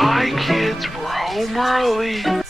Bye, kids. We're home early.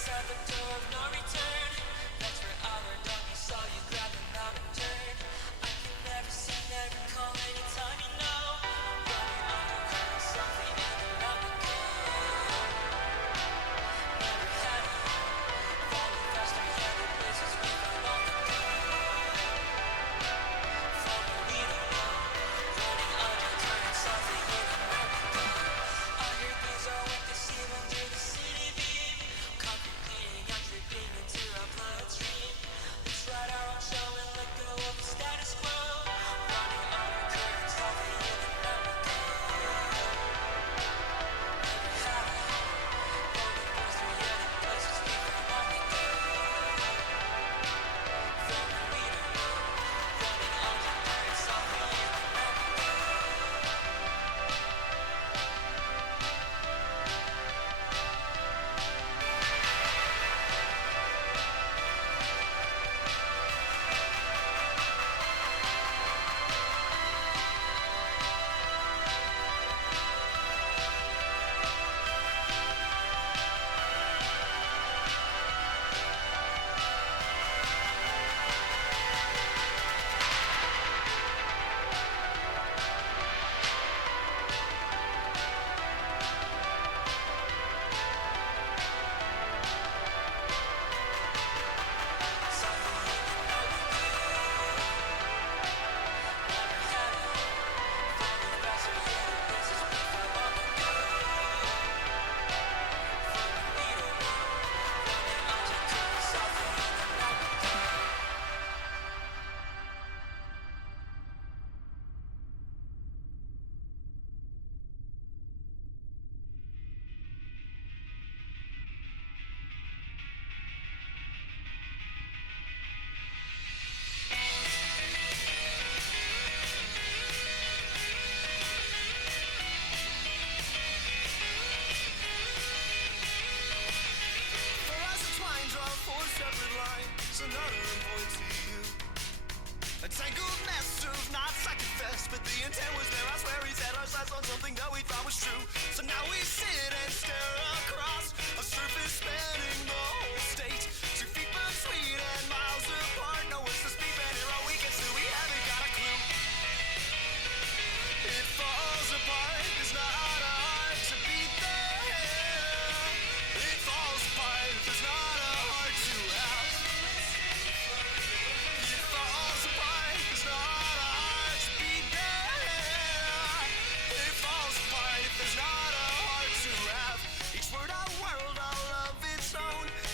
Each word a world all of its own.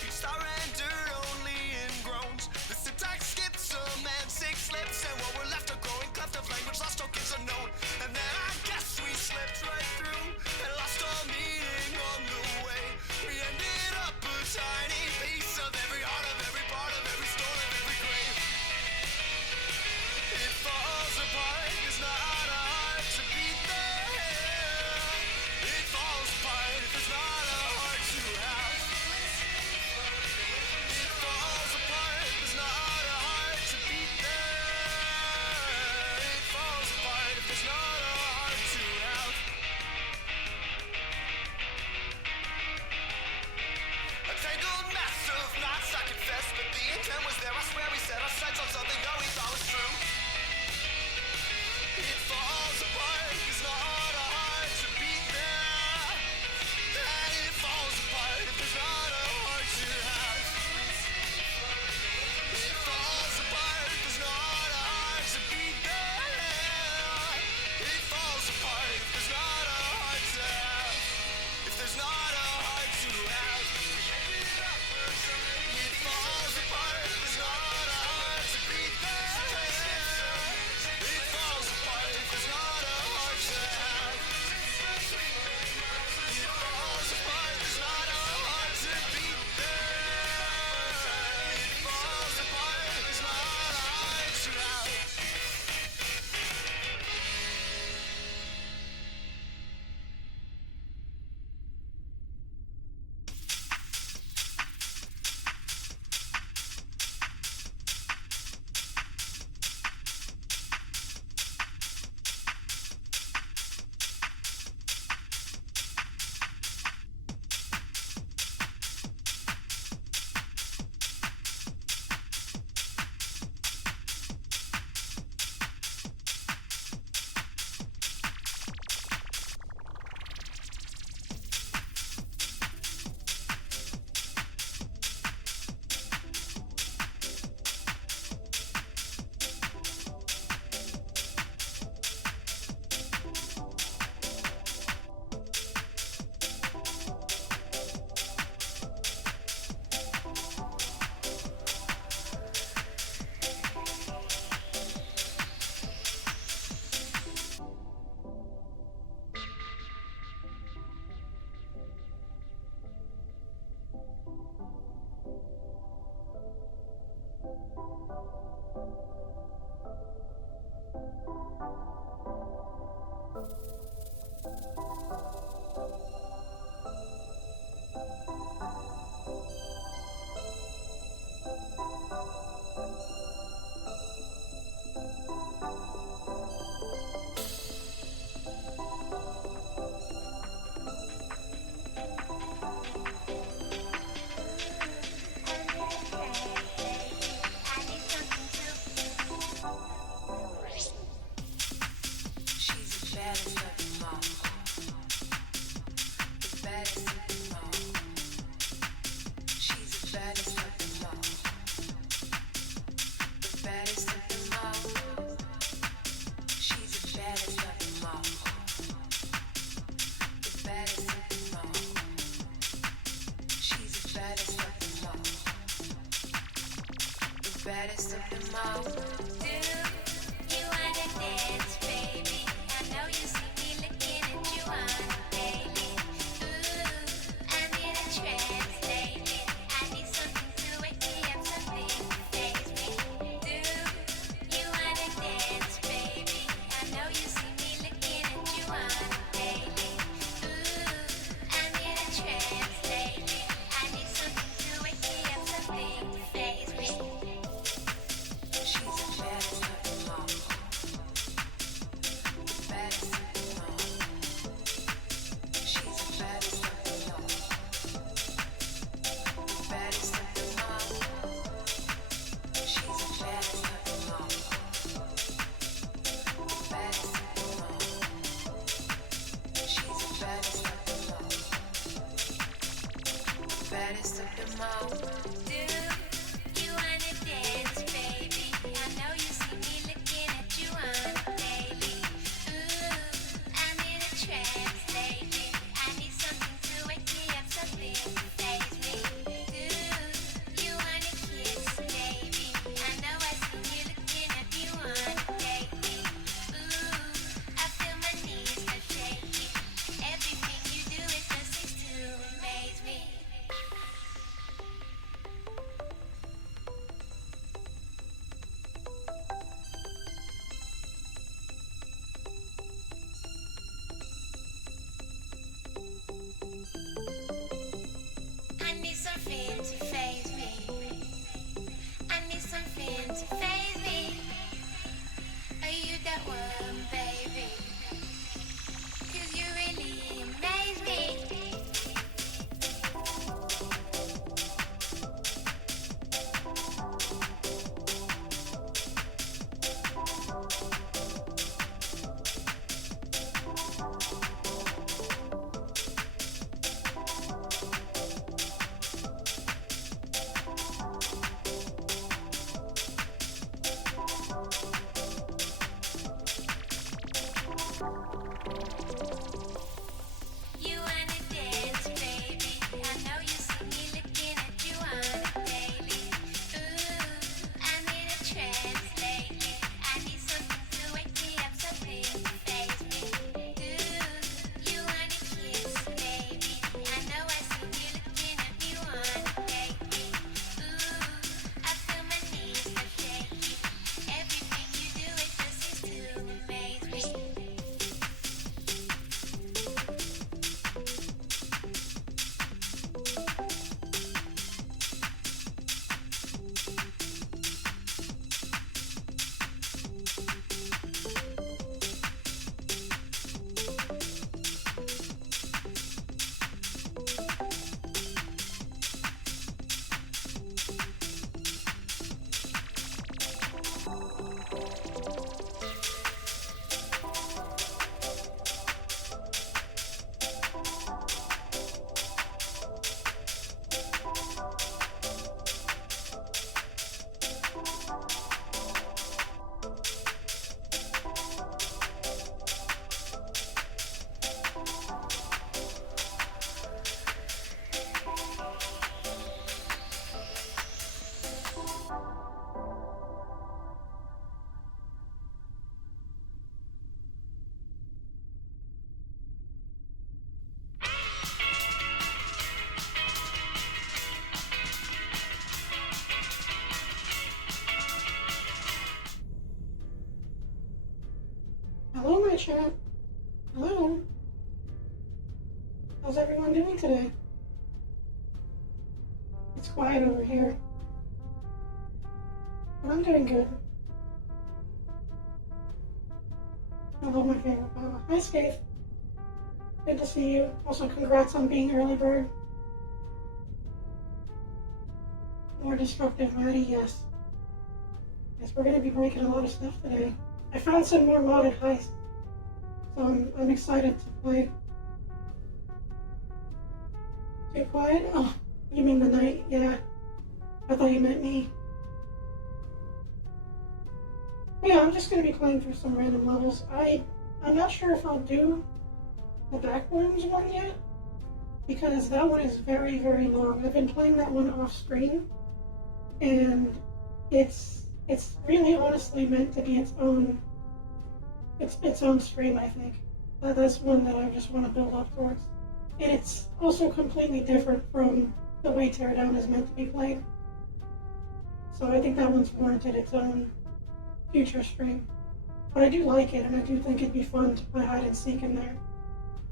Baddest of them all. Do you wanna dance, baby? I know you see me looking at you on a daily. Ooh, I'm in a trance lately. I need something to wake me up, something to faze me. Do you wanna dance, baby? I know you see me looking at you on a daily. Ooh, I'm in a trance lately. I need something to wake me up, something to faze me. She's the baddest of them all. Baddest of them all. She's the baddest of them all. Baddest of them all. She's the baddest of them all. Baddest of them all. She's the baddest of them all. Baddest of them all. Do you wanna dance, baby? I know you see me looking at you on a daily. Ooh, I'm in a trance lately. I need something to wake me up, something to faze me. Do you wanna kiss, baby? I know I see you looking at me on a daily. Ooh, I feel my knees are shaky. Everything you do, it just seems to amaze me. I need something to faze me. I need something to faze me. Are you that one, baby? 'Cause you really amaze me. You wanna dance, baby? I know you see me looking at you on a daily. Ooh, I'm in a trance lately. I need something to wake me up, something to faze me. Do you wanna kiss, baby? I know I see you looking at me on a daily. Ooh, I feel my knees are shaky. Everything you do, it just seems to amaze me. Hello, my chat. Hello. How's everyone doing today? It's quiet over here. But I'm doing good. Hello, my favorite Baba. Hi, Scaife. Good to see you. Also, congrats on being early bird. More destructive Maddie, yes. Yes, we're going to be breaking a lot of stuff today. I found some more modded heists, so I'm excited to play. Too quiet? Oh, you mean the night? Yeah. I thought you meant me. Yeah, I'm just going to be playing through some random levels. I'm not sure if I'll do the Backrooms one yet, because that one is very, very long. I've been playing that one off screen, and It's really honestly meant to be its own stream, I think. That's one that I just want to build up towards. And it's also completely different from the way Teardown is meant to be played. So I think that one's warranted its own future stream. But I do like it, and I do think it'd be fun to play hide and seek in there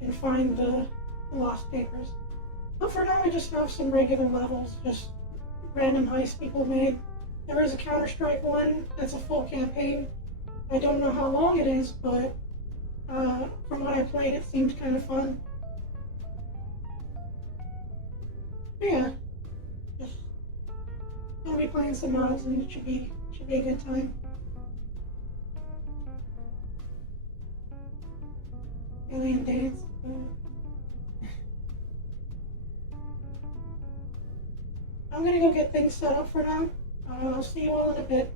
and find the lost papers. But for now, I just have some regular levels, just random heists people made. There is a Counter-Strike one that's a full campaign. I don't know how long it is, but from what I played, it seemed kind of fun. But yeah, just gonna be playing some mods, and it should be a good time. Alien dance. I'm gonna go get things set up for now. I'll see you all in a bit.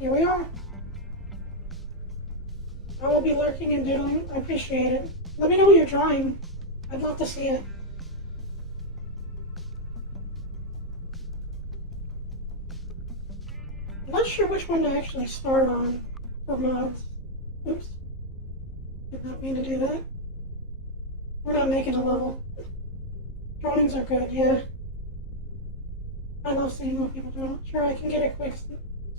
Here we are. I will be lurking and doodling. I appreciate it. Let me know what you're drawing. I'd love to see it. I'm not sure which one to actually start on for mods. Oops. Did not mean to do that. We're not making a level. Drawings are good, yeah. I love seeing what people draw. Sure, I can get a quick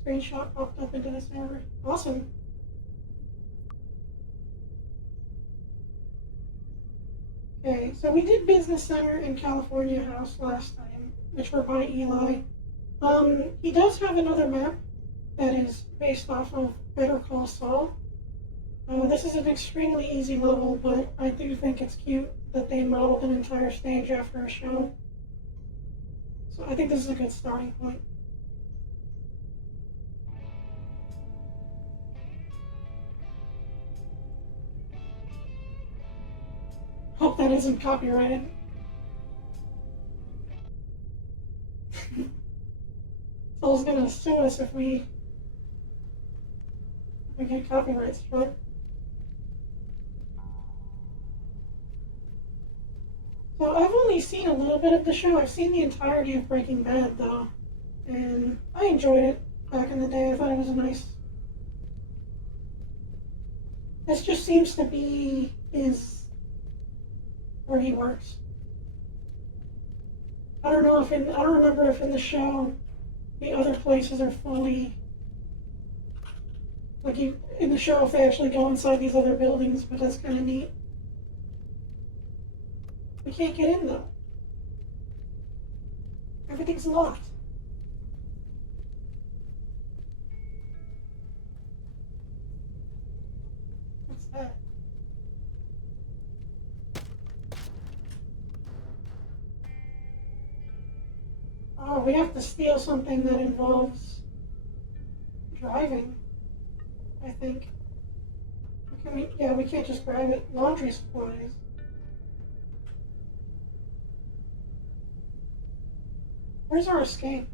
screenshot popped up into the server. Awesome. Okay, so we did Business Center in California House last time, which were by Eli. He does have another map that is based off of Better Call Saul. This is an extremely easy level, but I do think it's cute that they modeled an entire stage after a show. So I think this is a good starting point. Hope that isn't copyrighted. Soul's gonna sue us if we get copyright struck. So I've only seen a little bit of the show. I've seen the entirety of Breaking Bad though, and I enjoyed it back in the day. I thought it was nice. This just seems to be where he works. I don't remember if in the show the other places are fully in the show if they actually go inside these other buildings, but that's kind of neat. We can't get in though. Everything's locked. What's that? Oh, we have to steal something that involves driving, I think. We can't just grab it. Laundry supplies. Where's our escape?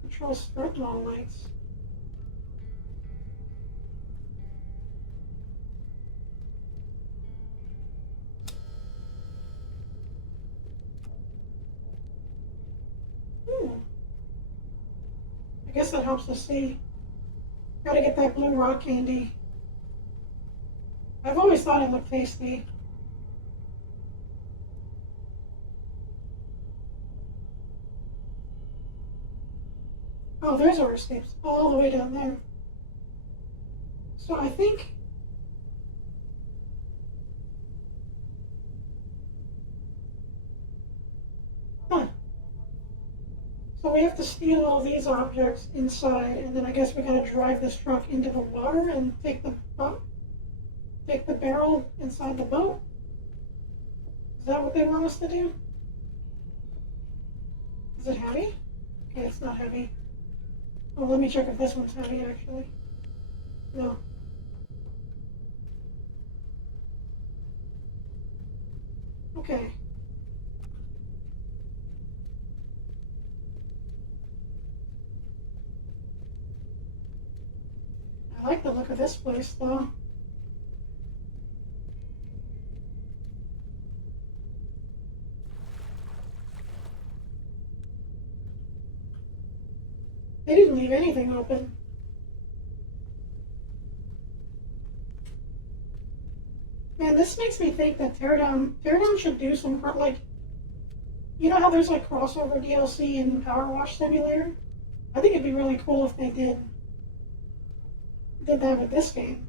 Control sprint long lights. I guess that helps us see. Gotta get that blue rock candy. I've always thought it looked tasty. Oh, there's our escapes, all the way down there. So I think... Huh. So we have to steal all these objects inside, and then I guess we gotta drive this truck into the water and take the barrel inside the boat? Is that what they want us to do? Is it heavy? Okay, it's not heavy. Oh, let me check if this one's heavy, actually. No. Okay. I like the look of this place, though. They didn't leave anything open. Man, this makes me think that Teardown should do some, like, you know how there's like crossover DLC in Power Wash Simulator? I think it'd be really cool if they did that with this game.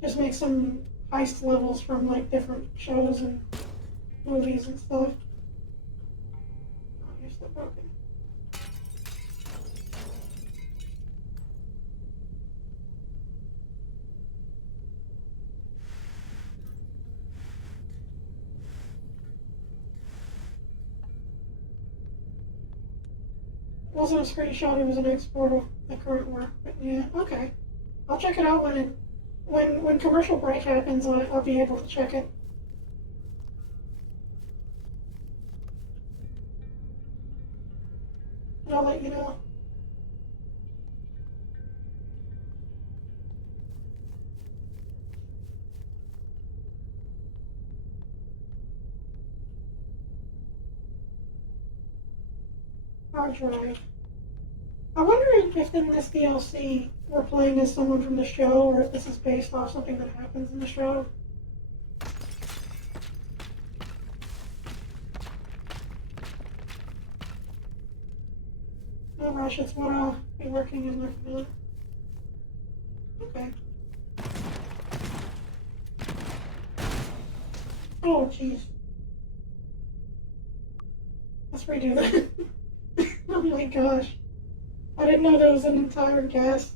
Just make some heist levels from like different shows and movies and stuff. Oh, you're still broken. It wasn't a screenshot, it was an export of the current work, but yeah, okay. I'll check it out when commercial break happens, I'll be able to check it. And I'll let you know. Hard drive. I wonder if in this DLC we're playing as someone from the show, or if this is based off something that happens in the show. No rush, it's what I'll be working in there for now. Okay. Oh, jeez. Let's redo that. Oh my gosh. I didn't know there was an entire gas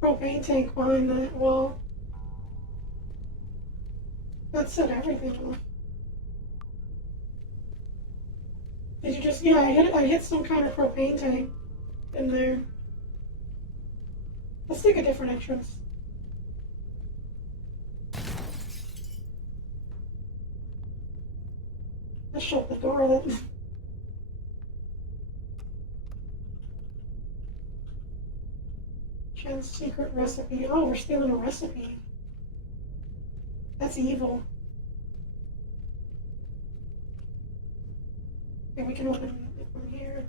propane tank behind that wall. That set everything off. Did you just, yeah, I hit some kind of propane tank in there. Let's take a different entrance. Let's shut the door then. Chen's secret recipe. Oh, we're stealing a recipe. That's evil. Okay, we can open it from here.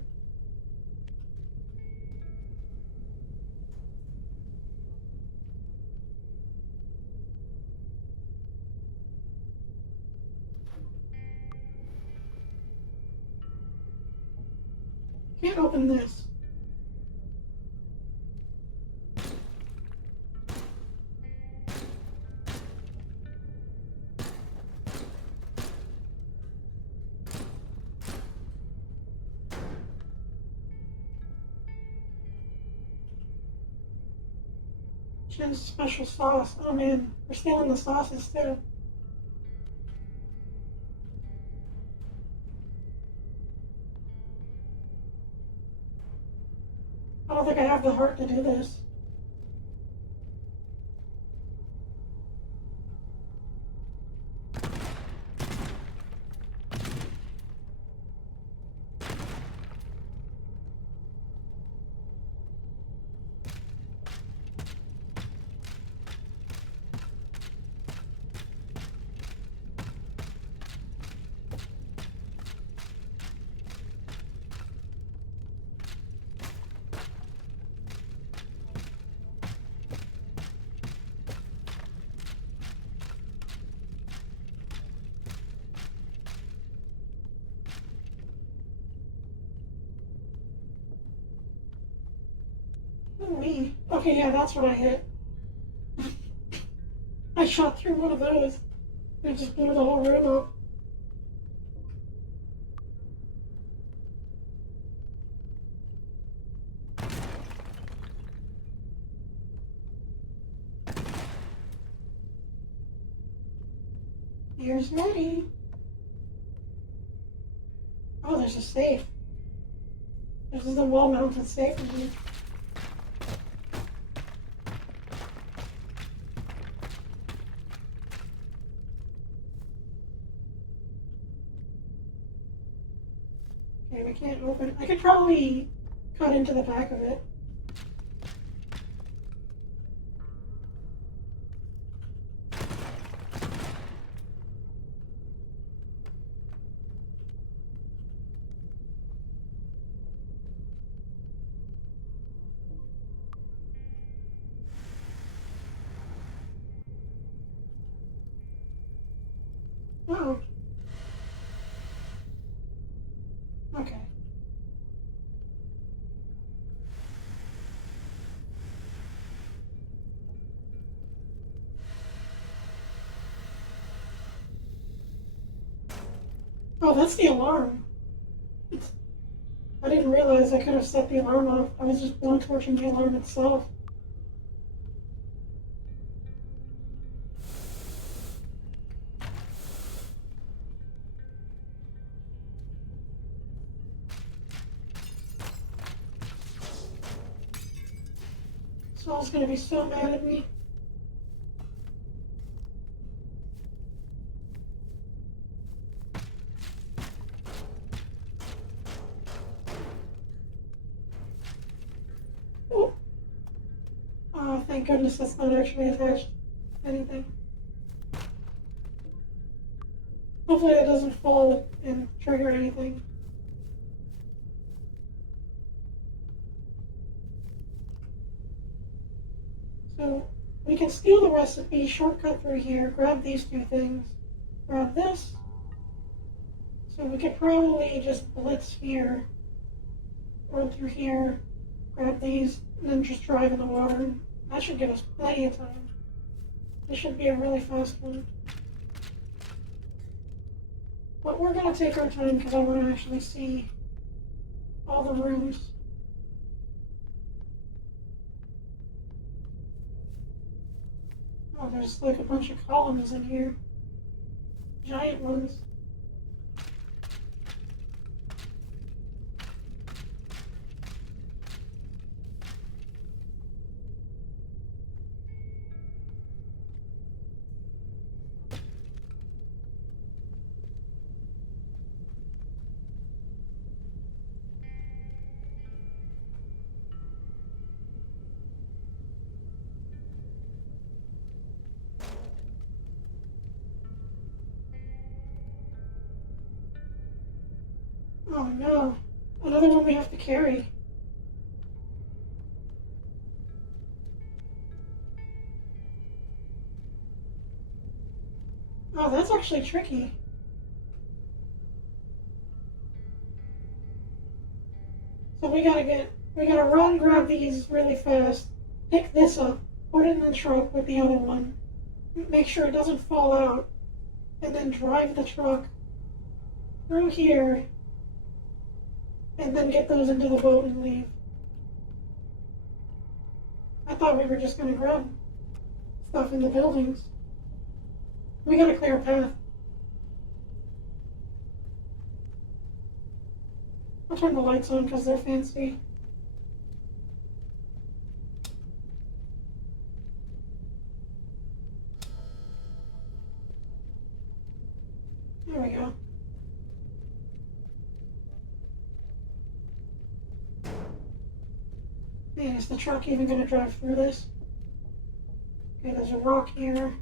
Can't open this. Chen's special sauce. Oh man, we're stealing the sauces too. I don't think I have the heart to do this. Me. Okay, yeah, that's what I hit. I shot through one of those. It just blew the whole room up. Here's Maddie. Oh, there's a safe. This is a wall-mounted safe in here. Okay, we can't open it. I could probably cut into the back of it. Oh. Okay. Oh, that's the alarm. I didn't realize I could have set the alarm off. I was just blowtorching the alarm itself. Saul's gonna be so mad at me. Oh. Oh, thank goodness that's not actually attached to anything. Hopefully it doesn't fall and trigger anything. So we can steal the recipe, shortcut through here, grab these two things, grab this. So we could probably just blitz here, run through here, grab these, and then just drive in the water. That should give us plenty of time. This should be a really fast one. But we're gonna take our time because I want to actually see all the rooms. Oh, there's like a bunch of columns in here. Giant ones. Oh no, another one we have to carry. Oh, that's actually tricky. So we gotta run, grab these really fast, pick this up, put it in the truck with the other one, make sure it doesn't fall out, and then drive the truck through here, and then get those into the boat and leave. I thought we were just gonna grab stuff in the buildings. We gotta clear a path. I'll turn the lights on because they're fancy. There we go. Man, is the truck even gonna drive through this? Okay, there's a rock here.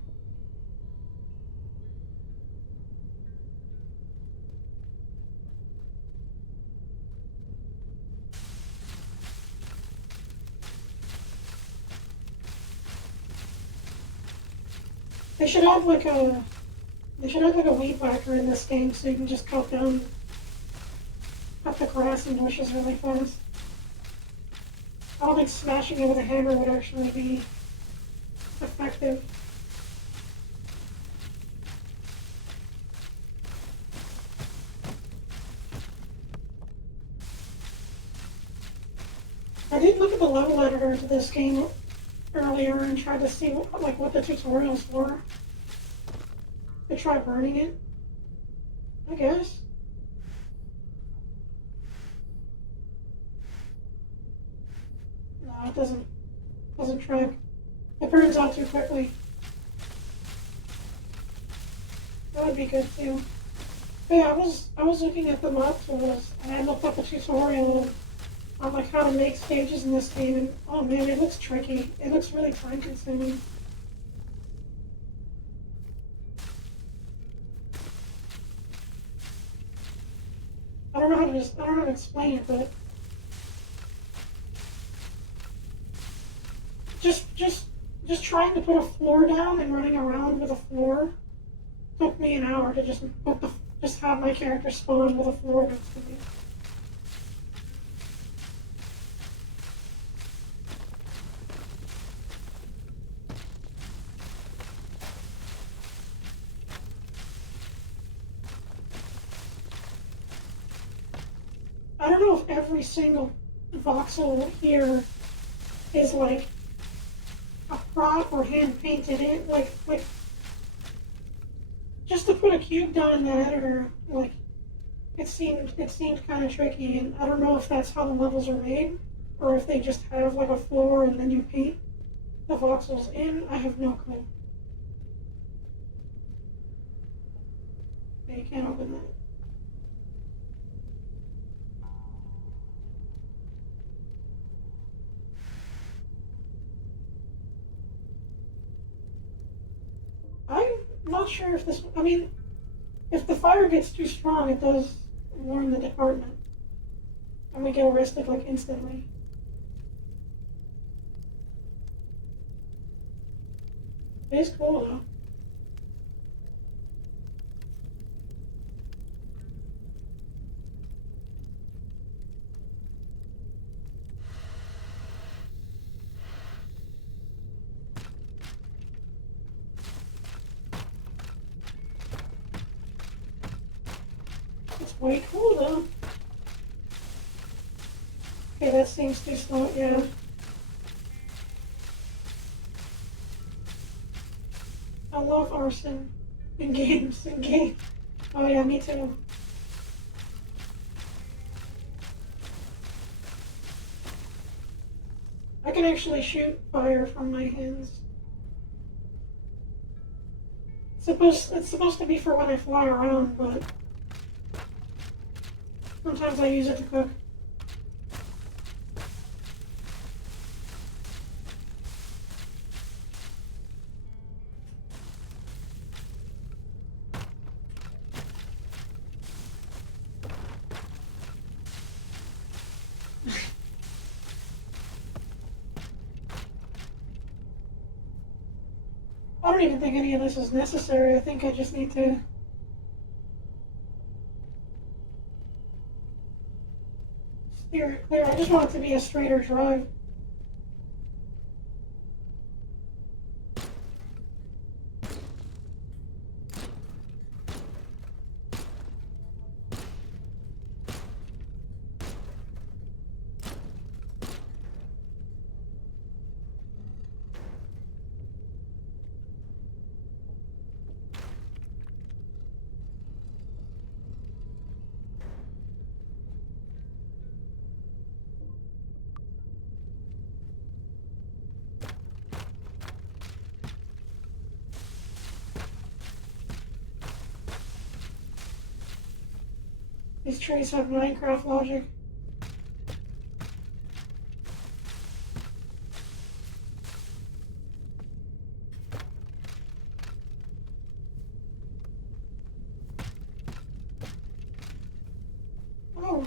They should have like a weed whacker in this game so you can just cut the grass and bushes really fast. don't think smashing it with a hammer would actually be effective. I did look at the level editor to this game earlier and tried to see what the tutorials were. To try burning it, I guess. No, it doesn't track. It burns out too quickly. That would be good too. But yeah, I was looking at the mod tools and I looked up a tutorial on like how to make stages in this game, and oh man, it looks tricky. It looks really time consuming. I don't know how to explain it, but just trying to put a floor down and running around with a floor took me an hour to just have my character spawn with a floor next to me. I don't know if every single voxel here is like a prop or hand painted in, like just to put a cube down in the editor, like it seemed kind of tricky, and I don't know if that's how the levels are made, or if they just have like a floor and then you paint the voxels in. I have no clue. Okay, you can't open that. I'm not sure if this. I mean, if the fire gets too strong, it does warn the department, and we get arrested like instantly. It is cool though. It's way cool though. Okay, that seems too slow, yeah. I love arson in games, Oh yeah, me too. I can actually shoot fire from my hands. It's supposed to be for when I fly around, but sometimes I use it to cook. I don't even think any of this is necessary. I think I just need to steer it clear. I just want it to be a straighter drive. These trees have Minecraft logic. Oh.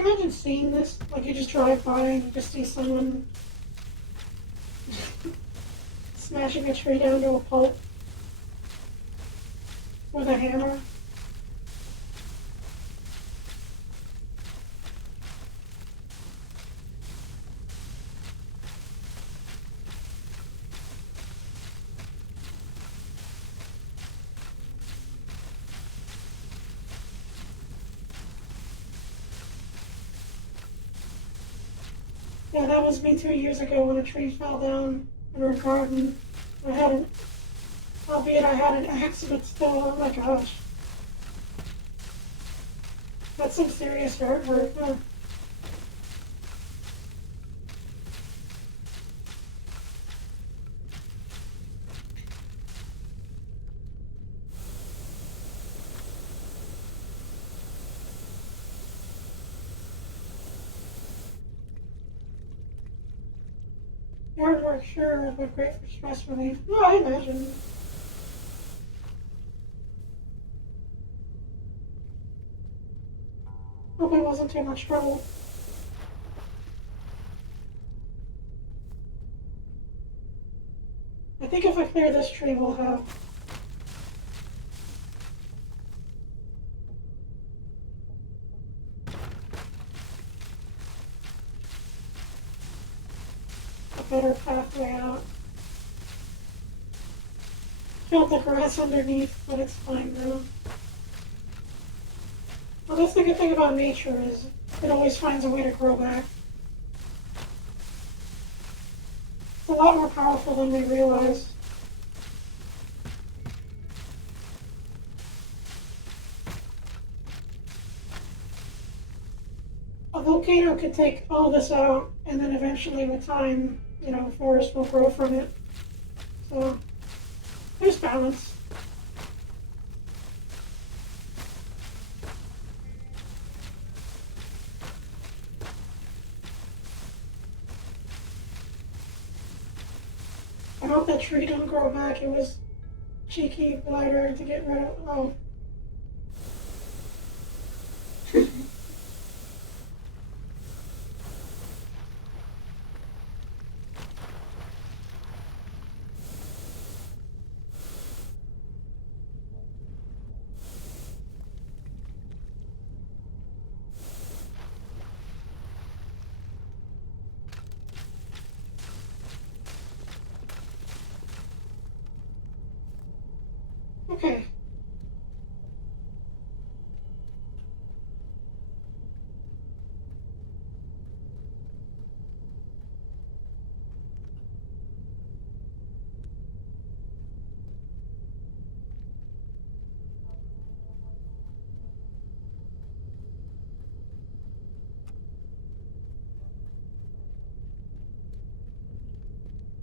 you imagine seeing this? Like you just drive by and you just see someone smashing a tree down to a pulp with a hammer. Yeah, that was me 2 years ago when a tree fell down in our garden. I had an, albeit I had an axe, but still, oh my gosh. That's some serious hurt, huh? Yard work, sure, but great for stress relief. No, I imagine. Hope it wasn't too much trouble. I think if I clear this tree, we'll have a better pathway out. Killed the grass underneath, but it's fine now. Well, that's the good thing about nature is it always finds a way to grow back. It's a lot more powerful than we realize. A volcano could take all this out, and then eventually with time, forest will grow from it. So, there's balance. I hope that tree didn't grow back. It was cheeky blighter to get rid of. Oh. Okay.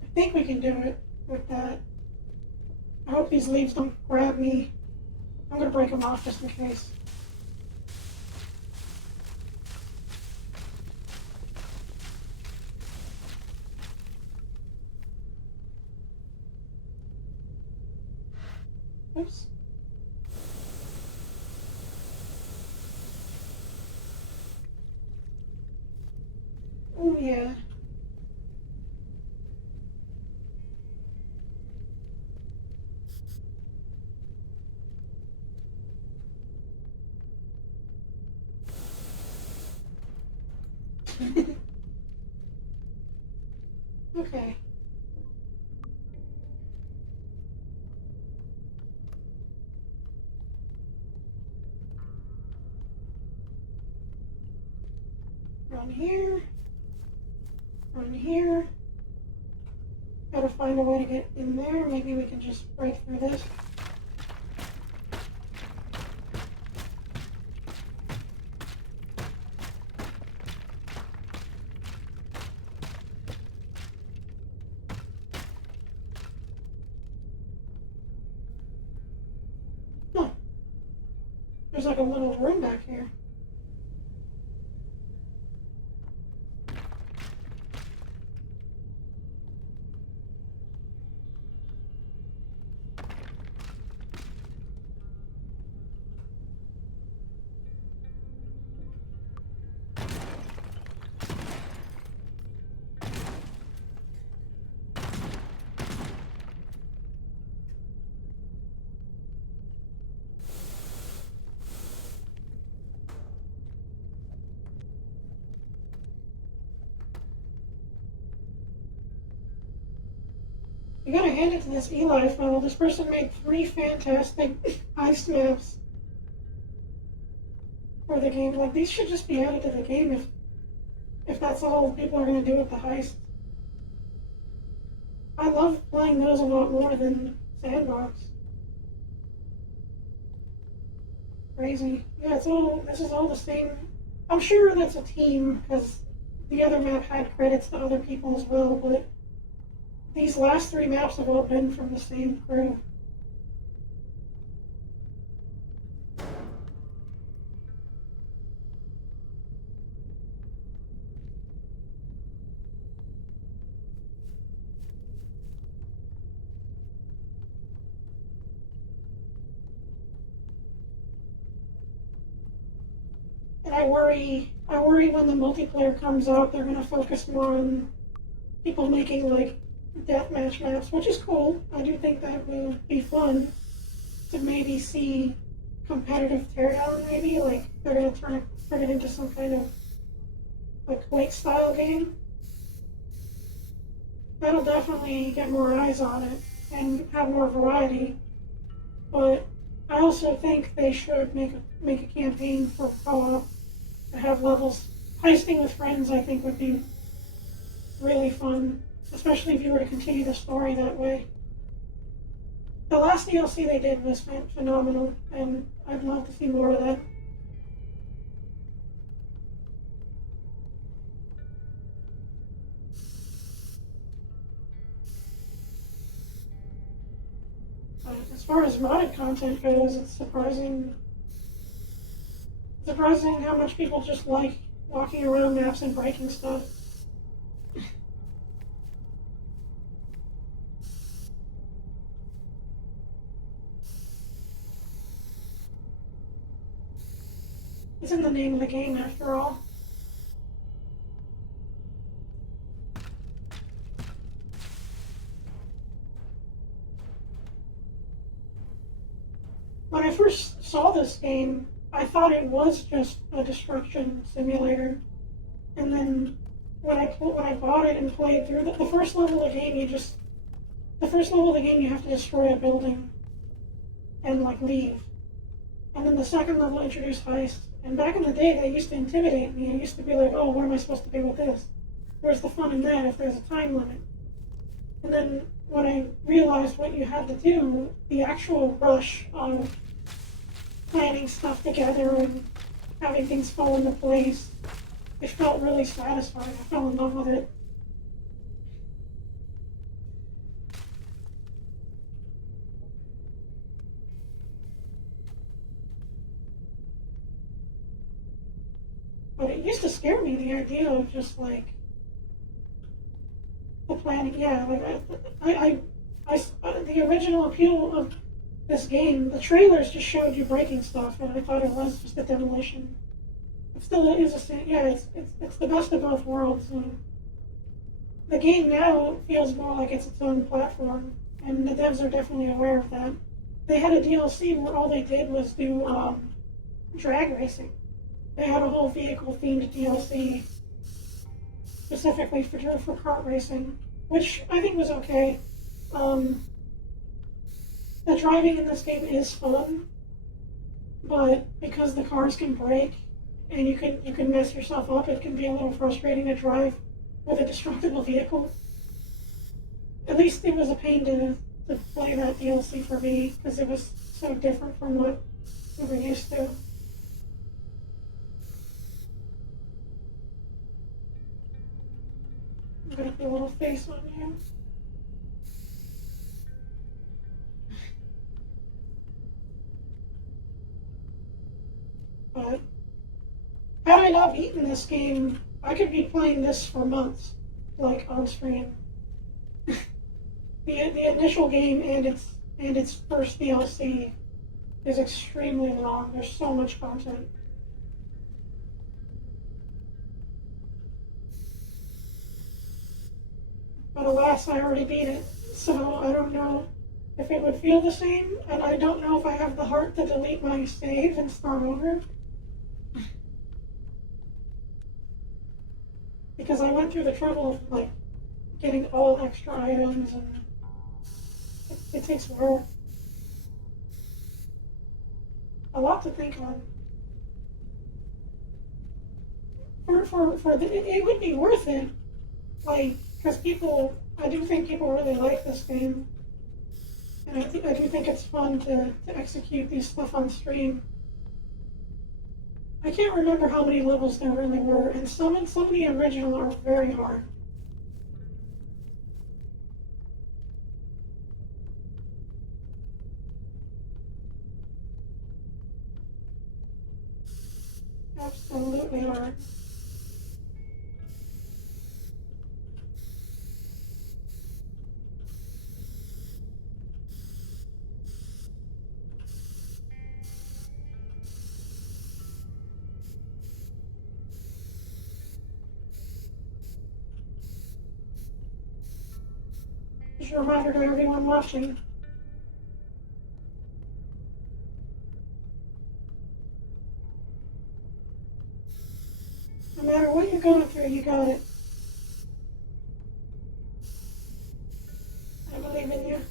I think we can do it with that. I hope these leaves don't grab me. I'm gonna break them off just in case. Oops. Oh yeah. Okay. Run here. Run here. Gotta find a way to get in there. Maybe we can just break through this. Huh. There's like a little room back here. You gotta hand it to this Eli fellow. This person made 3 fantastic heist maps for the game. Like, these should just be added to the game if that's all people are gonna do with the heist. I love playing those a lot more than Sandbox. Crazy. Yeah, this is all the same. I'm sure that's a team, because the other map had credits to other people as well, but these last 3 maps have all been from the same crew. And I worry when the multiplayer comes out, they're gonna focus more on people making like deathmatch maps, which is cool. I do think that will be fun to maybe see competitive teardown. Maybe like they're gonna turn it into some kind of like Quake style game. That'll definitely get more eyes on it and have more variety. But I also think they should make a campaign for co-op to have levels. Heisting with friends, I think, would be really fun, especially if you were to continue the story that way. The last DLC they did was phenomenal, and I'd love to see more of that. As far as modded content goes, it's surprising how much people just like walking around maps and breaking stuff. It's in the name of the game, after all. When I first saw this game, I thought it was just a destruction simulator. And then when I bought it and played through the first level of the game, you have to destroy a building and like leave. And then the second level introduced heist. And back in the day, they used to intimidate me. I used to be like, oh, what am I supposed to do with this? Where's the fun in that if there's a time limit? And then when I realized what you had to do, the actual rush of planning stuff together and having things fall into place, it felt really satisfying. I fell in love with it. But it used to scare me, the idea of just like the planning. Yeah, like the original appeal of this game, the trailers just showed you breaking stuff, and I thought it was just a demolition. It still is it's the best of both worlds. And the game now feels more like it's its own platform, and the devs are definitely aware of that. They had a DLC where all they did was do drag racing. They had a whole vehicle-themed DLC specifically for kart racing, which I think was okay. The driving in this game is fun, but because the cars can break and you can mess yourself up, it can be a little frustrating to drive with a destructible vehicle. At least it was a pain to play that DLC for me, because it was so different from what we were used to. I'm gonna put a little face on you. But had I not beaten this game, I could be playing this for months, like on screen. The initial game and its first DLC is extremely long. There's so much content. But alas, I already beat it, so I don't know if it would feel the same, and I don't know if I have the heart to delete my save and start over. Because I went through the trouble of like getting all extra items and It takes work. A lot to think on. It would be worth it. Like, because I do think people really like this game. And I do think it's fun to execute these stuff on stream. I can't remember how many levels there really were, and some of the original are very hard. Absolutely hard. Just a reminder to everyone watching. No matter what you're going through, you got it. I believe in you.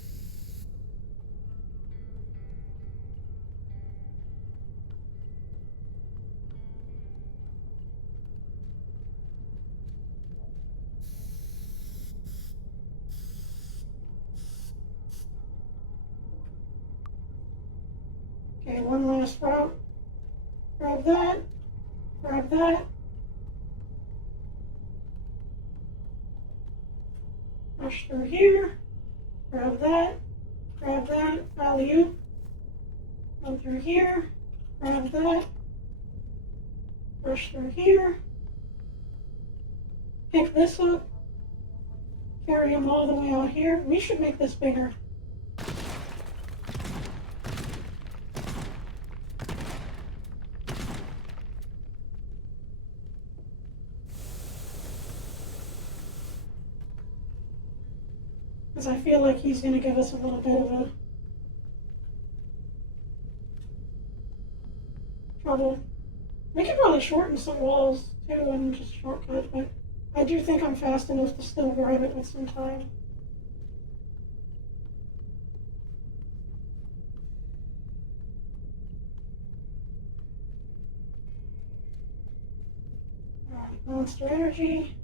Okay, one last route. Grab that. Grab that. Rush through here. Grab that. Grab that. Alley-oop. Go through here. Grab that. Rush through here. Pick this up. Carry them all the way out here. We should make this bigger. Because I feel like he's going to give us a little bit of a trouble. We could probably shorten some walls too and just shortcut, but I do think I'm fast enough to still grab it with some time. Alright, Monster Energy.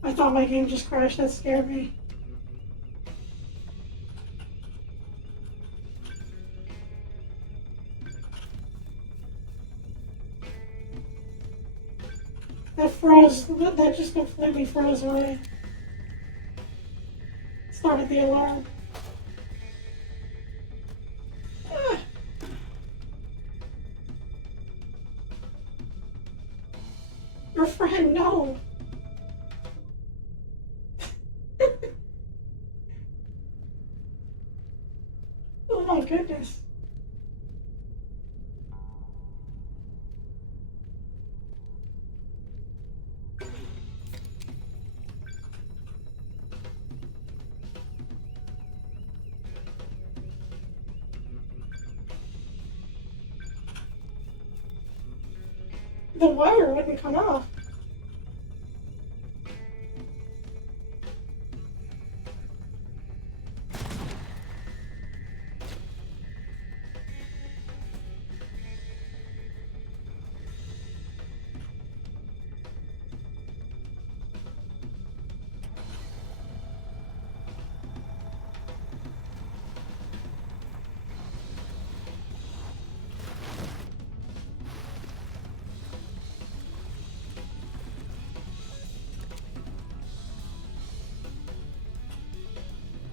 I thought my game just crashed, that scared me. That froze, that just completely froze away. Started the alarm. Ah. Your friend, no! Oh my goodness. The wire wouldn't come off.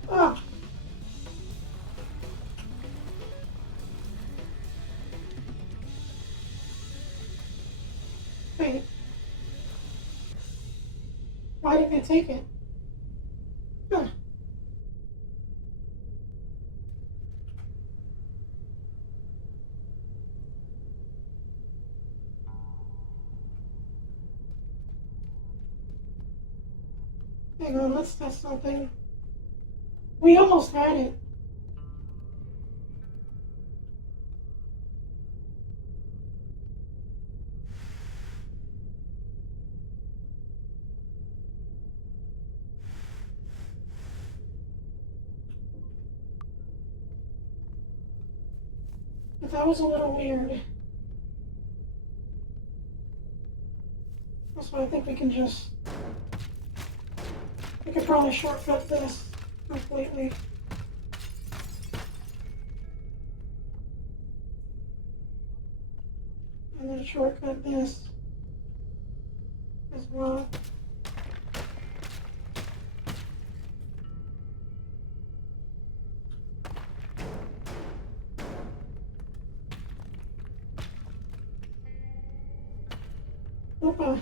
Ah. Wait. Why didn't it take it? Huh. Hang on, let's test something. We almost had it. But that was a little weird. That's why I think we can just... We could probably shortcut this completely. And then shortcut this as well. Opa.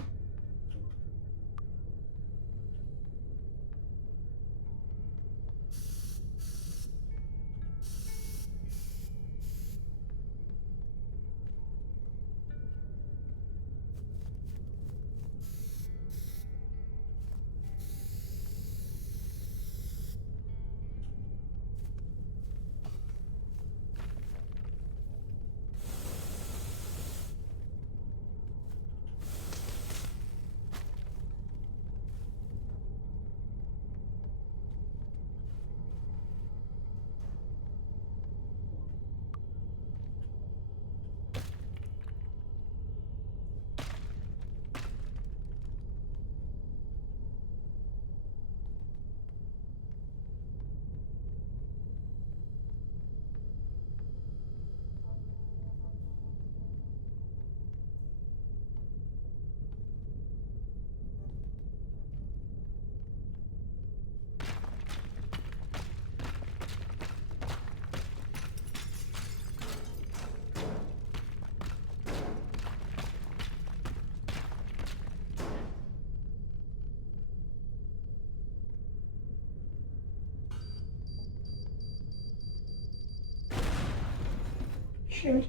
Shoot.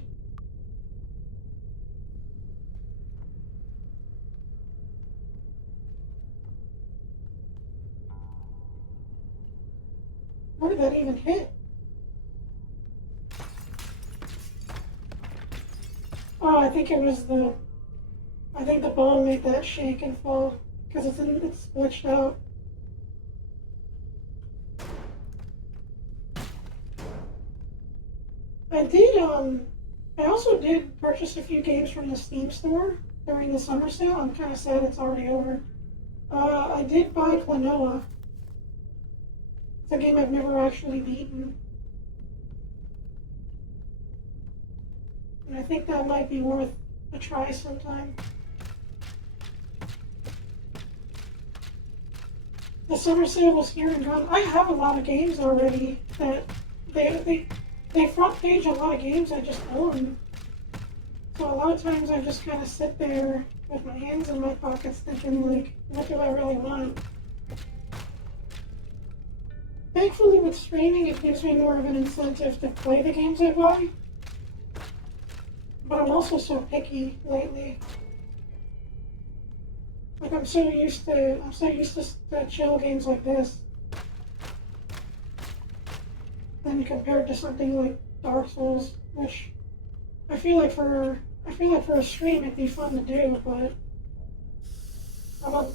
What did that even hit? Oh, I think it was the... I think the ball made that shake and fall. Because it's glitched out. I also did purchase a few games from the Steam store during the summer sale. I'm kind of sad it's already over. I did buy Klonoa. It's a game I've never actually beaten. And I think that might be worth a try sometime. The summer sale was here and gone. I have a lot of games already that they front page a lot of games I just own. So a lot of times I just kind of sit there with my hands in my pockets thinking, like, what do I really want? Thankfully with streaming it gives me more of an incentive to play the games I buy. But I'm also so picky lately. Like I'm so used to chill games like this. Then compared to something like Dark Souls, which I feel like for a stream it'd be fun to do, but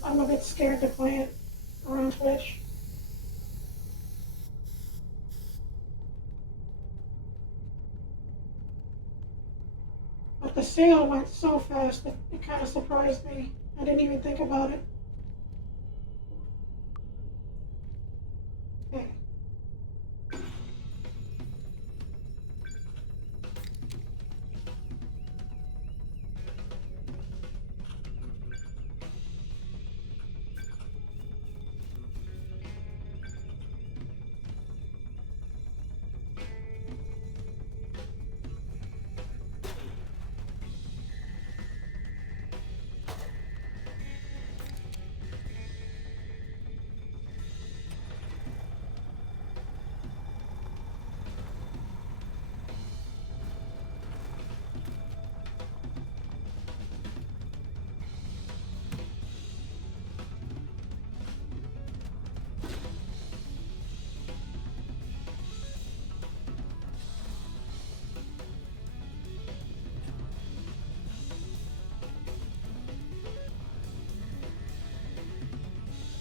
I'm a bit scared to play it around Twitch. But the sale went so fast that it kind of surprised me. I didn't even think about it. Okay.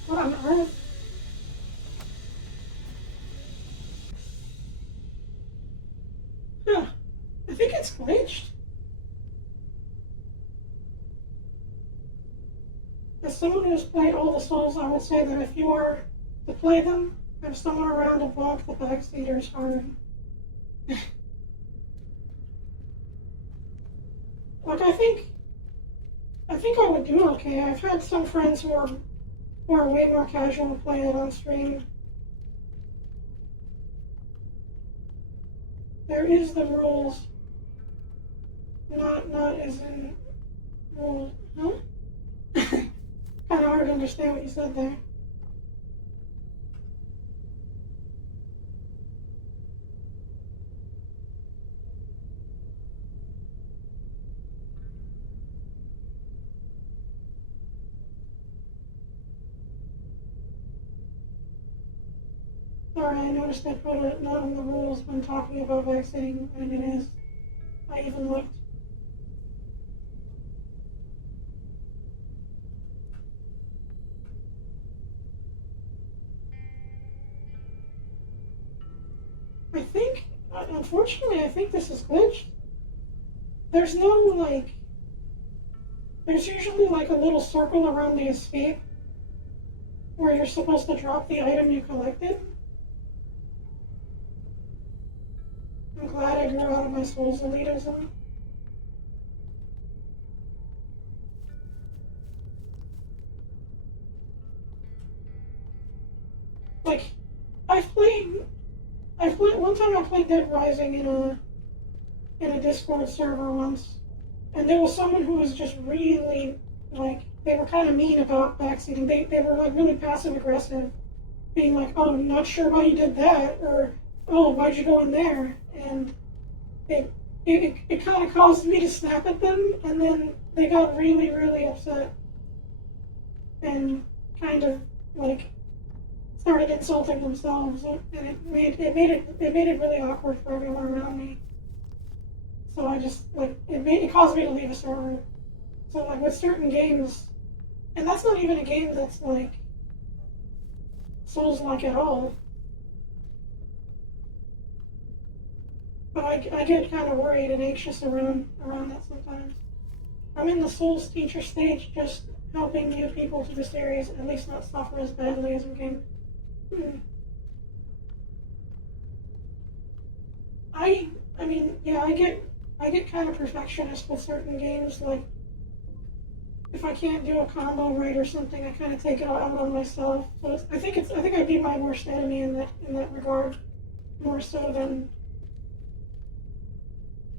What on earth? Huh. I it's glitched. As someone who's played all the Souls, I would say that if you are to play them, have someone around to block the backseaters hard. Like, I think I would do okay. I've had some friends who are way more casual to play it on stream. There is the rules. Not as in rules. Huh? Kind of hard to understand what you said there. Sorry, I noticed I put a note in the rules when talking about vaccinating, and it is. I even looked. Unfortunately, I think this is glitched. There's no, like, there's usually like a little circle around the escape where you're supposed to drop the item you collected. I'm glad I grew out of my Souls elitism. Like, one time I played Dead Rising in a Discord server once, and there was someone who was just really, like, they were kind of mean about backseating. They were, like, really passive-aggressive, being like, oh, I'm not sure why you did that, or, oh, why'd you go in there? And it kind of caused me to snap at them, and then they got really, really upset, and kind of, like, started insulting themselves, and it made it really awkward for everyone around me. So I just, like, it caused me to leave a server. So, like, with certain games, and that's not even a game that's, like, Souls-like at all. But I get kind of worried and anxious around that sometimes. I'm in the Souls teacher stage, just helping new people to the series at least not suffer as badly as we can. I mean, yeah, I get kind of perfectionist with certain games. Like, if I can't do a combo right or something, I kind of take it out on myself. So I think I'd be my worst enemy in that regard, more so than,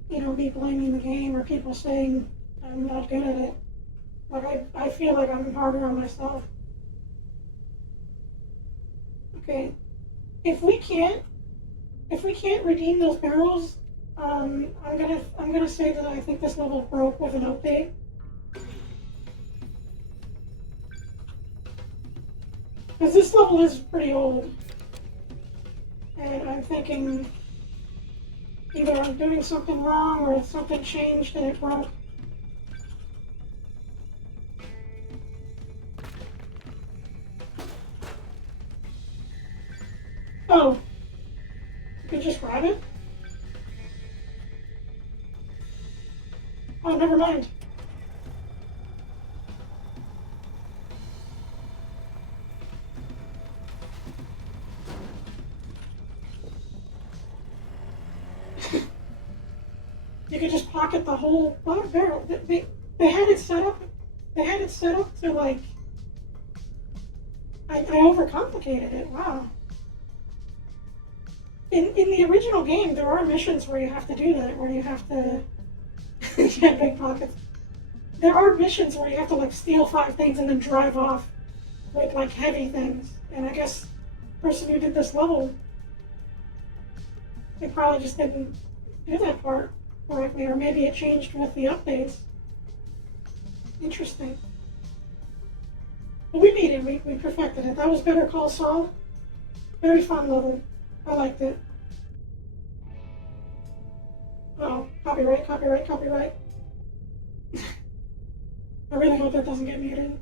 you know, me blaming the game or people saying I'm not good at it. Like, I feel like I'm harder on myself. Okay, if we can't redeem those barrels, I'm gonna say that I think this level broke with an update. Because this level is pretty old, and I'm thinking either I'm doing something wrong or something changed and it broke. Oh, you can just grab it? Oh, never mind. You could just pocket the whole barrel. They had it set up. They had it set up to, like, I overcomplicated it. Wow. In the original game, there are missions where you have to do that, where you have to get big pockets. There are missions where you have to, like, steal 5 things and then drive off with, like, heavy things. And I guess the person who did this level, they probably just didn't do that part correctly, or maybe it changed with the updates. Interesting. But we beat it. We perfected it. That was Better Call Saul. Very fun level. I liked it. Uh-oh. Copyright, copyright, copyright. I really hope that doesn't get muted.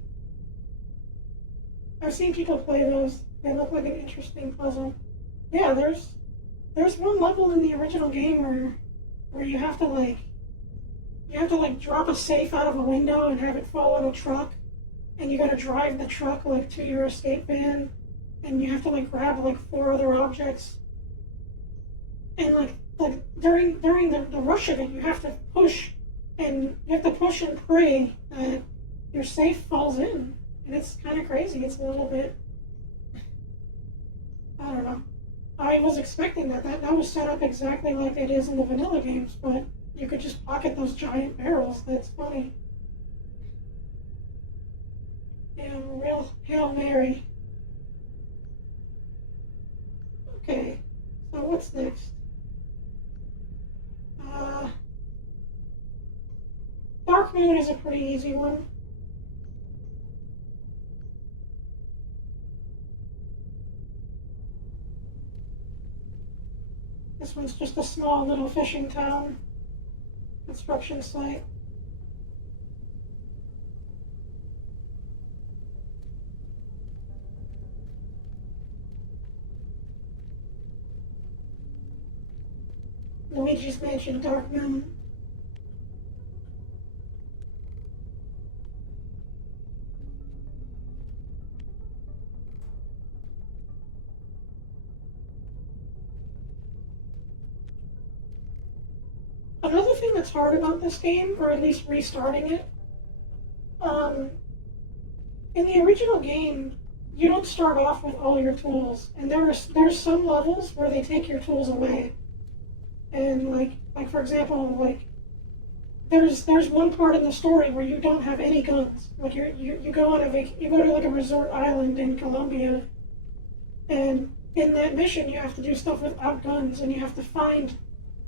I've seen people play those. They look like an interesting puzzle. Yeah, there's one level in the original game where where you have to like drop a safe out of a window and have it fall in a truck, and you gotta drive the truck like to your escape van, and you have to like grab like 4 other objects, and like during the rush of it, you have to push, and pray that your safe falls in, and it's kind of crazy. It's a little bit, I don't know. I was expecting that was set up exactly like it is in the vanilla games, but you could just pocket those giant barrels. That's funny. Yeah, real Hail Mary. Okay, so what's next? Uh, Dark Moon is a pretty easy one. This one's just a small little fishing town construction site. Luigi's Mansion Dark Moon. Another thing that's hard about this game, or at least restarting it, um, in the original game, you don't start off with all your tools, and there's some levels where they take your tools away, and like for example, like there's one part in the story where you don't have any guns. Like you go on you go to like a resort island in Colombia, and in that mission you have to do stuff without guns, and you have to find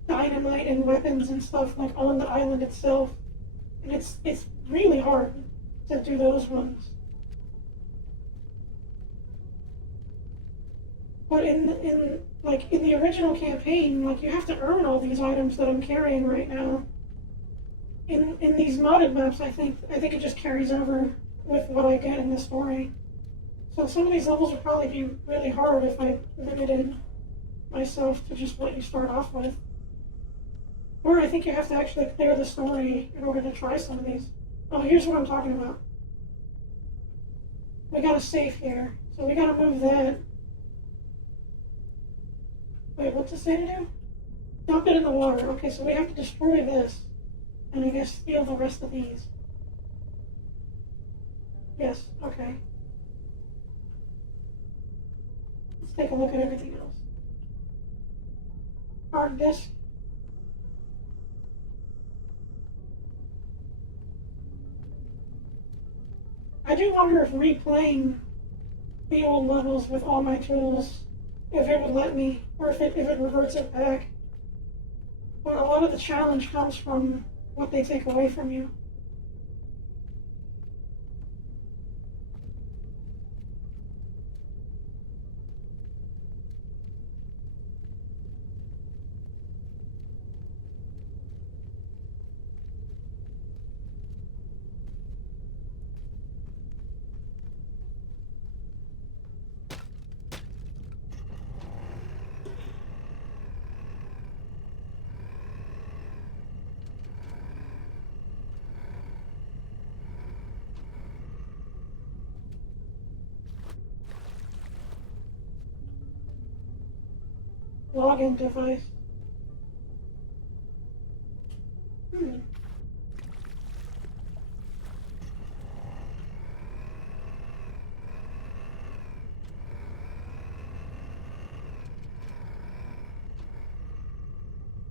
dynamite and weapons and stuff like on the island itself, and it's really hard to do those ones. But in the original campaign, like you have to earn all these items that I'm carrying right now. In these modded maps, I think it just carries over with what I get in the story. So some of these levels would probably be really hard if I limited myself to just what you start off with. Or I think you have to actually clear the story in order to try some of these. Oh, here's what I'm talking about. We got a safe here, so we gotta move that. Wait, what's it say to do? Dump it in the water. Okay, so we have to destroy this, and I guess steal the rest of these. Yes, okay. Let's take a look at everything else. Hard disk. I do wonder if replaying the old levels with all my tools, if it would let me, or if it reverts it back. But a lot of the challenge comes from what they take away from you. Login device. Hmm. Is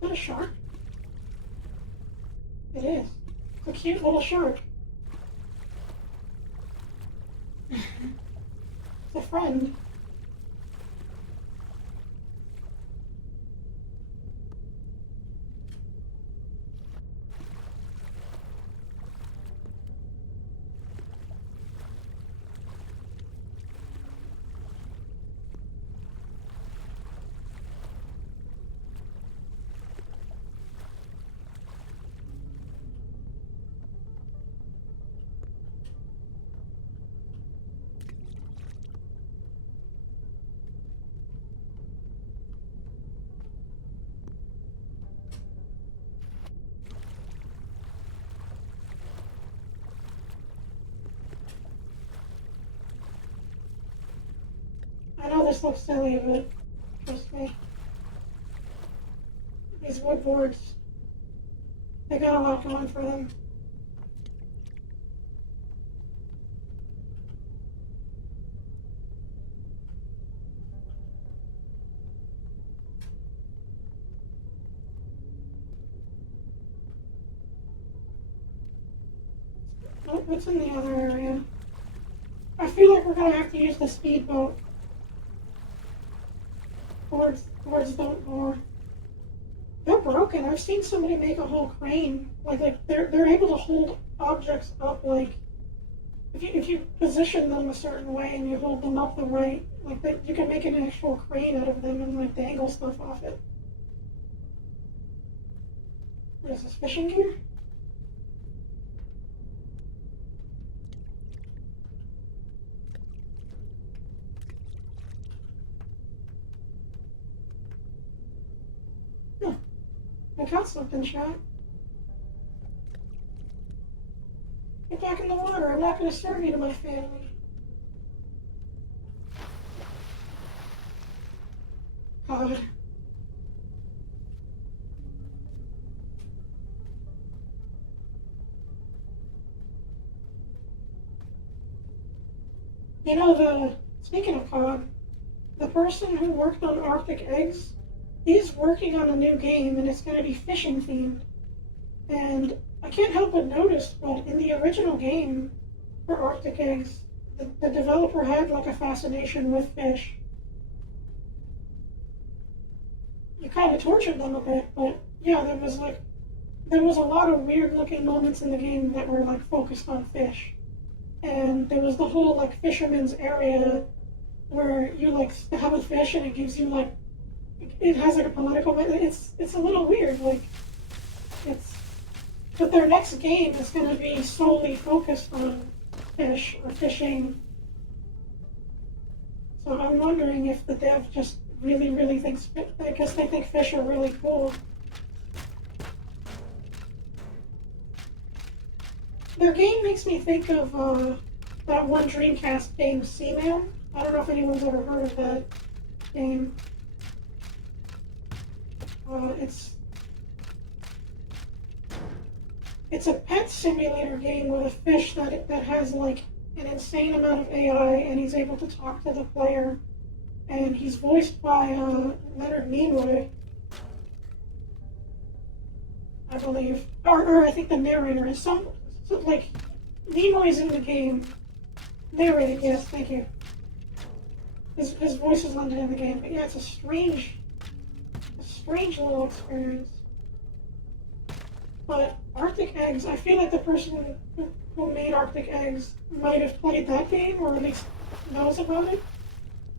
that a shark? It is. It's a cute little shark. It's a friend. I know this looks silly, but trust me. These wood boards, they got a lot going for them. Oh, what's in the other area? I feel like we're gonna have to use the speedboat. Boards don't bore. They're broken. I've seen somebody make a whole crane. Like they're able to hold objects up. Like if you position them a certain way and you hold them up the right, like you can make an actual crane out of them and like dangle stuff off it. What is this, fishing gear? Huh. I got something, shot. Get back in the water. I'm not going to serve you to my family. God. You know, speaking of COD, the person who worked on Arctic Eggs, he's working on a new game and it's going to be fishing themed. And I can't help but notice, but in the original game for Arctic Eggs, the developer had like a fascination with fish. You kind of tortured them a bit, but yeah, there was a lot of weird looking moments in the game that were like focused on fish. And there was the whole like fisherman's area where you like have a fish and it gives you like it has like a political. It's a little weird. Like it's but their next game is going to be solely focused on fish or fishing. So I'm wondering if the dev just really thinks. I guess they think fish are really cool. Their game makes me think of that one Dreamcast game, Seaman. I don't know if anyone's ever heard of that game. It's a pet simulator game with a fish that has like an insane amount of AI, and he's able to talk to the player. And he's voiced by Leonard Nimoy, I believe, or I think the narrator is like Nimoy's in the game. Narrated, yes, thank you. His voice is lended in the game, but yeah, it's a strange little experience. But Arctic Eggs, I feel like the person who made Arctic Eggs might have played that game, or at least knows about it.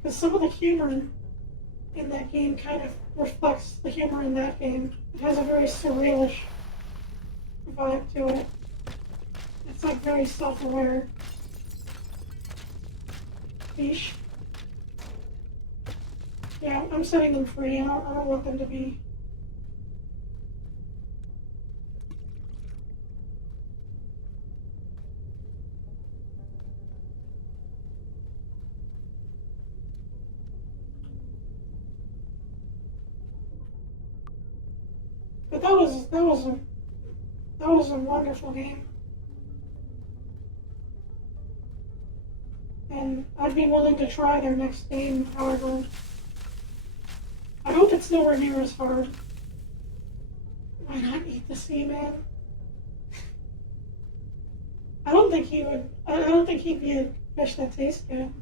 Because some of the humor in that game kind of reflects the humor in that game. It has a very surrealish vibe to it. It's like very self-aware. Fish. Yeah, I'm setting them free. I don't want them to be. But that was a wonderful game. And I'd be willing to try their next game, however. I hope it's nowhere near as hard. Why not eat the Seaman? I don't think he would. I don't think he'd be a fish that tastes good.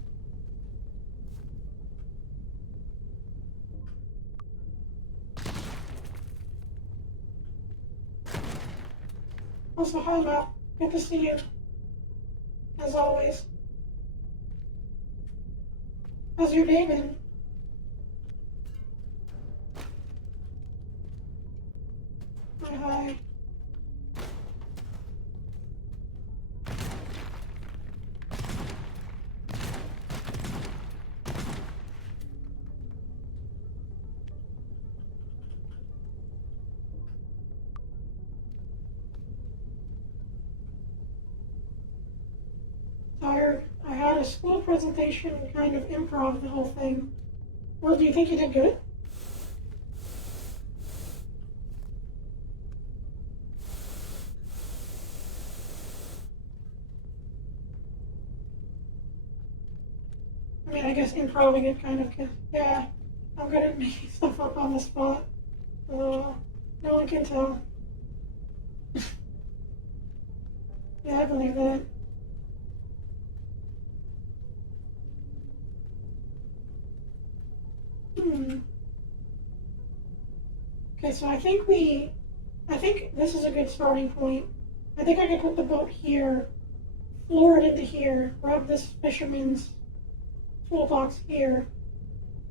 Also, hi, Matt. Good to see you. As always. How's your day been? Hi. Tired. I had a school presentation and kind of improv the whole thing. Well, do you think you did good? I mean, I guess improving it kind of, yeah, I'm good at making stuff up on the spot. No one can tell. Yeah, I believe that. Okay, so I think this is a good starting point. I think I could put the boat here, floor it into here, grab this fisherman's toolbox here,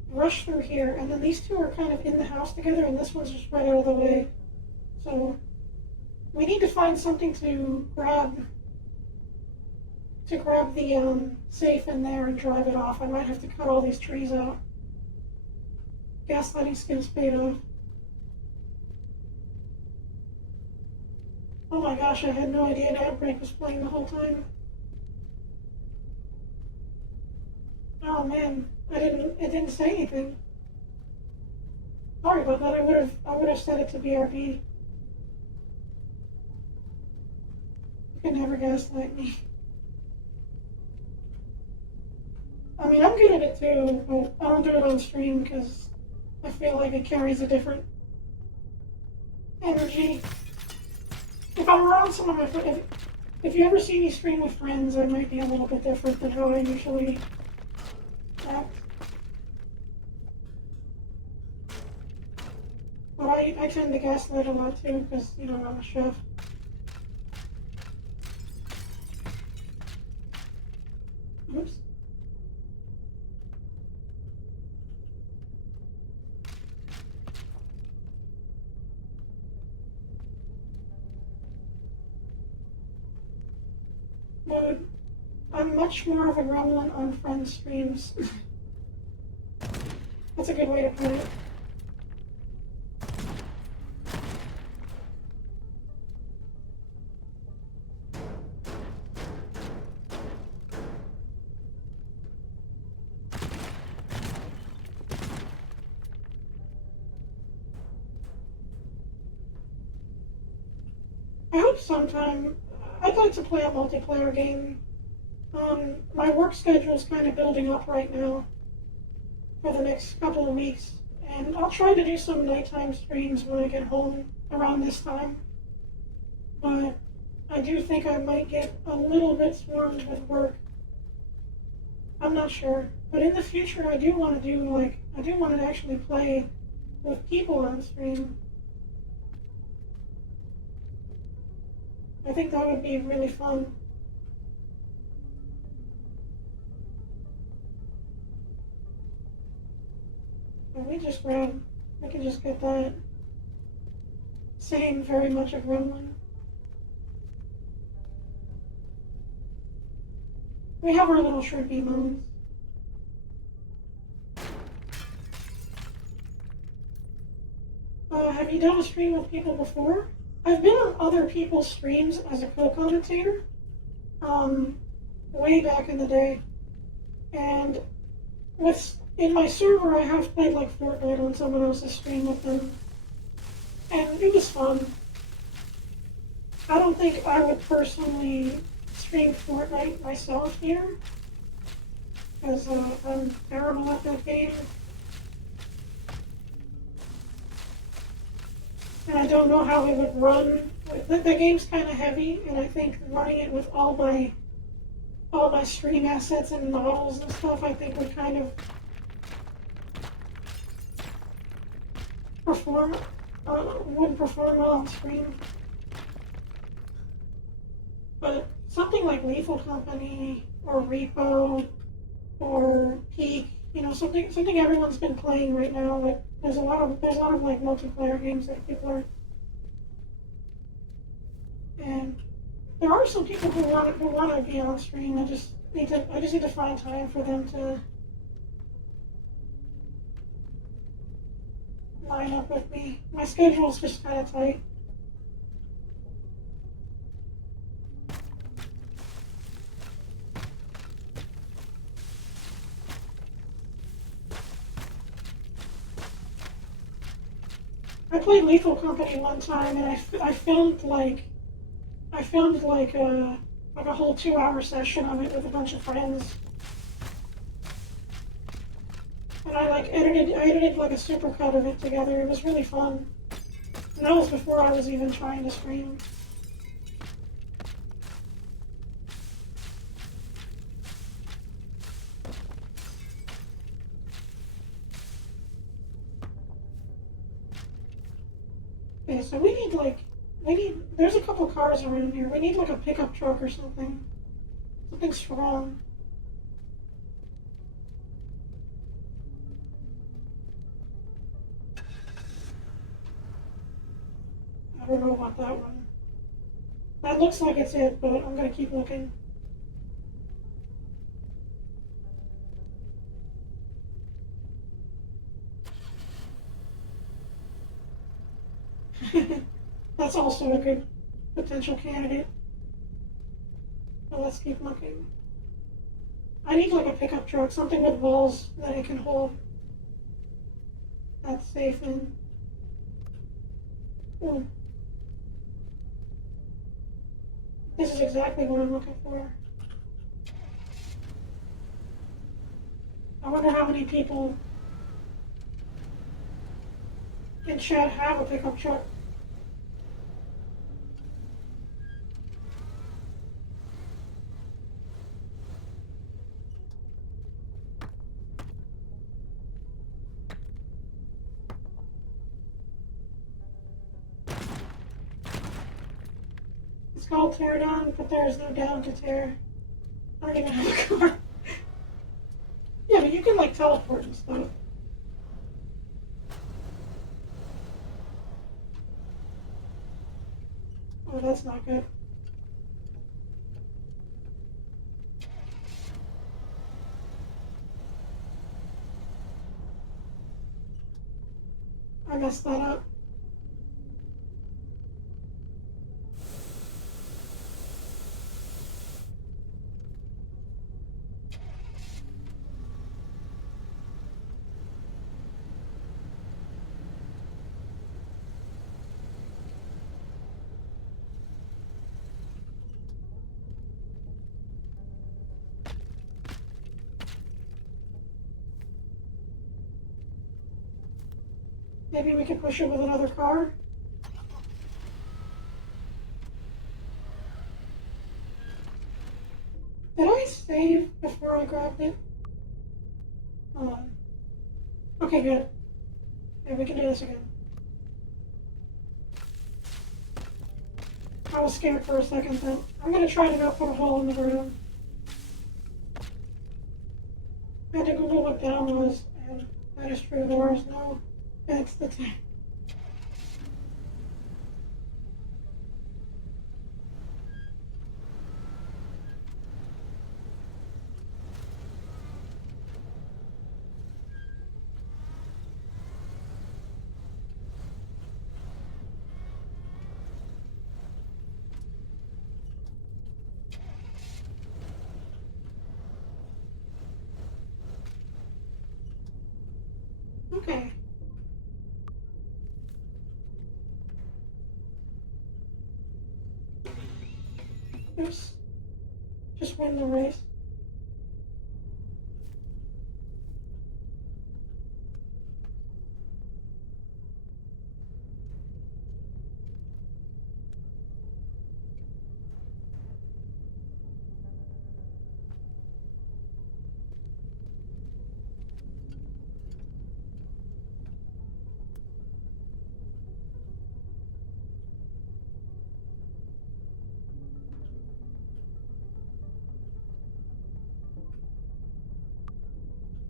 rush through here, and then these two are kind of in the house together, and this one's just right out of the way. So we need to find something to grab the safe in there and drive it off. I might have to cut all these trees out. Gaslighting skills paid off. Oh my gosh, I had no idea Outbreak was playing the whole time. Oh man, it didn't say anything. Sorry about that. I would have set it to BRB. You can never gaslight me. I mean, I'm good at it too, but I don't do it on stream because I feel like it carries a different energy. If I'm around some of my friends, if you ever see me stream with friends, I might be a little bit different than how I usually act. But I tend to gaslight a lot too, because, you know, I'm a chef. Oops. But I'm much more of a gremlin on friend streams. That's a good way to put it. I hope sometime I'd like to play a multiplayer game. My work schedule is kind of building up right now for the next couple of weeks, and I'll try to do some nighttime streams when I get home around this time. But I do think I might get a little bit swarmed with work. I'm not sure, but in the future I do want to actually play with people on stream. I think that would be really fun. And we can just get that. Same, very much a gremlin. We have our little shrimpy moments. Have you done a stream with people before? I've been on other people's streams as a co-commentator, way back in the day. And in my server, I have played like Fortnite on someone else's stream with them. And it was fun. I don't think I would personally stream Fortnite myself here, because I'm terrible at that game. And I don't know how it would run. The game's kind of heavy, and I think running it with all my stream assets and models and stuff, I think would kind of wouldn't perform well on stream. But something like Lethal Company or Repo or Peak, you know, something everyone's been playing right now. Like there's a lot of like multiplayer games that people are, and there are some people who want to be on stream. I just need to find time for them to line up with me. My schedule's just kind of tight. I played Lethal Company one time, and I filmed like a whole 2-hour session of it with a bunch of friends. And I edited like a supercut of it together. It was really fun. And that was before I was even trying to stream. Okay, so there's a couple cars around here. We need like a pickup truck or something. Something strong. I don't know about that one. That looks like it's it, but I'm gonna keep looking. That's also a good potential candidate. But let's keep looking. I need like a pickup truck, something with walls that it can hold. That's safe in. Ooh. This is exactly what I'm looking for. I wonder how many people in chat have a pickup truck. It's called Teardown, but there's no down to tear. I don't even have a car. Yeah, but you can like teleport and stuff. Oh, that's not good. I messed that up. Maybe we can push it with another car? Did I save before I grabbed it? Hold on. Okay, good. Yeah, we can do this again. I was scared for a second then. I'm gonna try to go put a hole in the ground. I had to Google what down was, and that is true. There is no. That's the thing. Okay. Oops. Just win the race.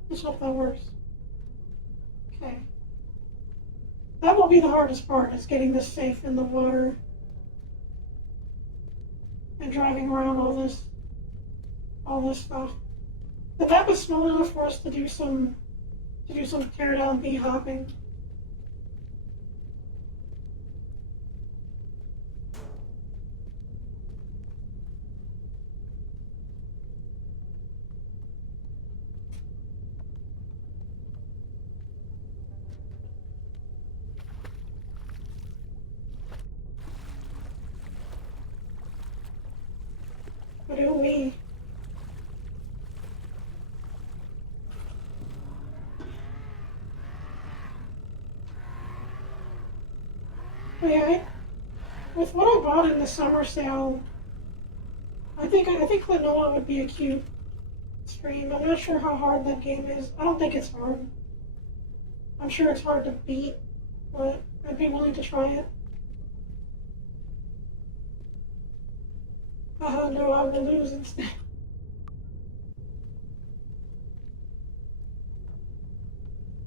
Let's hope that works. Okay. That will be the hardest part, is getting this safe in the water and driving around all this stuff. The map is small enough for us to do some teardown bee hopping. do we? But yeah, with what I bought in the summer sale, I think Klonoa would be a cute stream. I'm not sure how hard that game is. I don't think it's hard. I'm sure it's hard to beat, but I'd be willing to try it. Haha, no, I will lose instead.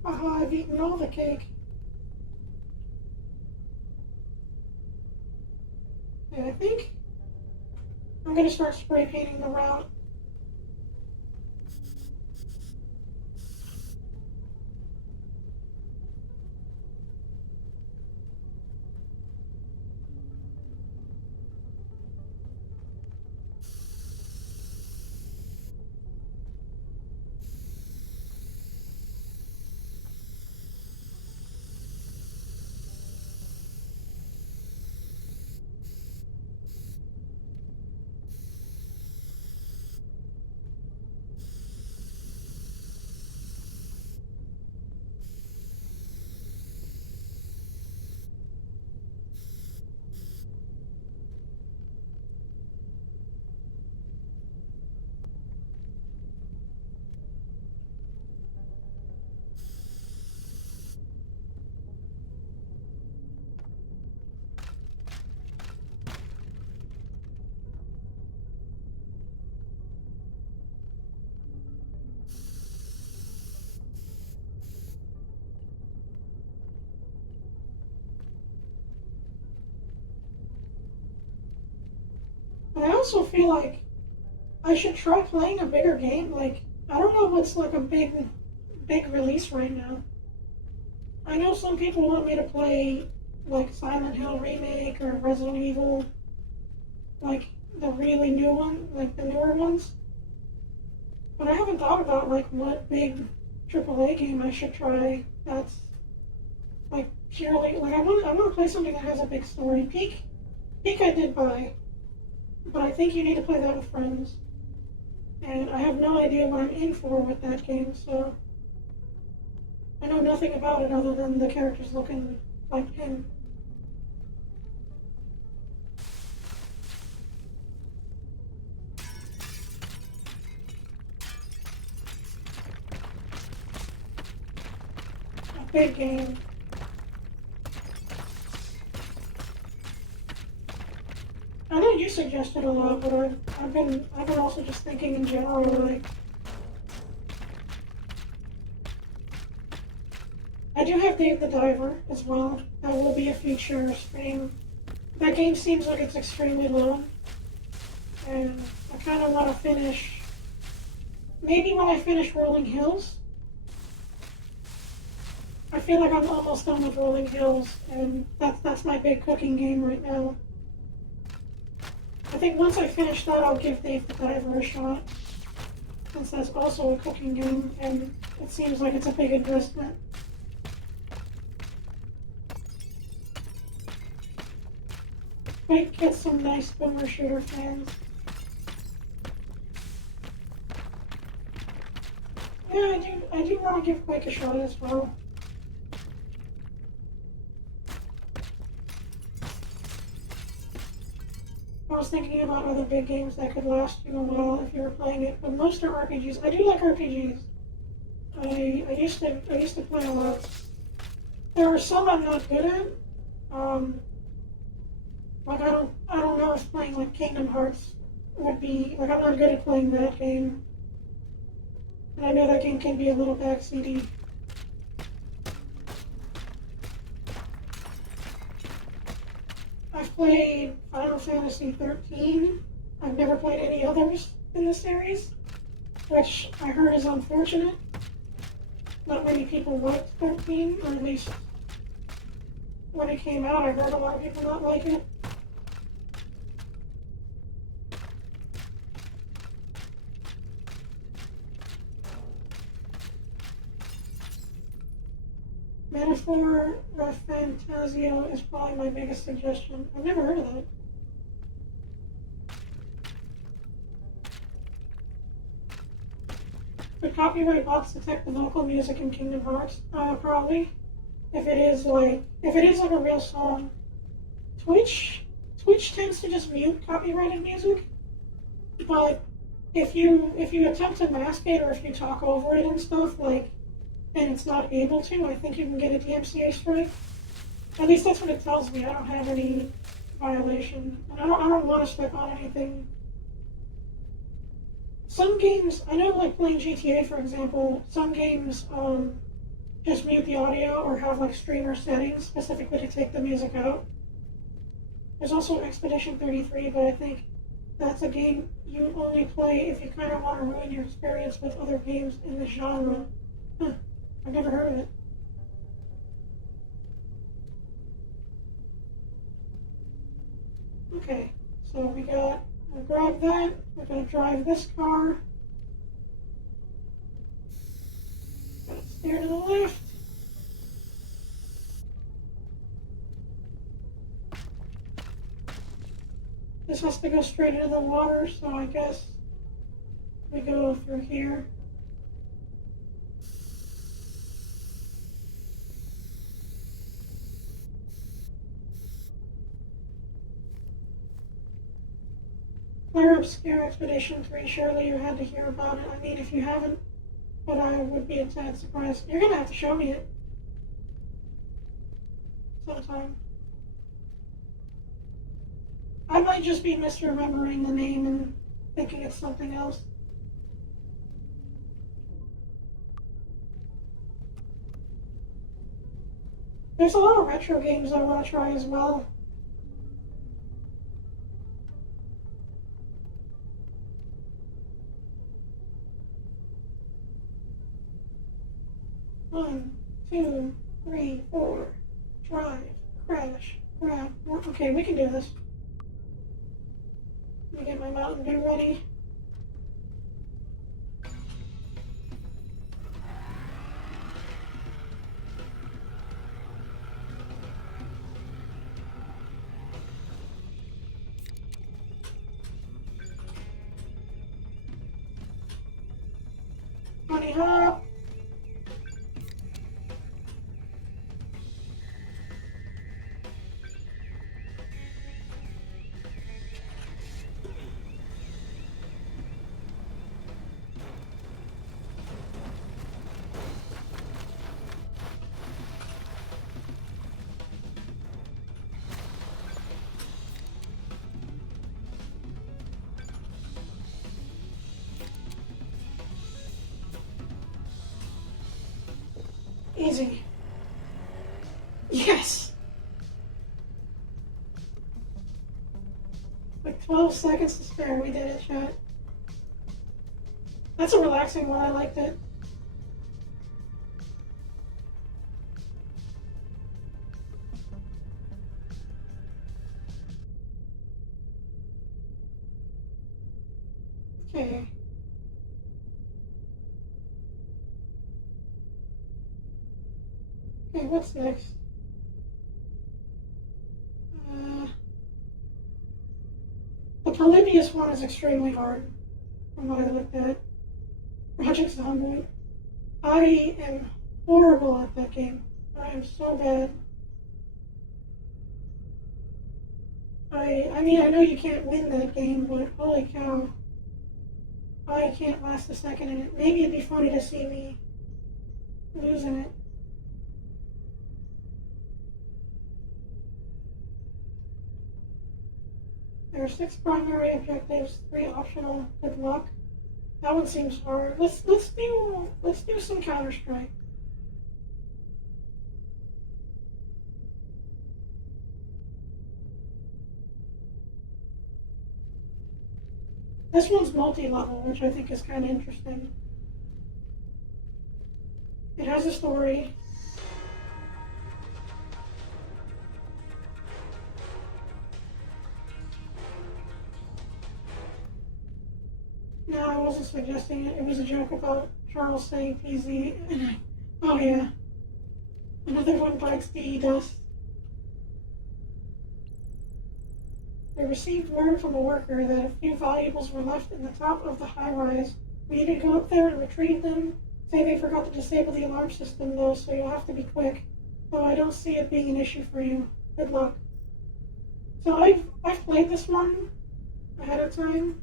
Haha, I've eaten all the cake. And I think I'm gonna start spray painting the route. And I also feel like I should try playing a bigger game. Like, I don't know what's like a big release right now. I know some people want me to play like Silent Hill Remake or Resident Evil, like the really new one, like the newer ones. But I haven't thought about like what big AAA game I should try that's like purely like I want to play something that has a big story. Peak I did buy, but I think you need to play that with friends. And I have no idea what I'm in for with that game, so I know nothing about it other than the characters looking like him. A big game. I know you suggested a lot, but I've been also just thinking in general, like I do have Dave the Diver as well. That will be a future stream. That game seems like it's extremely long, and I kind of want to finish. Maybe when I finish Rolling Hills, I feel like I'm almost done with Rolling Hills, and that's my big cooking game right now. I think once I finish that, I'll give Dave the Diver a shot, since that's also a cooking game, and it seems like it's a big investment. Might get some nice boomer shooter fans. Yeah, I do want to give Quake a shot as well. I was thinking about other big games that could last you a while if you were playing it, but most are RPGs. I do like RPGs. I used to play a lot. There are some I'm not good at. Like I don't know if playing like Kingdom Hearts would be like I'm not good at playing that game. And I know that game can be a little backseaty. I've played Final Fantasy 13. I've never played any others in the series, which I heard is unfortunate. Not many people liked 13, or at least when it came out, I heard a lot of people not like it. Metaphor Fantasio is probably my biggest suggestion. I've never heard of that. Would copyright bots detect the vocal music in Kingdom Hearts? Probably. If it is like a real song. Twitch tends to just mute copyrighted music, but if you attempt to mask it or if you talk over it and stuff like, and it's not able to, I think you can get a DMCA strike. At least that's what it tells me. I don't have any violation, and I don't want to step on anything. Some games, I know, like playing GTA for example, some games just mute the audio or have like streamer settings specifically to take the music out. There's also Expedition 33, but I think that's a game you only play if you kind of want to ruin your experience with other games in the genre. Huh, I've never heard of it. Okay, so we'll grab that, we're gonna drive this car. Gotta steer to the left. This has to go straight into the water, so I guess we go through here. Clear Obscure Expedition 3, surely you had to hear about it. I mean, if you haven't, but I would be a tad surprised. You're gonna have to show me it sometime. I might just be misremembering the name and thinking it's something else. There's a lot of retro games I want to try as well. One, two, three, four. Drive, crash, grab. Okay, we can do this. Let me get my Mountain Dew ready. Bunny hop. Easy. Yes! Like 12 seconds to spare. We did it, chat. That's a relaxing one. I liked it. Okay. Okay, what's next? The Polybius one is extremely hard, from what I looked at. Project Zomboid. I am horrible at that game. I am so bad. I mean, I know you can't win that game, but holy cow. I can't last a second in it. Maybe it'd be funny to see me losing it. There are 6 primary objectives, 3 optional. Good luck. That one seems hard. Let's do some Counter-Strike. This one's multi-level, which I think is kind of interesting. It has a story. No, I wasn't suggesting it. It was a joke about Charles saying PZ, and oh yeah. Another one bites DE dust. They received word from a worker that a few valuables were left in the top of the high-rise We need to go up there and retrieve them. Say they forgot to disable the alarm system though, so you'll have to be quick. Though I don't see it being an issue for you. Good luck. So I've played this one ahead of time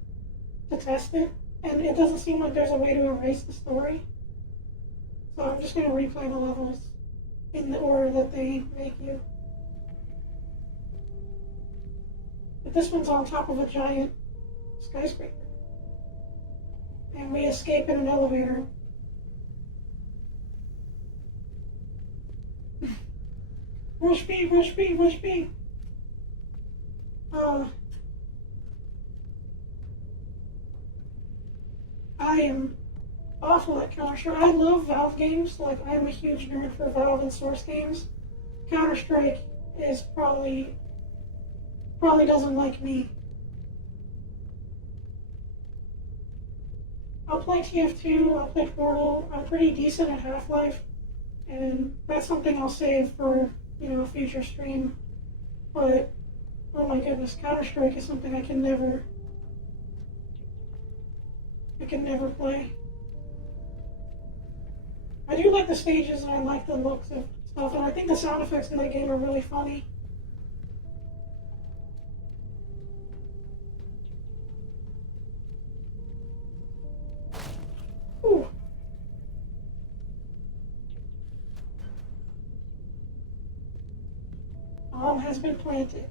to test it, and it doesn't seem like there's a way to erase the story. So I'm just gonna replay the levels in the order that they make you. But this one's on top of a giant skyscraper. And we escape in an elevator. Rush B, rush B, rush B. I am awful at Counter-Strike. I love Valve games. Like, I'm a huge nerd for Valve and Source games. Counter-Strike is probably doesn't like me. I'll play TF2, I'll play Portal. I'm pretty decent at Half-Life, and that's something I'll save for, a future stream. But, oh my goodness, Counter-Strike is something I can never play. I do like the stages and I like the looks of stuff, and I think the sound effects in that game are really funny. Ooh. Bomb has been planted.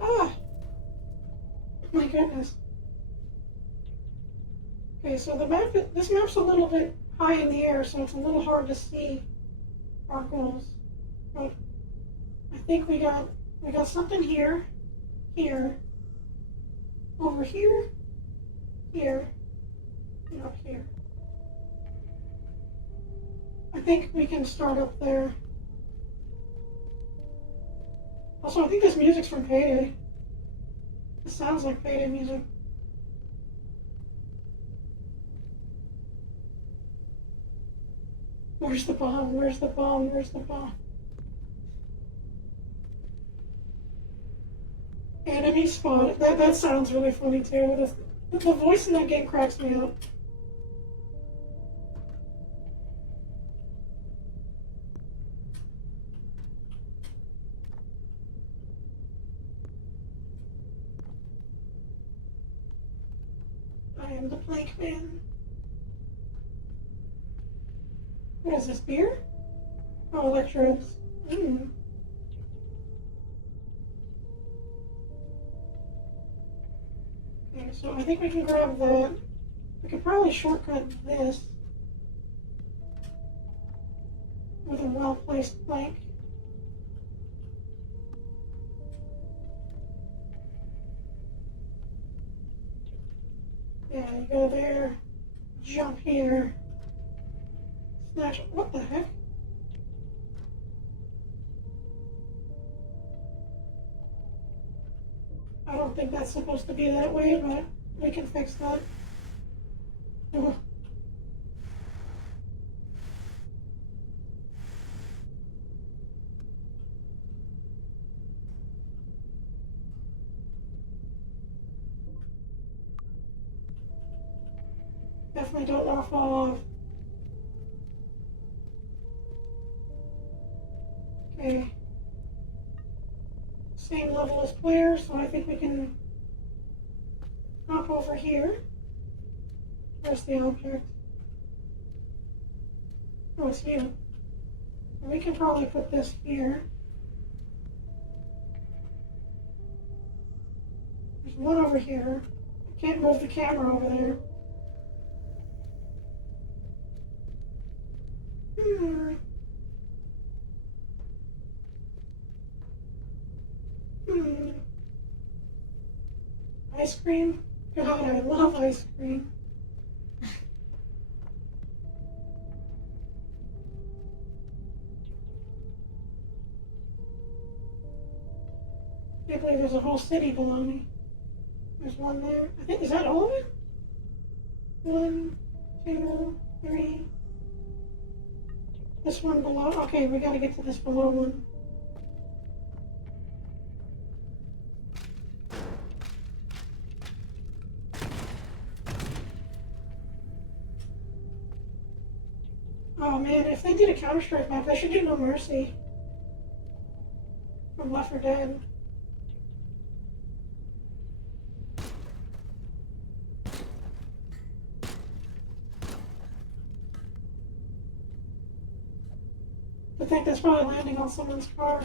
Ah! My goodness. Okay, so this map's a little bit high in the air, so it's a little hard to see our goals. But I think we got something here, over here, and up here. I think we can start up there. Also, I think this music's from Payday. It sounds like Payday music. Where's the bomb? Where's the bomb? Where's the bomb? Enemy spotted. That sounds really funny too. The voice in that game cracks me up. I am the plank man. What is this, beer? Oh, electrodes. Okay, so I think we can grab that. We could probably shortcut this with a well-placed plank. Yeah, you go there, jump here, snatch. What the heck? I don't think that's supposed to be that way, but we can fix that. Ugh. Definitely don't want to fall off. Okay. Same level as player, so I think we can hop over here. Where's the object? Oh, it's you. We can probably put this here. There's one over here. I can't move the camera over there. Ice cream? God, I love ice cream. I can't believe there's a whole city below me. There's one there. I think, is that all of it? 1, 2, 3. This one below. Okay, we gotta get to this below one. Counter-Strike map. They should do No Mercy from Left 4 Dead. I think that's probably landing on someone's car.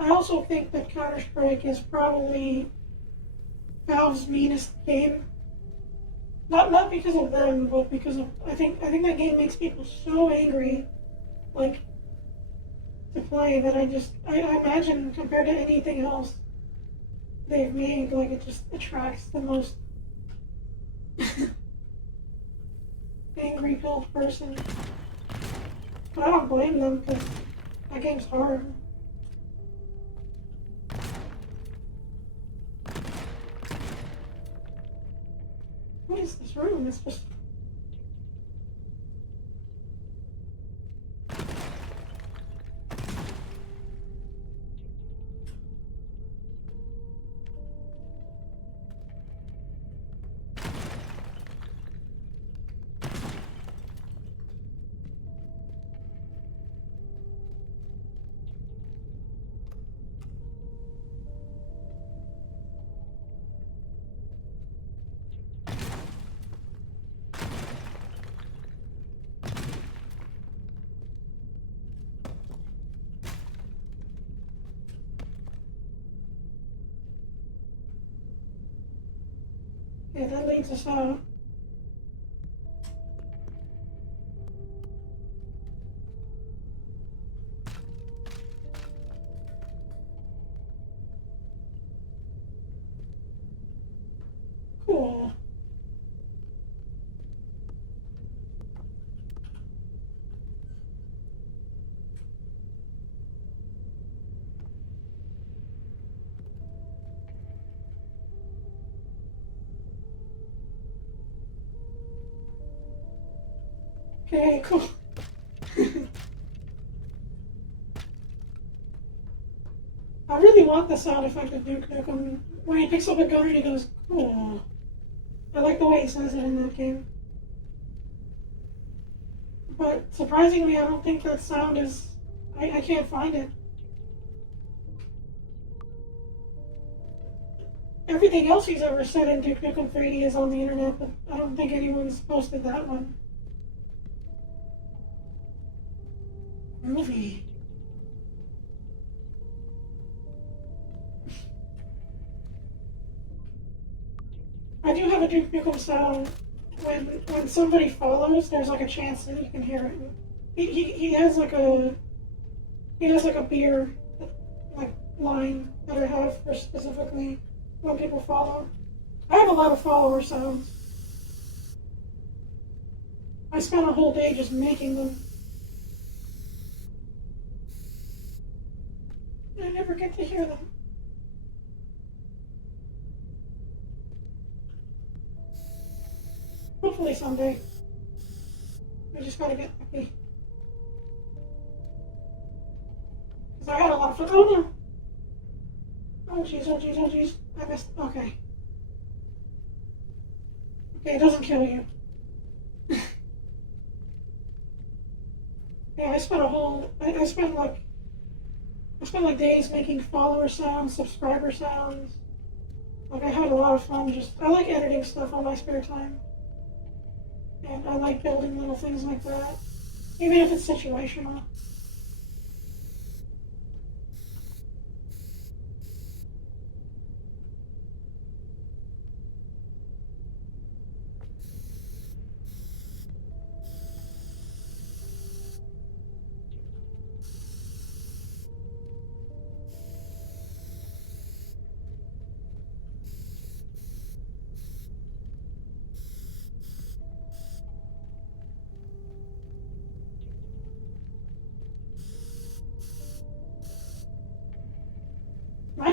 I also think that Counter-Strike is probably Valve's meanest game. Not because of them, but because of I think that game makes people so angry, like, to play that I imagine compared to anything else they've made, like, it just attracts the most angry filled person. But I don't blame them because that game's hard. What is this room? It's just. Yeah, that leads us out. Cool. Okay, cool. I really want the sound effect of Duke Nukem. When he picks up a gun and he goes, cool. I like the way he says it in that game. But surprisingly, I don't think that sound is. I can't find it. Everything else he's ever said in Duke Nukem 3D is on the internet, but I don't think anyone's posted that one. Groovy. I do have a Duke Nukem sound. When somebody follows, there's like a chance that you can hear it. He has like a beer like line that I have for specifically when people follow. I have a lot of follower sounds. I spent a whole day just making them. I never get to hear them. Hopefully someday. I just gotta get lucky. Because I had a lot of fun. Oh no! Oh jeez, oh jeez, oh jeez. I missed. Okay. Okay, it doesn't kill you. Yeah, I spent like days making follower sounds, subscriber sounds. Like I had a lot of fun I like editing stuff on my spare time. And I like building little things like that. Even if it's situational.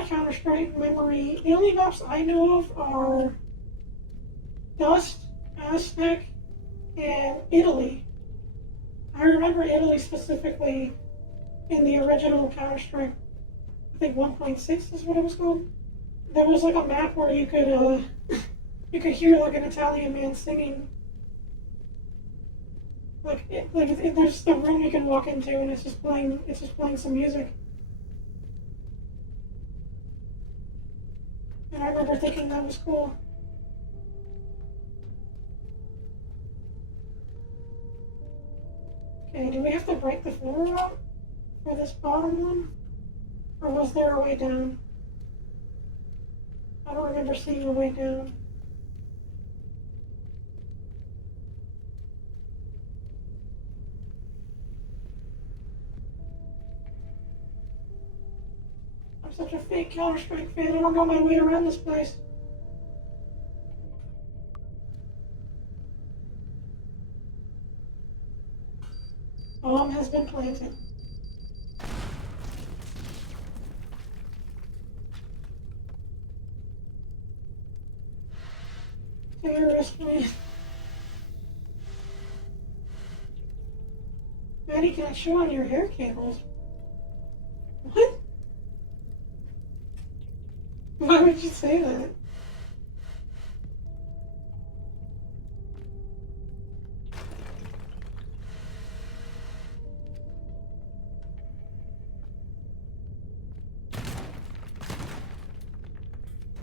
Counter-Strike memory. The only maps I know of are Dust, Aztec, and Italy. I remember Italy specifically in the original Counter-Strike, I think 1.6 is what it was called. There was like a map where you could you could hear like an Italian man singing. There's the room you can walk into and it's just playing some music. And I remember thinking that was cool. Okay, do we have to break the floor out for this bottom one? Or was there a way down? I don't remember seeing a way down. I'm such a fake Counter-Strike fan, I don't know my way around this place. Bomb has been planted. Terrorist man. Maddie, can I show on your hair cables? What? Why would you say that?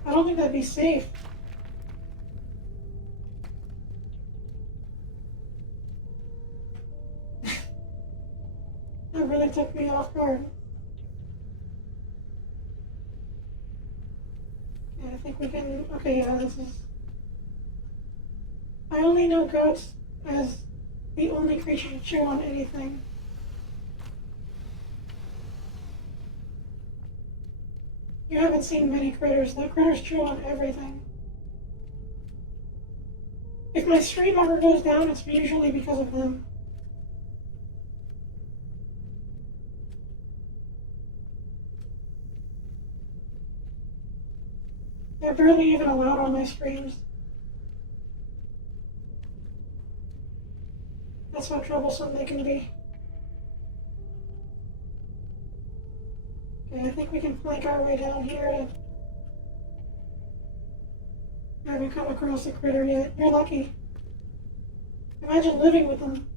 I don't think that'd be safe. That really took me off guard. Yeah, I think we can. Okay, yeah, this is. I only know goats as the only creature to chew on anything. You haven't seen many critters. The critters chew on everything. If my stream ever goes down, it's usually because of them. They're barely even allowed on my streams. That's how troublesome they can be. Okay, I think we can flank our way down here to... I haven't come across a critter yet. You're lucky. Imagine living with them.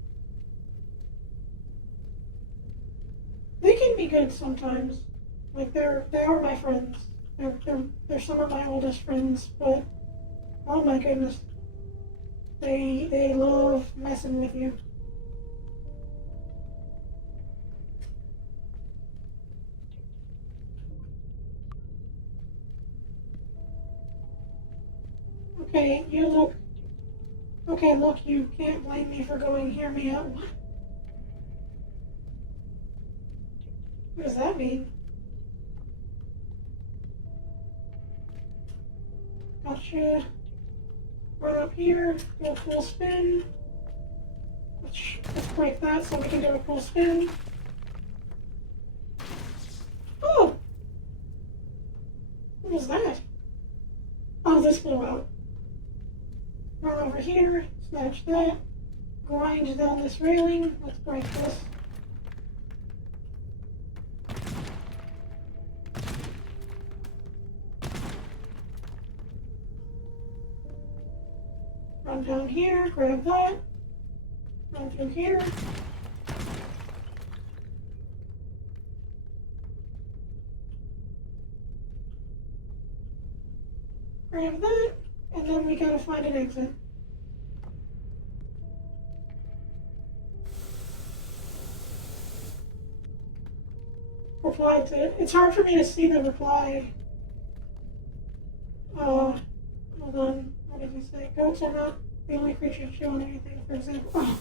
They can be good sometimes. Like, they are my friends. They're some of my oldest friends, but oh my goodness. They love messing with you. Okay, you look... Okay, look, you can't blame me for going hear me out. What does that mean? Gotcha. Run up here, do a full spin. Let's break that so we can do a full spin. Oh! What was that? Oh, this blew out. Run over here, snatch that, grind down this railing, let's break this. Run down here, grab that, run through here. Grab that, and then we gotta find an exit. Reply to... It's hard for me to see the reply. Hold on. What did he say? Goats are not the only creature to chew on anything, for example. Oh.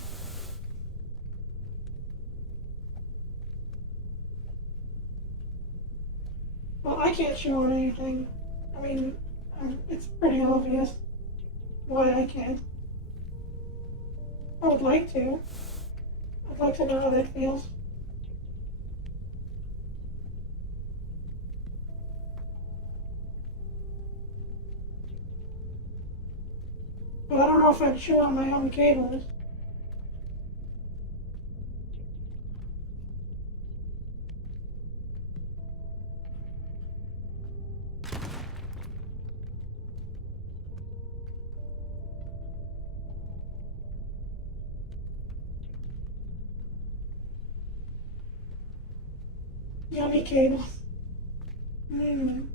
Well, I can't chew on anything. I mean, it's pretty obvious why I can't. I would like to. I'd like to know how that feels. know if I'd chew on my own cables. Yummy cables. Mmm.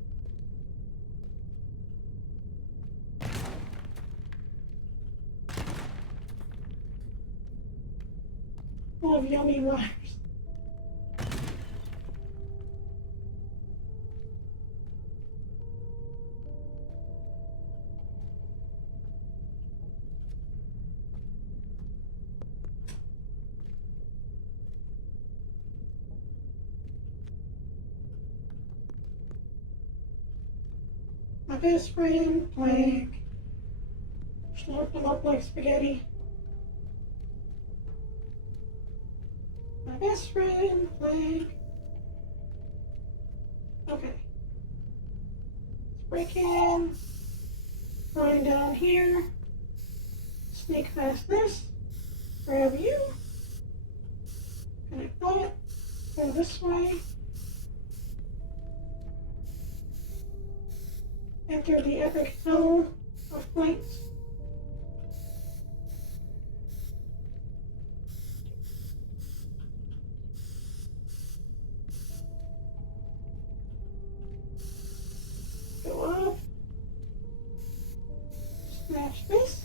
Full of yummy wires. My best friend, blank. Slurp them up like spaghetti. My best friend, blank. Okay. Let's break in. Run down here. Sneak past this. Grab you. Connect that. Go this way. Enter the epic tunnel of flights. Go up. Smash this.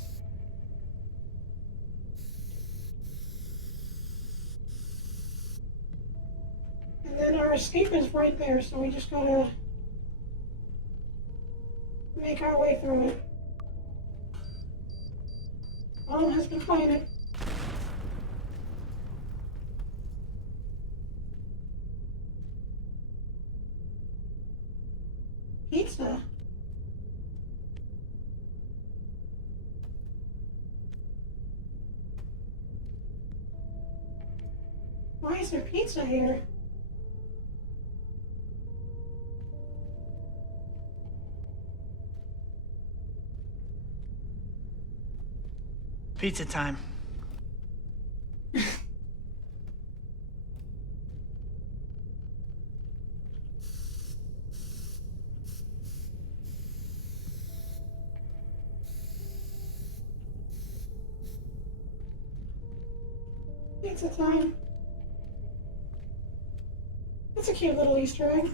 And then our escape is right there, so we just gotta make our way through it. Bomb has been planted. Pizza? Why is there pizza here? Pizza time. Pizza time. It's a cute little Easter egg.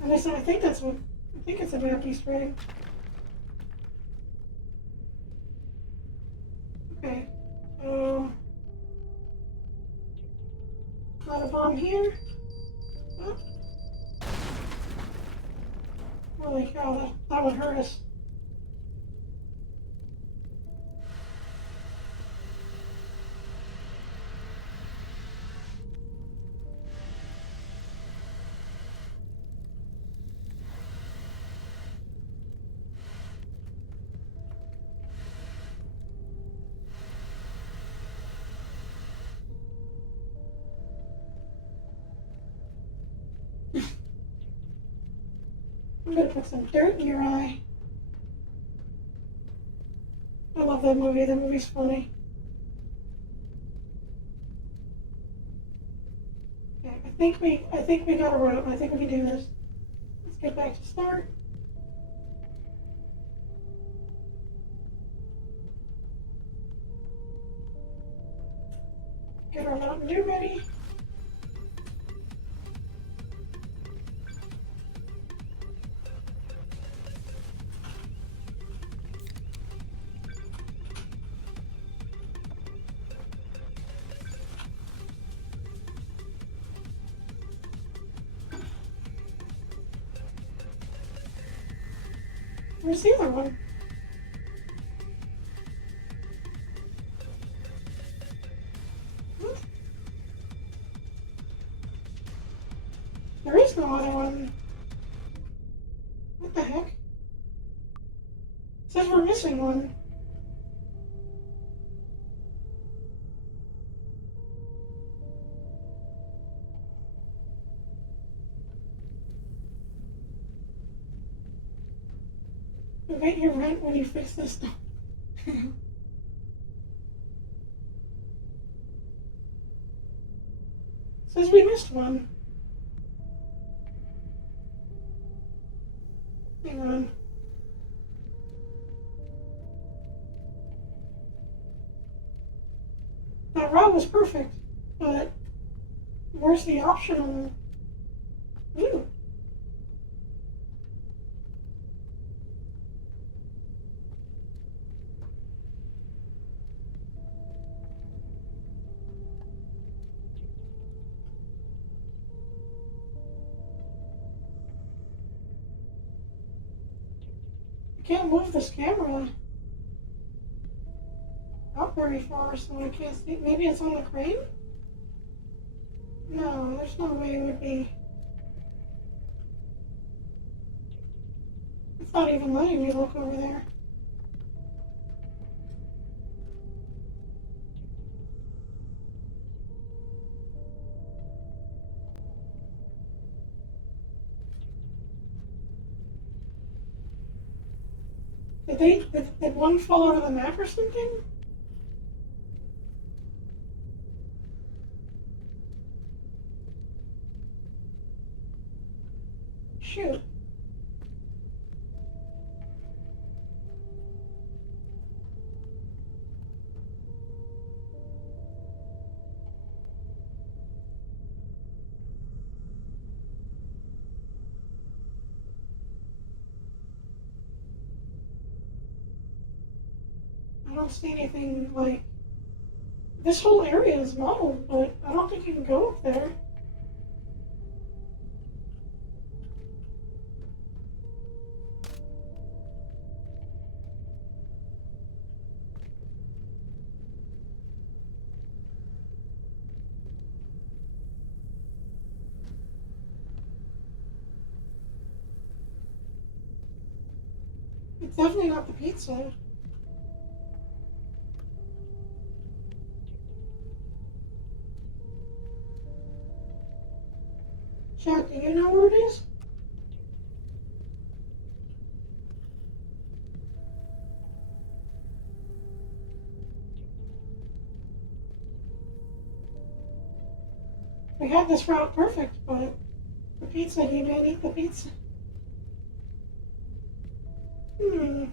And I think that's what, I think it's a map Easter egg. Okay, so, got a bomb here. Oh. Holy cow, that would hurt us. I'm gonna put some dirt in your eye. I love that movie. That movie's funny. Okay, I think we got a route. I think we can do this. Let's get back to start. Get our Mountain Dew ready. Where's the other one? What? There is no other one. What the heck? It says we're missing one. You'll get your rent when you fix this stuff. Says we missed one. Hang on. That route was perfect, but where's the optional view? I can't move this camera up very far, so I can't see. Maybe it's on the crane? No, there's no way it would be. It's not even letting me look over there. Did one fall out of the map or something? Shoot. I don't see anything like. This whole area is modeled, but I don't think you can go up there. It's definitely not the pizza. Jack, do you know where it is? We had this route perfect, but the pizza, you didn't eat the pizza. You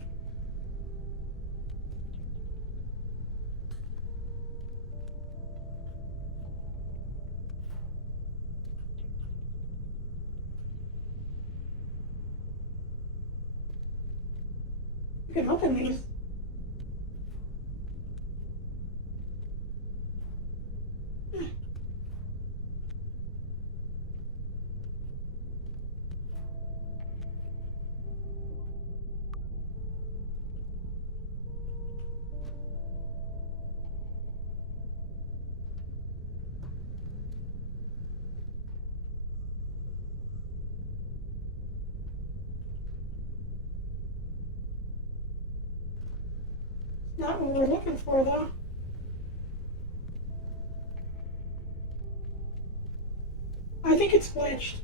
can open these. Not what we're looking for, though. I think it's glitched.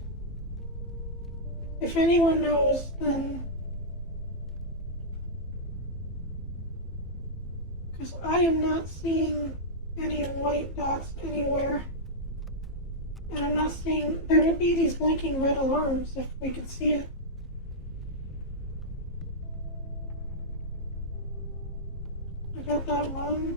If anyone knows, then... Because I am not seeing any white dots anywhere. And I'm not seeing... There would be these blinking red alarms if we could see it. I got that one.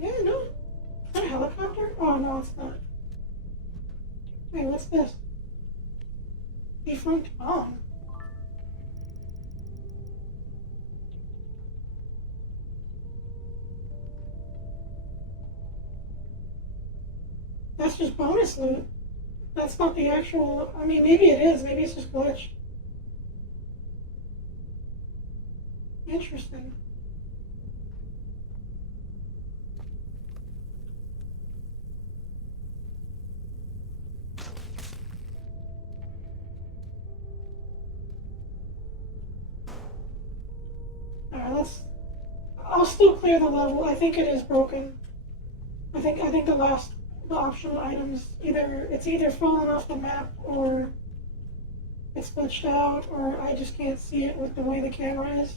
Yeah, no. Is that a helicopter? Oh, no, it's not. Wait, what's this? Defunct bomb. That's just bonus loot. That's not the actual... I mean, maybe it is. Maybe it's just glitched. Interesting. still clear the level. I think it is broken. I think the optional items it's either fallen off the map or it's glitched out or I just can't see it with the way the camera is.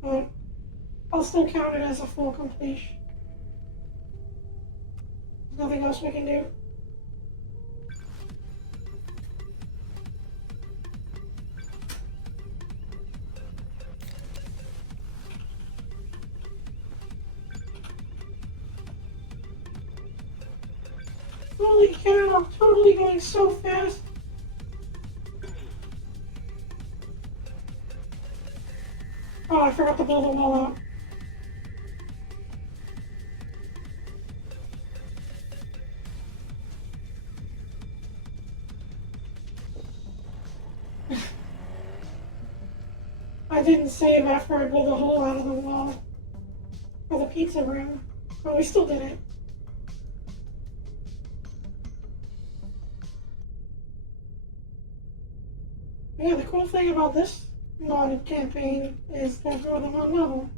But I'll still count it as a full completion. There's nothing else we can do. Holy cow, I'm totally going so fast. Oh, I forgot to build a wall out. I didn't save after I blew the hole out of the wall for the pizza room, but we still did it. Yeah, the cool thing about this modded campaign is there's more than one level.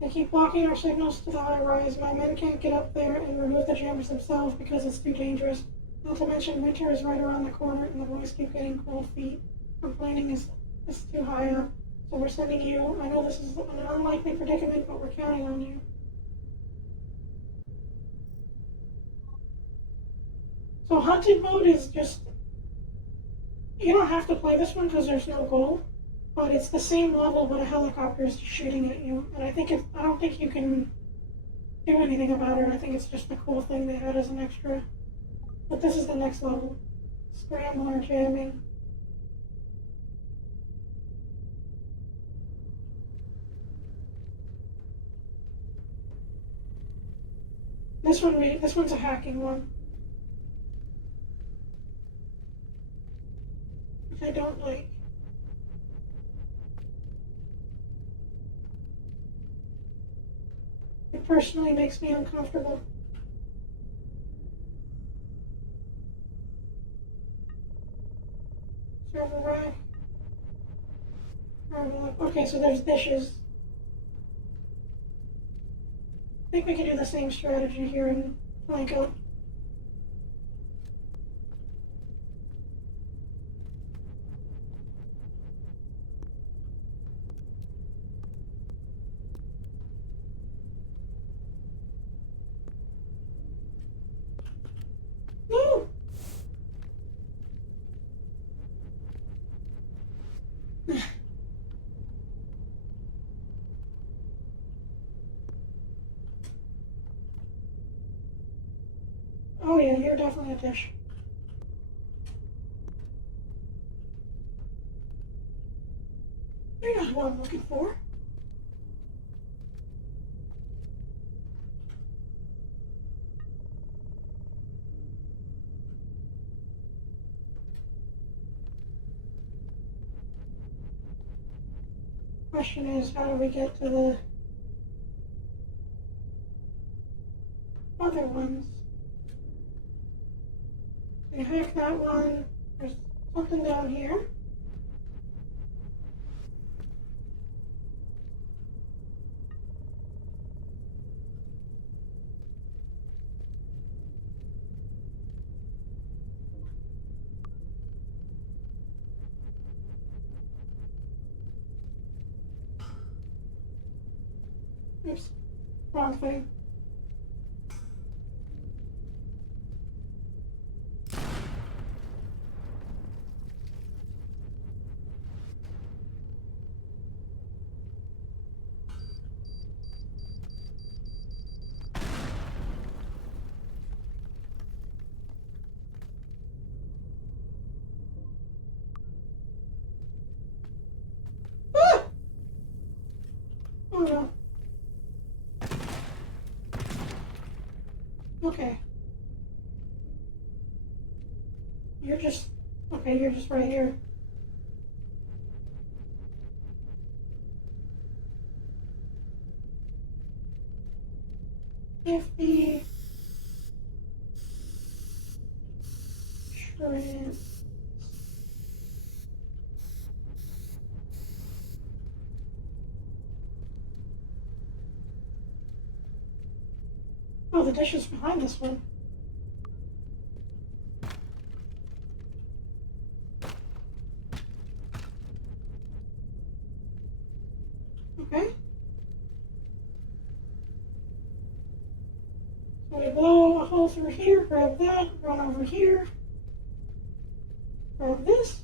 They keep blocking our signals to the high rise. My men can't get up there and remove the jammers themselves because it's too dangerous. Not to mention winter is right around the corner and the boys keep getting cold feet. Complaining is too high up. So we're sending you. I know this is an unlikely predicament, but we're counting on you. So hunted mode is just, you don't have to play this one because there's no goal, but it's the same level but a helicopter is shooting at you. And I don't think you can do anything about it. I think it's just a cool thing they had as an extra. But this is the next level. Scrambler jamming. This one's a hacking one. Which I don't like. It personally makes me uncomfortable. Server rack. Okay, so there's dishes. I think we can do the same strategy here in Blanco. No! Oh yeah, you're definitely a dish. You're not what I'm looking for. Question is, how do we get to the other ones? We hack that one. There's something down here. Oops, wrong thing. Ah! Oh no. Okay. You're just right here. If the Brilliant. Oh, the dish is behind this one. Okay. So we blow a hole through here, grab that, run over here, grab this.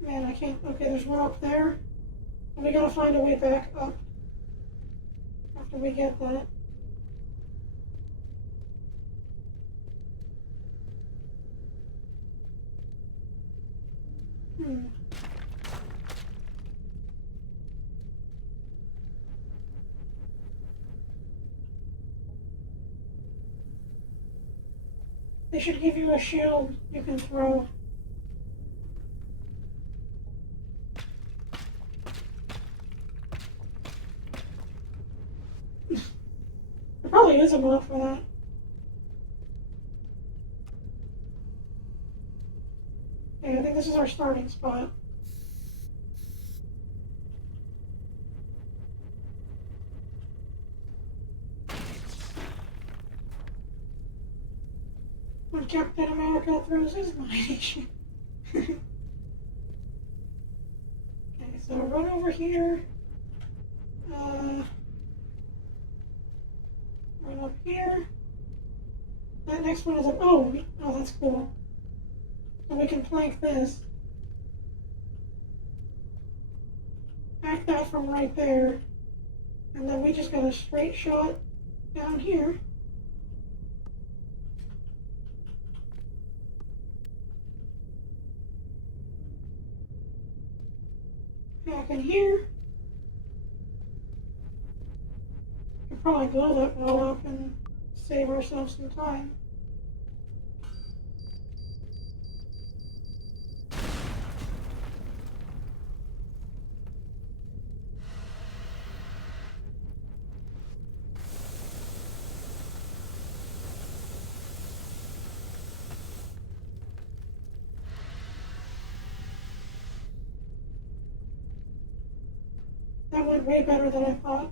Man, I can't. Okay, there's one up there. And we gotta find a way back up after we get that. Hmm. They should give you a shield you can throw. There probably is a mod for that. Okay, I think this is our starting spot. When Captain America throws his mighty. Okay, so run over here. Run up here. That next one is a. Oh, that's cool. So we can plank this. Hack that from right there. And then we just got a straight shot down here. Back in here. Could probably blow that wall up and save ourselves some time. That went way better than I thought.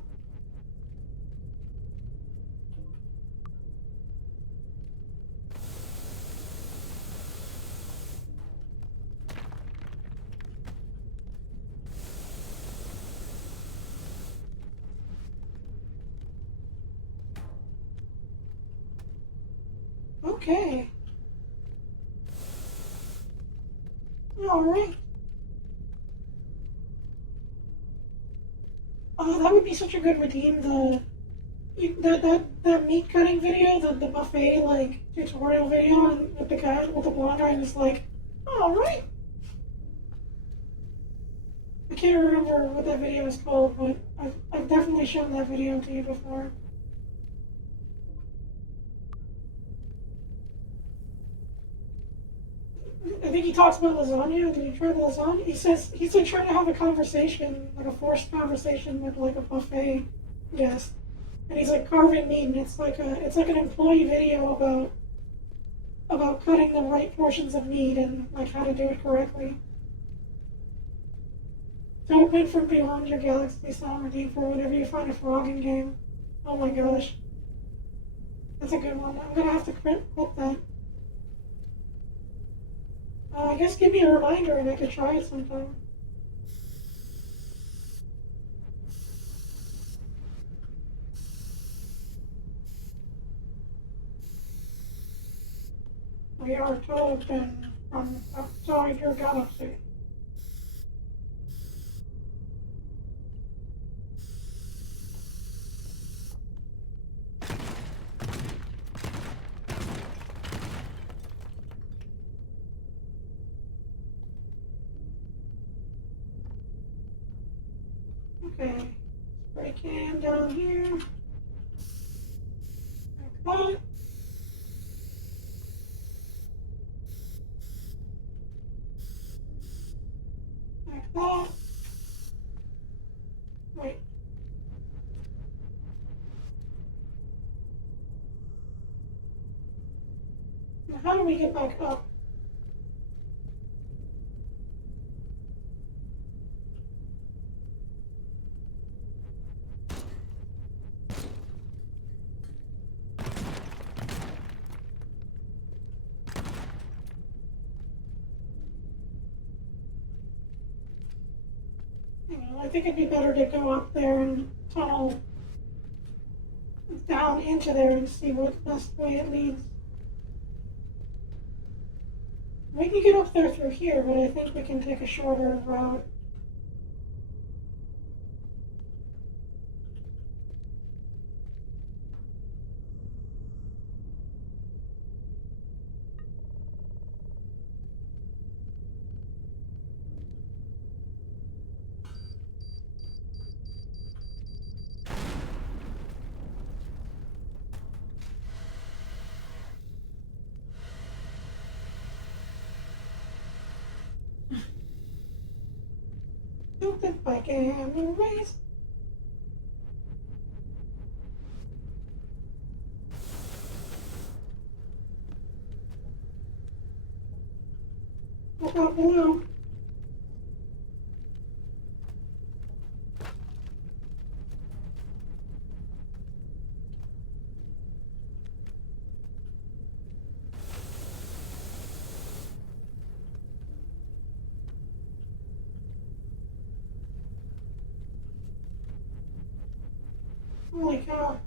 Okay. Alright. Oh, that would be such a good redeem. That meat cutting video, the buffet like tutorial video, and with the guy with the blonde guy, and it's like, alright. I can't remember what that video is called, but I've definitely shown that video to you before. I think he talks about lasagna. Did you try the lasagna? He's like trying to have a conversation, like a forced conversation with like a buffet guest, and he's like carving meat, and it's like an employee video about cutting the right portions of meat and like how to do it correctly. Don't win from beyond your galaxy song redeem for whenever you find a frog in game. Oh my gosh, that's a good one. I'm gonna have to quit that. I guess give me a reminder and I could try it sometime. We are token from outside your galaxy. Okay, spray can down here. Like that. Like Now, how do we get back up? I think it'd be better to go up there and tunnel down into there and see what best way it leads. We can get up there through here, but I think we can take a shorter route. Stupid fucking race. Look out below. Holy cow.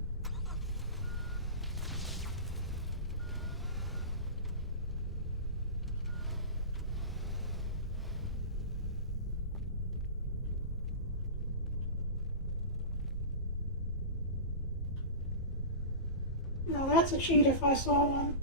Now that's a cheat if I saw one.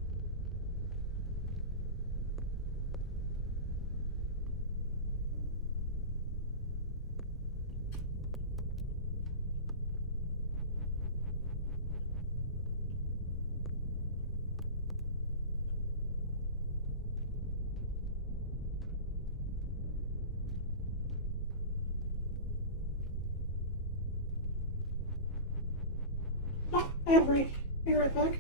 Oh, every. Be right back.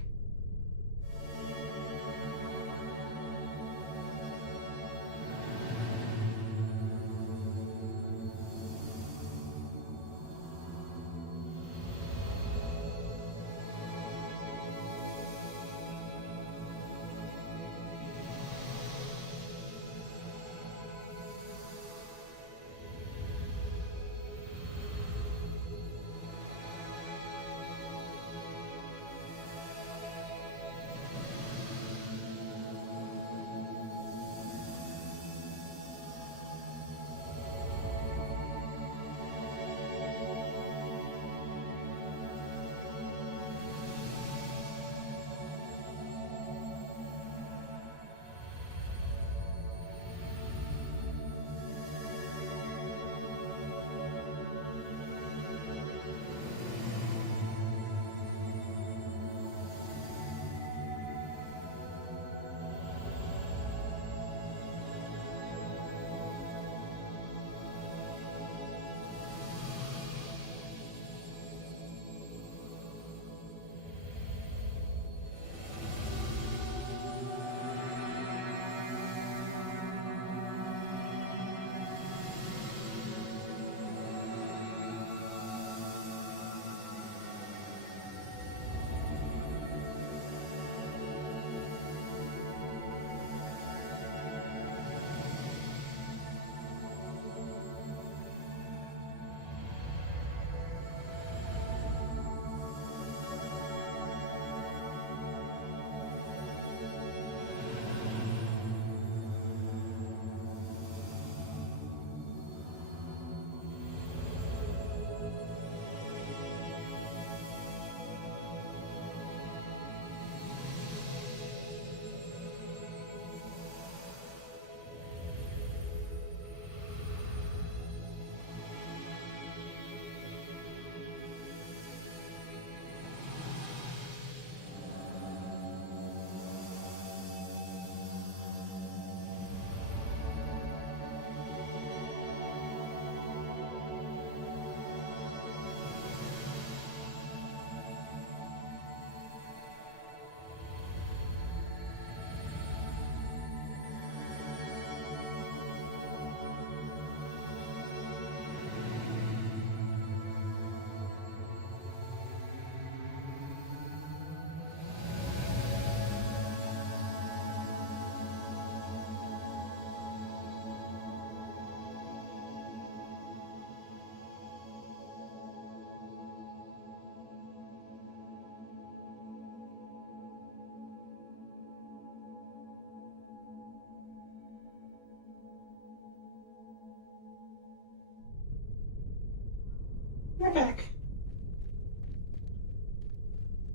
We're back.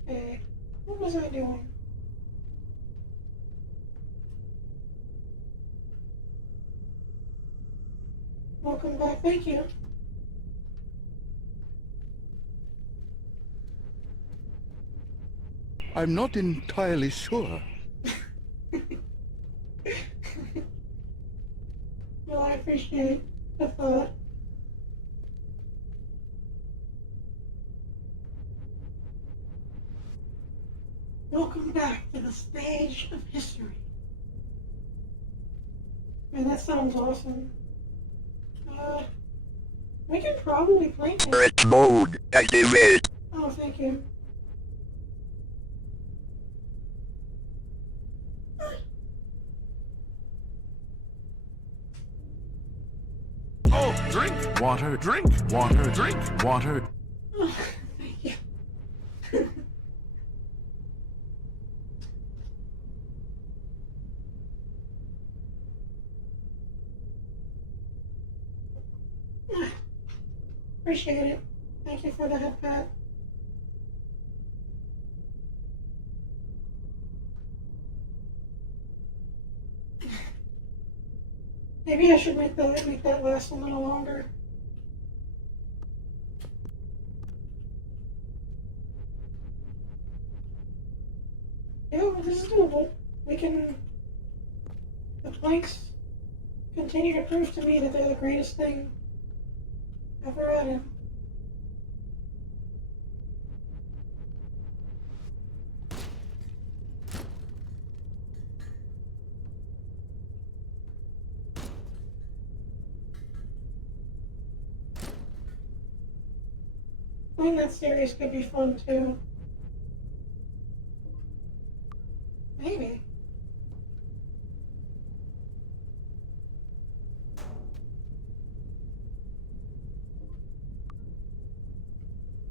Okay, what was I doing? Welcome back, thank you. I'm not entirely sure. Well, I appreciate the thought. Welcome back to the stage of history. Man, that sounds awesome. We can probably play it. Turret mode activate. Oh, thank you. Oh, drink water, drink water, drink water. Oh, thank you. Appreciate it. Thank you for the head pat. Maybe I should make that last a little longer. Yeah, this is doable. We can. The planks continue to prove to me that they're the greatest thing ever added. Playing that series could be fun too. Maybe.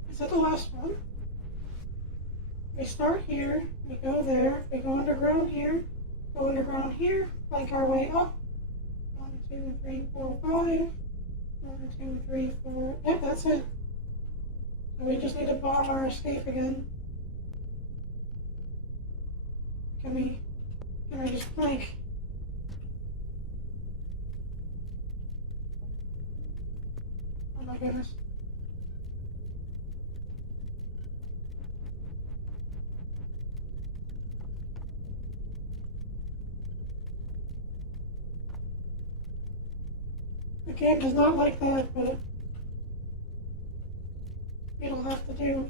Is that the last one? We start here, we go there, we go underground here, go underground here, plank our way up. 1, 2, 3, 4, 5. 1, 2, 3, 4. Yep, that's it. So we just need to bomb our escape again. Can I just plank? Oh my goodness. The game does not like that, but it'll have to do.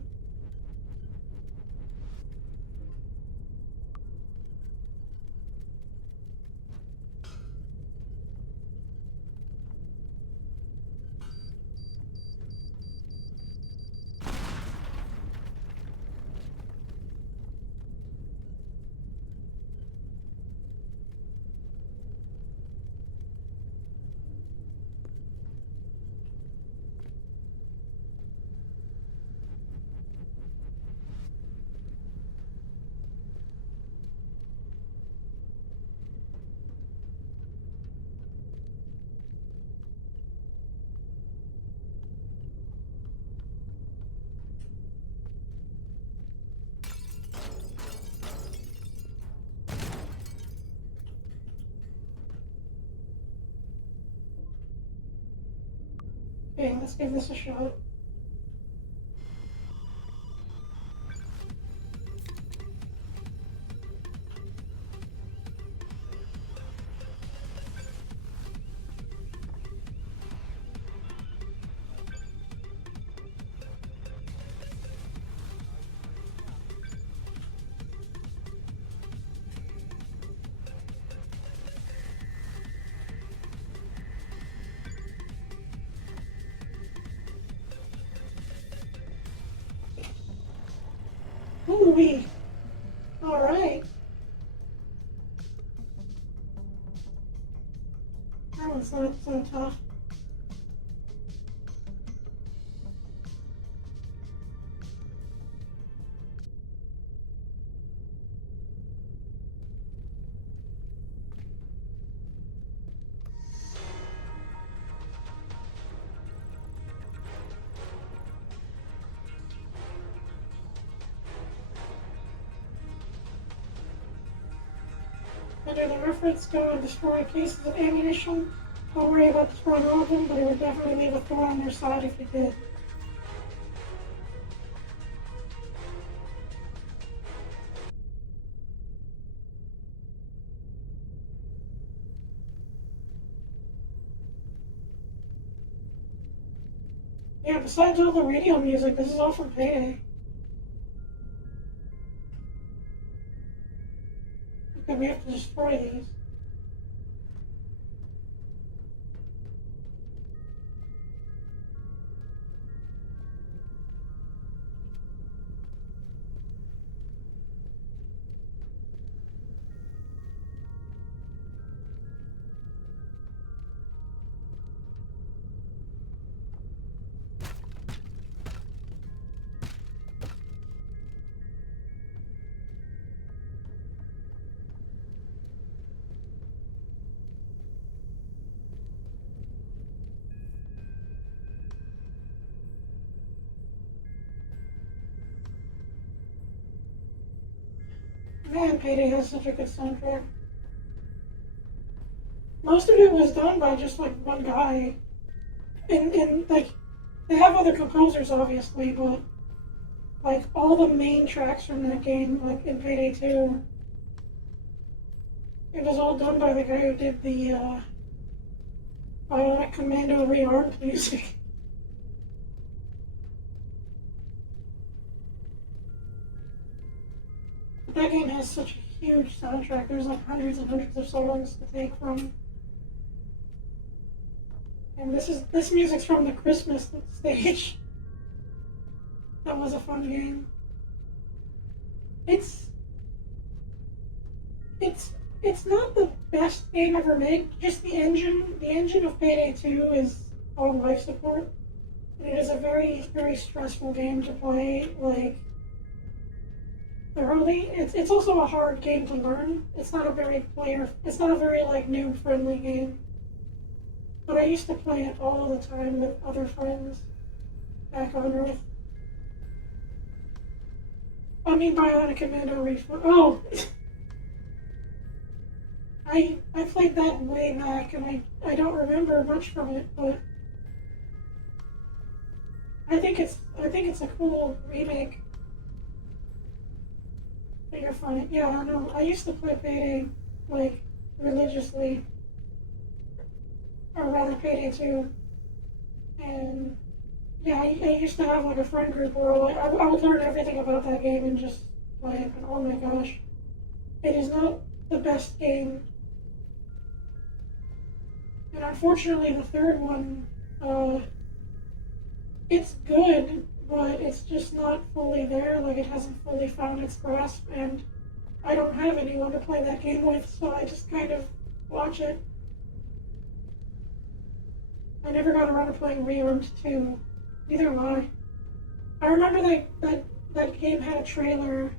Okay, let's give this a shot. Ooh-wee. All right. That one's not so tough. Under the reference, go and destroy cases of ammunition. Don't worry about destroying all of them, but it would definitely leave a thorn on their side if you did. Yeah, besides all the radio music, this is all from Payday. Okay, we have to destroy these. Man, Payday has such a good soundtrack. Most of it was done by just like one guy. And like, they have other composers obviously, but like all the main tracks from that game, like in Payday 2, it was all done by the guy who did the Bionic Commando Rearmed music. That game has such a huge soundtrack. There's like hundreds and hundreds of songs to take from. And this music's from the Christmas stage. That was a fun game. It's not the best game ever made. Just the engine of Payday 2 is on life support. And it is a very, very stressful game to play, like, thoroughly. It's also a hard game to learn. It's not a very like noob friendly game. But I used to play it all the time with other friends back on Earth. I mean Bionic Commando Reform. Oh! I played that way back and I don't remember much from it, but I think it's a cool remake. But you're fine. Yeah, I don't know. I used to play Payday like religiously. Or rather Payday 2. And yeah, I used to have like a friend group where I would learn everything about that game and just play it, and oh my gosh. It is not the best game. And unfortunately the third one, it's good, but it's just not fully there, like it hasn't fully found its grasp, and I don't have anyone to play that game with, so I just kind of watch it. I never got around to playing Rearmed 2. Neither have I. I remember that game had a trailer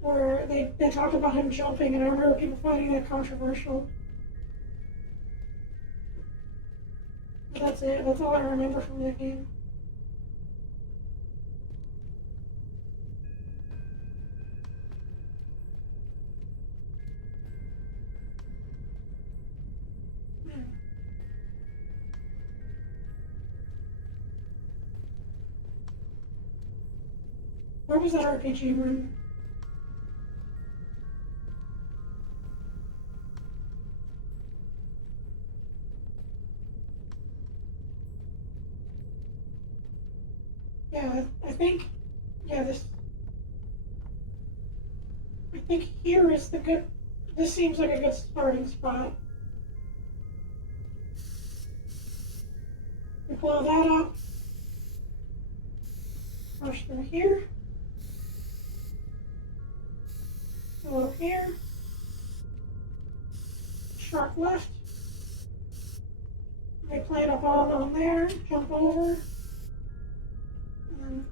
where they talked about him jumping, and I remember people finding that controversial. But that's it. That's all I remember from that game. Where was that RPG room? Yeah, I think here is the good, this seems like a good starting spot. We blow that up. Rush through here. Go up here. Sharp left. They plant a bomb on there, jump over. And then...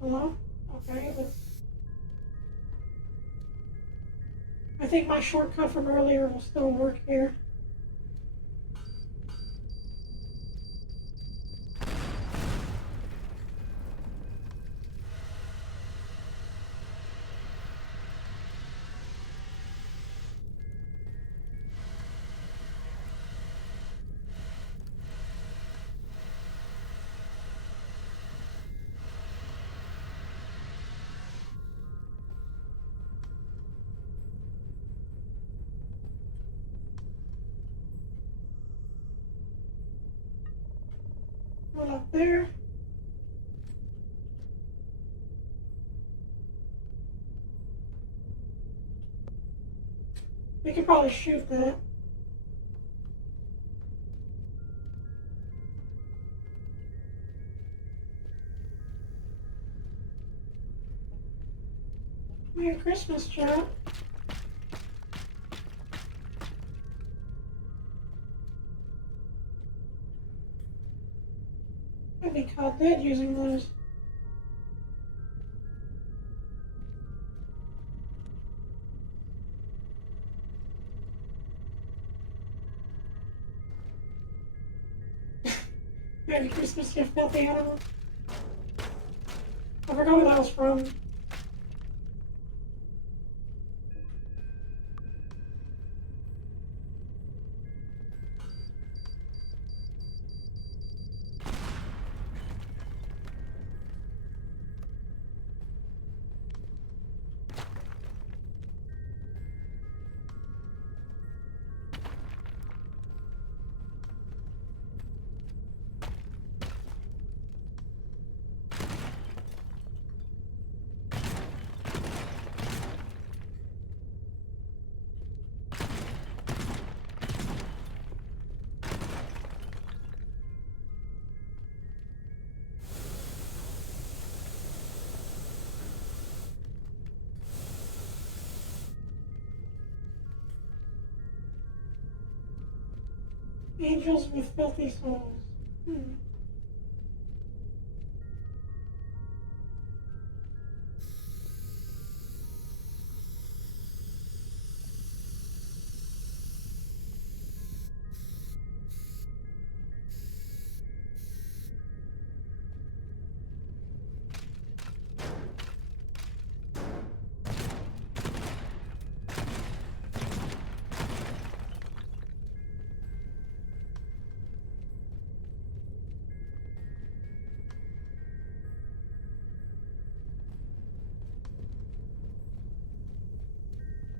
Hello? Okay, I think my shortcut from earlier will still work here. there. We could probably shoot that. Merry Christmas, chat. I'd be caught dead using those. Merry Christmas, you filthy animal. I forgot where that was from. Angels with filthy souls.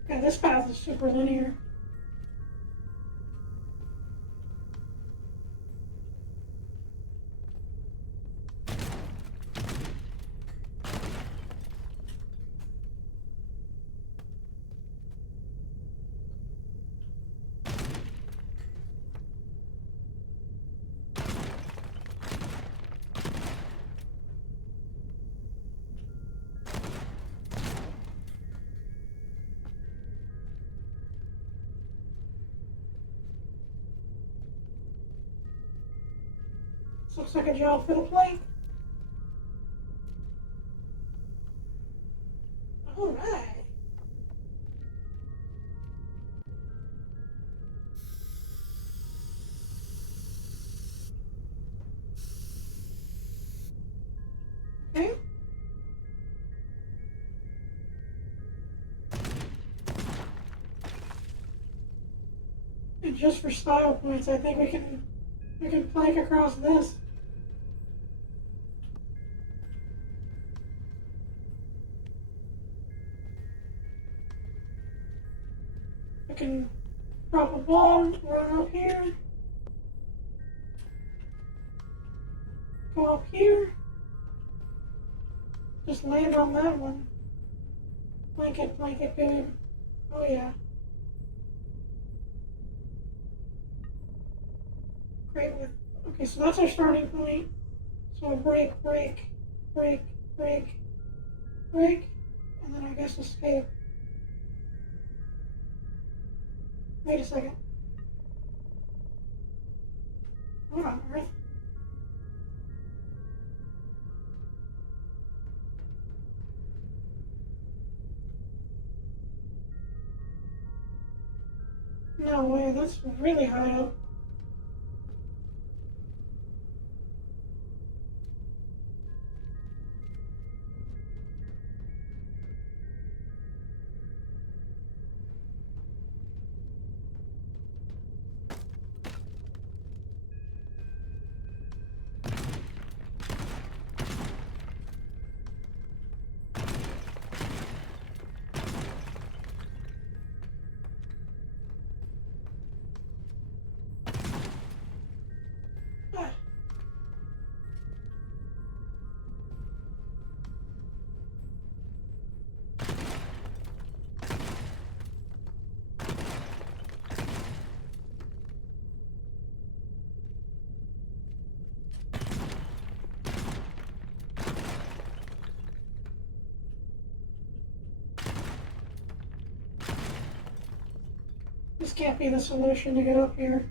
Yeah, this path is super linear. This looks like a job for the plate. Alright. Okay. And just for style points, I think we can plank across this. We can drop a ball, run up here, go up here, just land on that one. Blanket, good. Oh yeah. Great with, okay, so that's our starting point. So a break, and then I guess escape. Wait a second. What on earth? No way, that's really high up. This can't be the solution to get up here.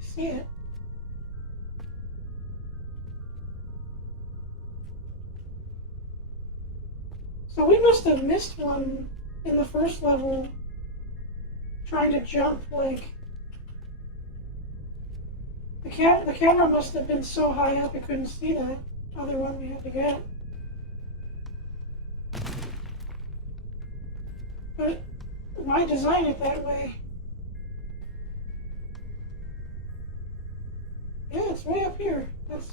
See it. So we must have missed one in the first level, trying to jump, like... The camera must have been so high up it couldn't see that other one we had to get. But why design it that way? Yeah, it's way up here. That's...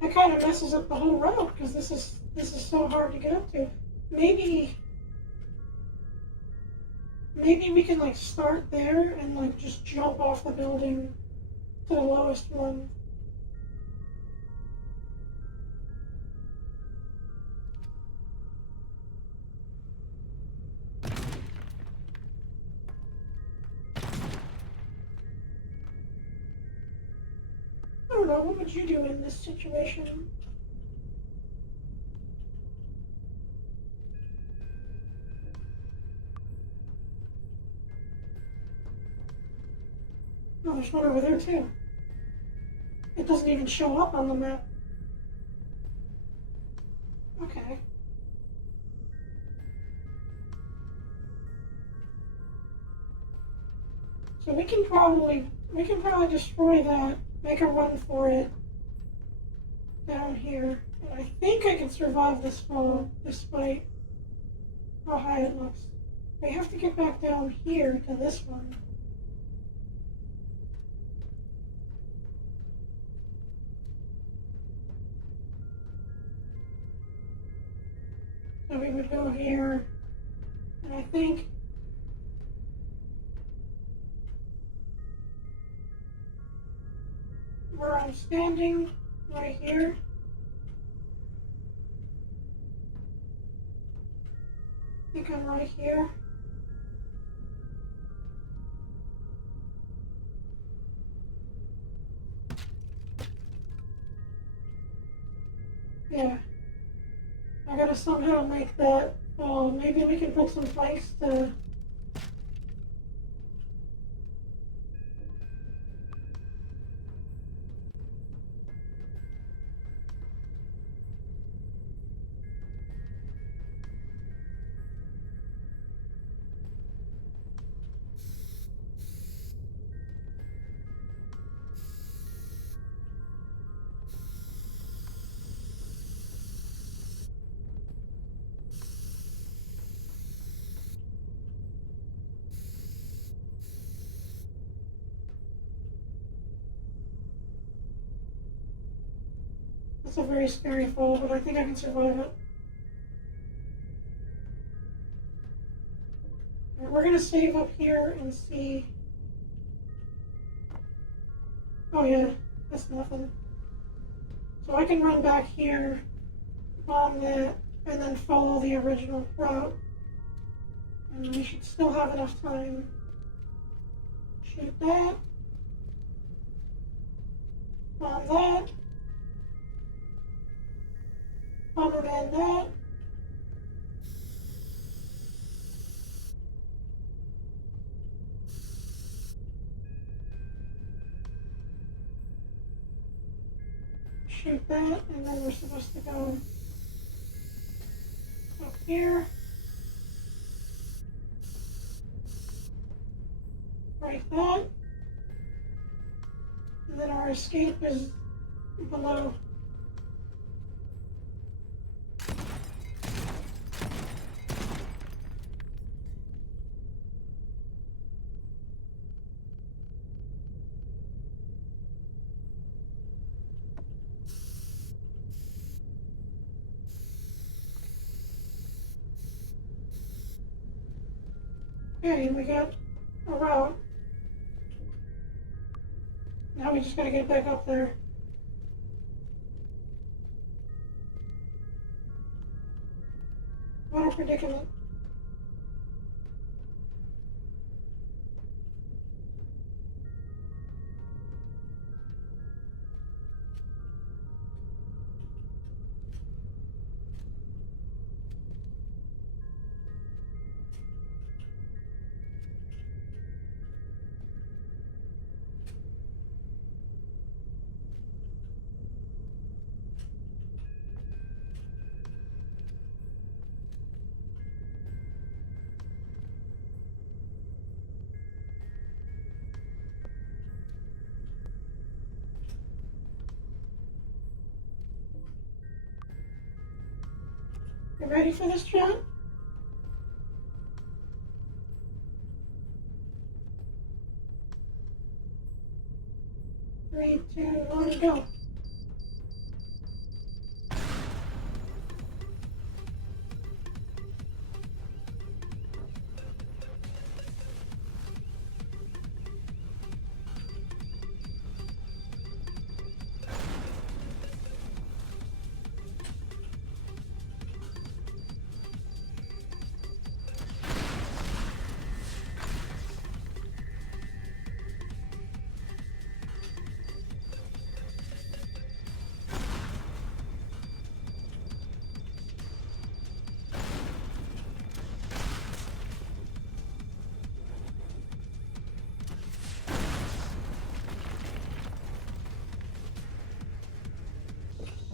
That kind of messes up the whole route because this is so hard to get up to. Maybe we can like start there and like just jump off the building to the lowest one. I don't know, what would you do in this situation? Oh, there's one over there too. It doesn't even show up on the map. Okay. So we can probably destroy that, make a run for it down here. And I think I can survive this fall, despite how high it looks. We have to get back down here to this one. So we would go here, and I think where I'm standing, right here, I think I'm right here. Yeah. I gotta somehow make that fall. Maybe we can put some planks to... It's a very scary fall, but I think I can survive it. Alright, we're gonna save up here and see... Oh yeah, that's nothing. So I can run back here, bomb that, and then follow the original route. And we should still have enough time. Shoot that. Bomb that. Bomber man that. Shoot that, and then we're supposed to go up here. Right that. And then our escape is below. Okay, we got a route. Now we just gotta get back up there. What a predicament. You ready for this, John? 3, 2, 1, go.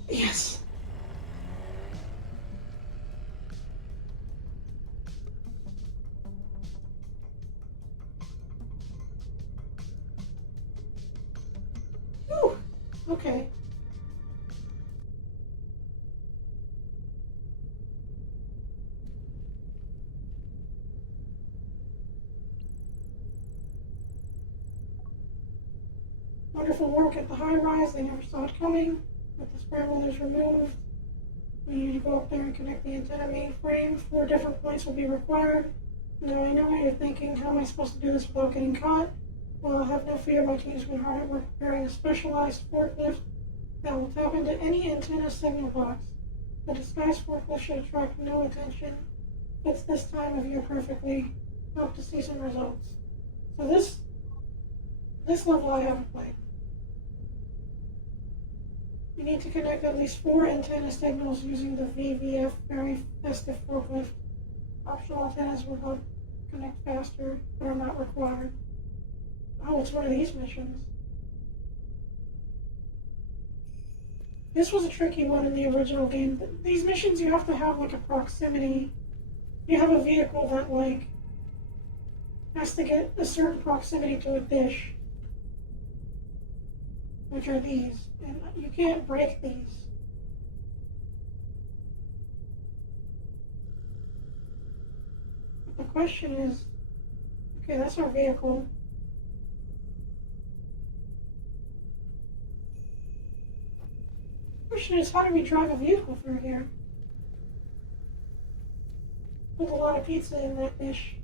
Yes. Whew. Okay. Wonderful work at the high rise. They never saw it coming. With the scramble is removed, we need to go up there and connect the antenna mainframe. 4 different points will be required. Now I know what you're thinking. How am I supposed to do this without getting caught? Well, have no fear. My team's been hard at work preparing a specialized forklift that will tap into any antenna signal box. The disguised forklift should attract no attention. Fits this time of year perfectly. Hope to see some results. So this level I haven't played. You need to connect at least 4 antenna signals using the VVF very festive forklift. Optional antennas will help connect faster, but are not required. Oh, it's one of these missions. This was a tricky one in the original game. These missions you have to have like a proximity. You have a vehicle that like has to get a certain proximity to a dish, which are these. And you can't break these. But the question is, okay, that's our vehicle. The question is, how do we drive a vehicle through here? There's a lot of pizza in that dish.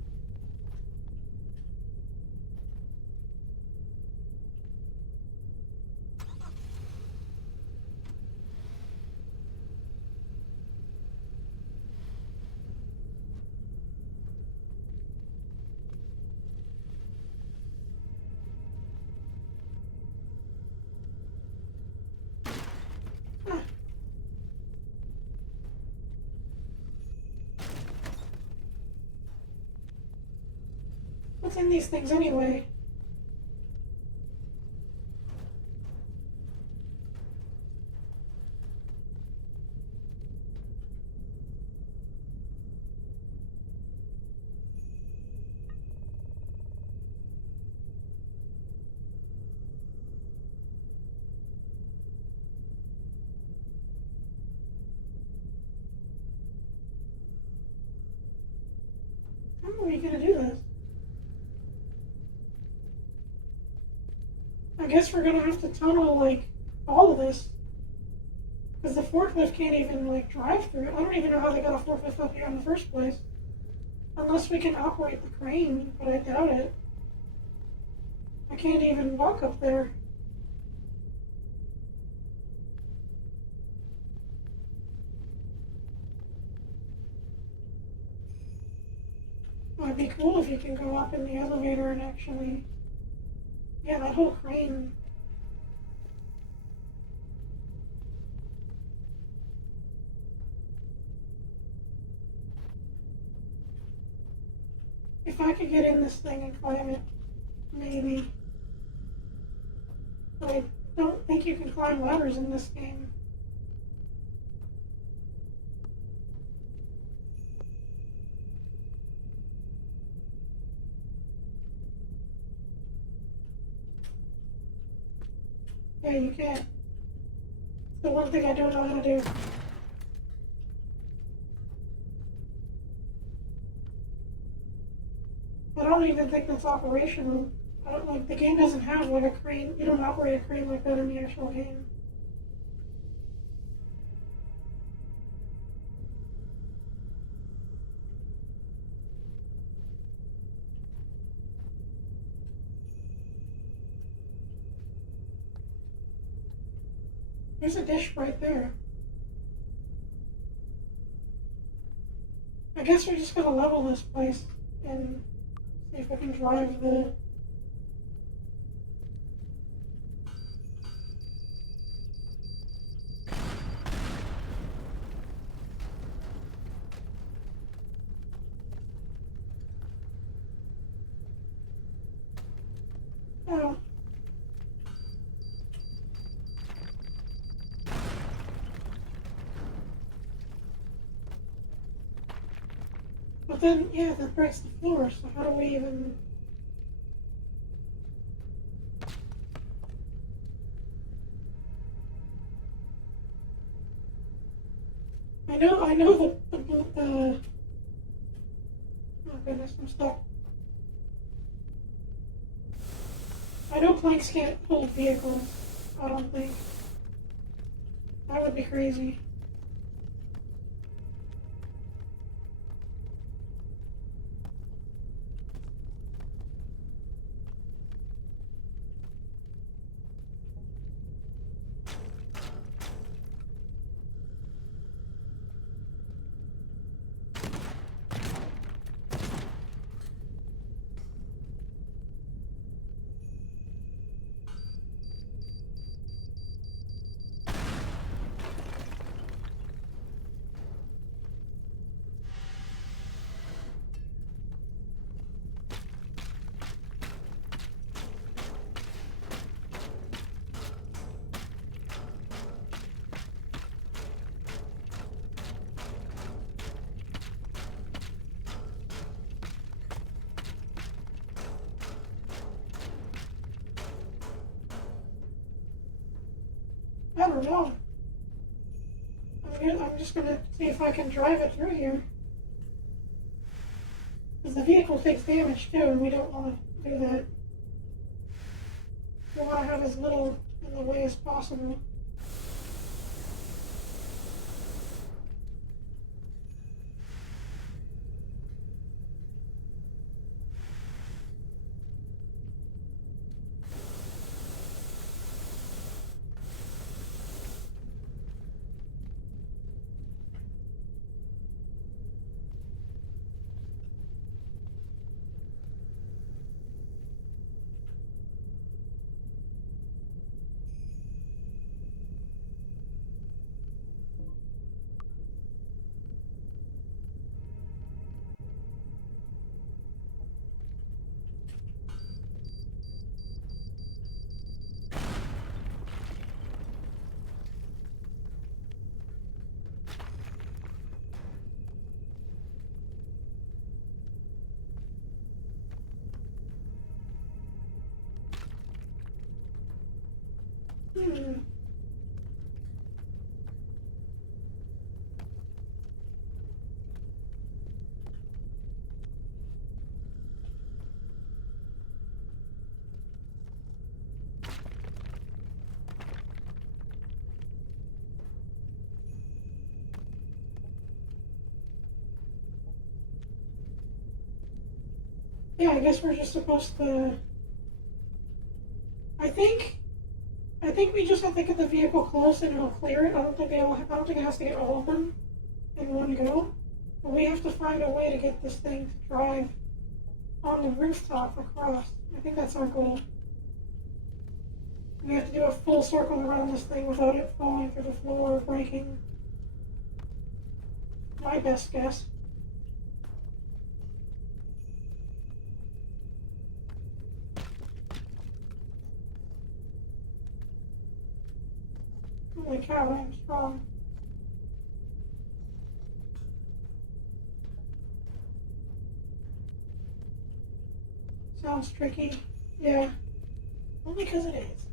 What's in these things anyway? How are we gonna do this? I guess we're gonna have to tunnel like all of this, because the forklift can't even like drive through it. I don't even know how they got a forklift up here in the first place. Unless we can operate the crane, but I doubt it. I can't even walk up there. Well, it'd be cool if you can go up in the elevator and actually... Yeah, that whole crane... If I could get in this thing and climb it, maybe. But I don't think you can climb ladders in this game. Yeah, you can't. It's the one thing I don't know how to do. I don't even think that's operational. I don't like the game doesn't have like a crane. You don't operate a crane like that in the actual game. There's a dish right there. I guess we're just gonna level this place and see if I can drive the... Oh. But then, yeah, that breaks the floor, so how do we even... I know the... Oh goodness, I'm stuck. I know planks can't hold vehicles, I don't think. That would be crazy. I don't know. I'm just gonna see if I can drive it through here. Because the vehicle takes damage too, and we don't want to do that. We want to have as little in the way as possible. Yeah, I guess we're just supposed to... I think we just have to get the vehicle close and it'll clear it. I don't think it has to get all of them in one go. But we have to find a way to get this thing to drive on the rooftop across. I think that's our goal. We have to do a full circle around this thing without it falling through the floor or breaking. My best guess. Holy cow, I am strong. Sounds tricky. Yeah. Only because it is.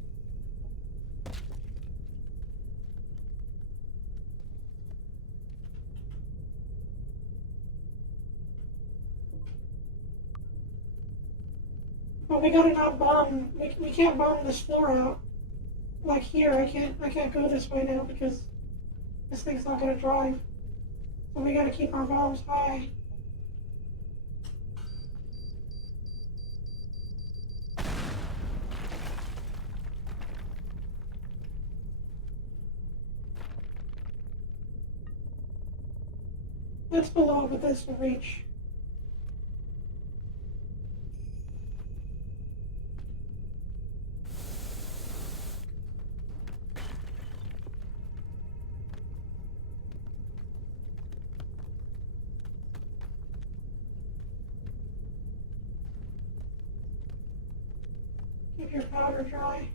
But we gotta not bomb. We can't bomb this floor out. Like here, I can't go this way now because this thing's not gonna drive. So we gotta keep our bombs high. That's below, but this will reach. Keep your powder dry.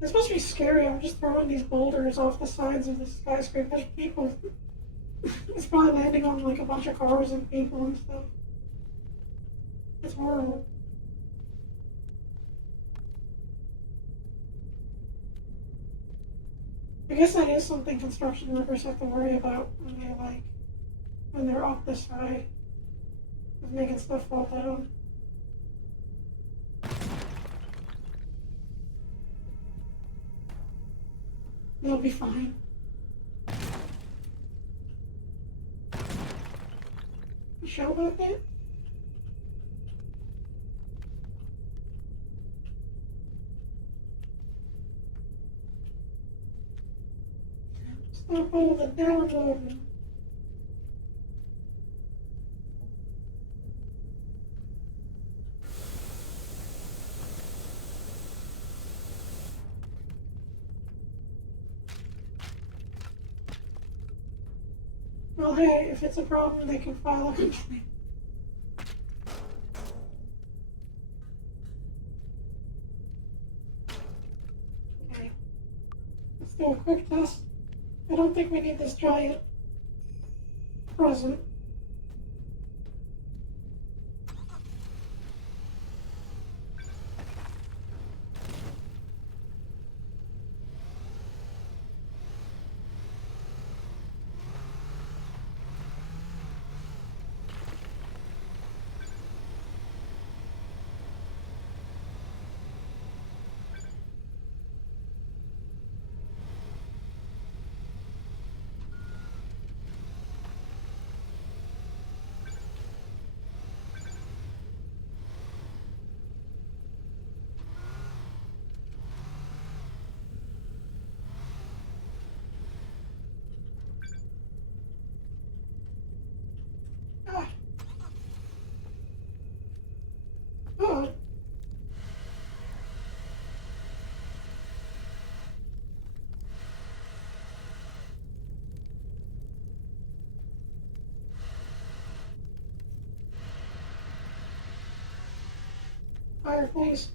This must be scary. I'm just throwing these boulders off the sides of the skyscraper. There's people. It's probably landing on like a bunch of cars and people and stuff. It's horrible. I guess that is something construction workers have to worry about when they're up this high, is making stuff fall down. They'll be fine. You sure about that? Stop all the downloading. Well, hey, if it's a problem, they can file a complaint. Okay. Let's do a quick test. I don't think we need this giant present. Ah. Oh. Fire, please.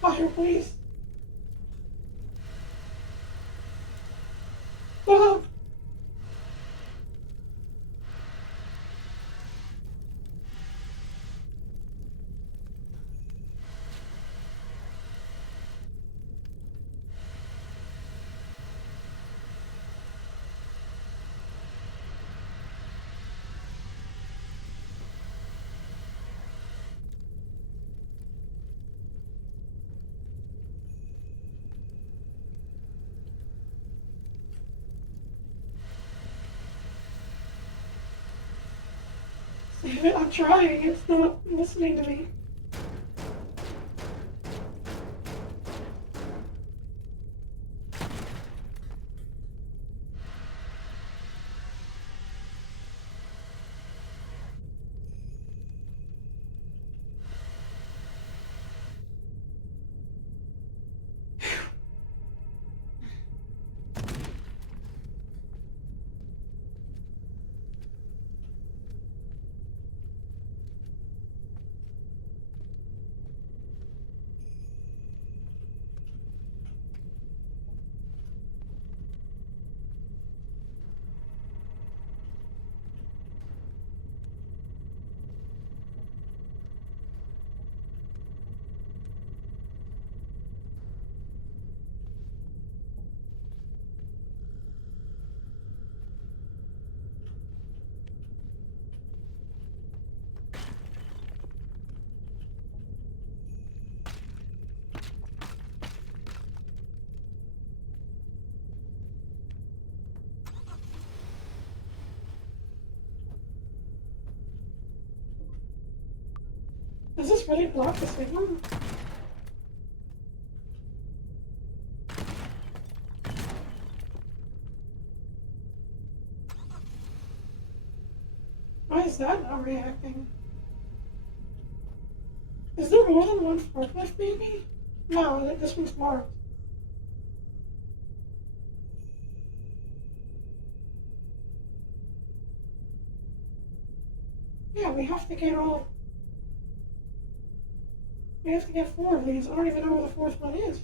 Fire, please. No! Damn it, I'm trying. It's not listening to me. Does this really block the signal? Why is that not reacting? Is there more than one forklift, maybe? No, this one's marked. Yeah, we have to get all... We have to get 4 of these. I don't even know where the 4th one is.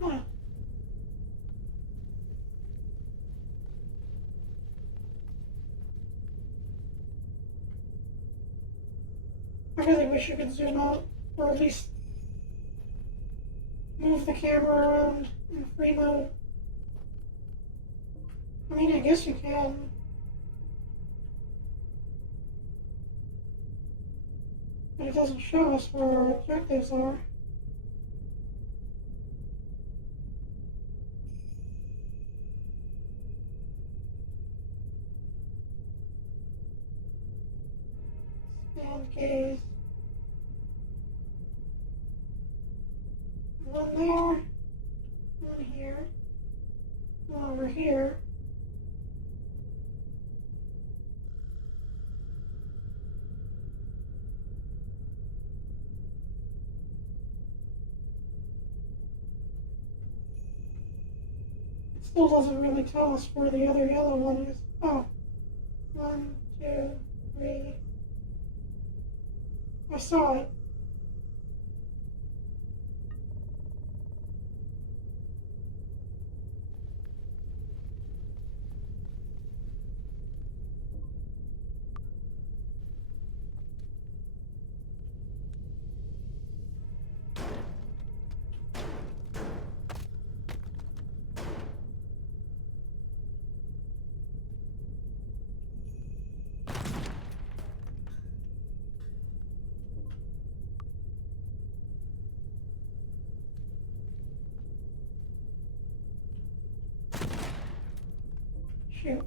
Huh. I really wish you could zoom out, or at least move the camera around in free mode. I mean, I guess you can. But it doesn't show us where our objectives are. Span gaze. One there. One here. One over here. It still doesn't really tell us where the other yellow one is. Oh. 1, 2, 3. I saw it. Shoot.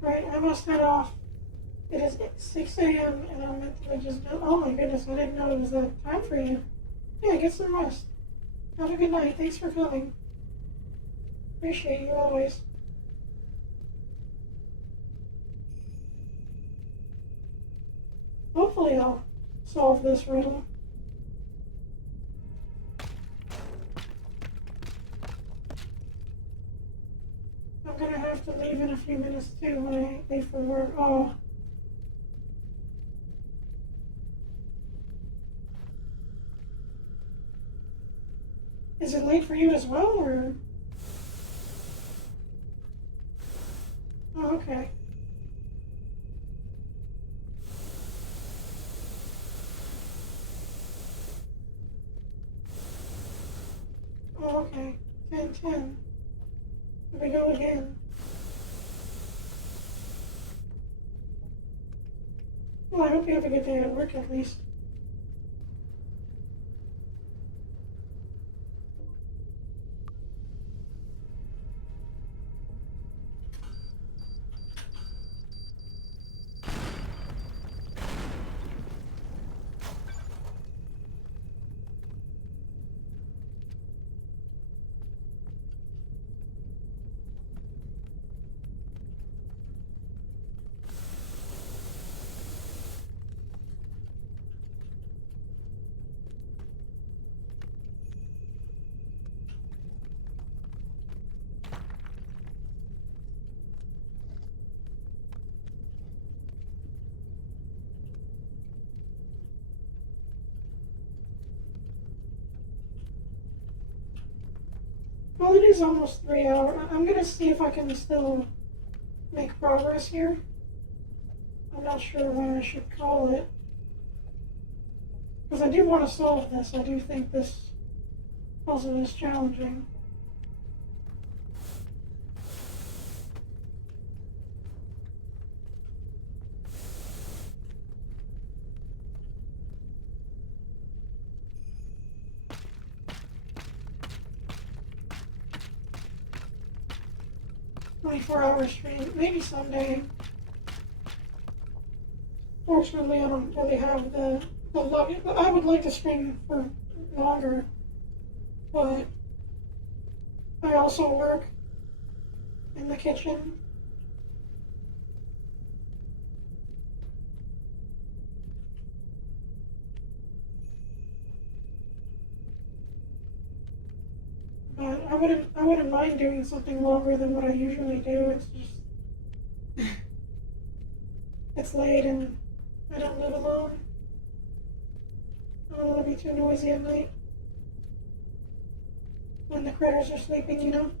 Right, I must head off. It is 6 a.m. and I'm mentally just... Oh my goodness, I didn't know it was that time for you. Yeah, get some rest. Have a good night. Thanks for coming. Appreciate you always. Hopefully I'll solve this riddle. I'm gonna have to leave in a few minutes too when I leave for work. Oh. Is it late for you as well, or? Oh, okay. Oh, okay. 10:10. Here we go again. Well, I hope you have a good day at work at least. Well, it is almost 3 hours. I'm gonna see if I can still make progress here. I'm not sure what I should call it. Because I do want to solve this. I do think this puzzle is challenging. "24-hour stream, maybe someday." Fortunately, I don't really have the luck. I would like to stream for longer, but I also work in the kitchen. But I wouldn't mind doing something longer than what I usually do. It's just it's late and I don't live alone. I don't want to be too noisy at night when the critters are sleeping, you know?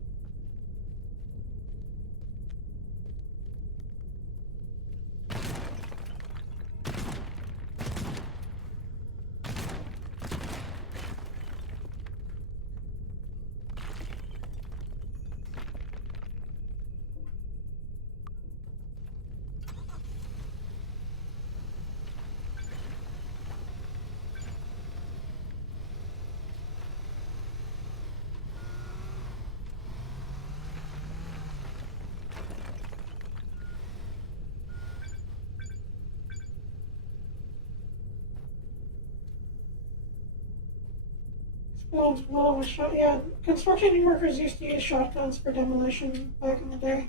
Well, with yeah, construction workers used to use shotguns for demolition back in the day,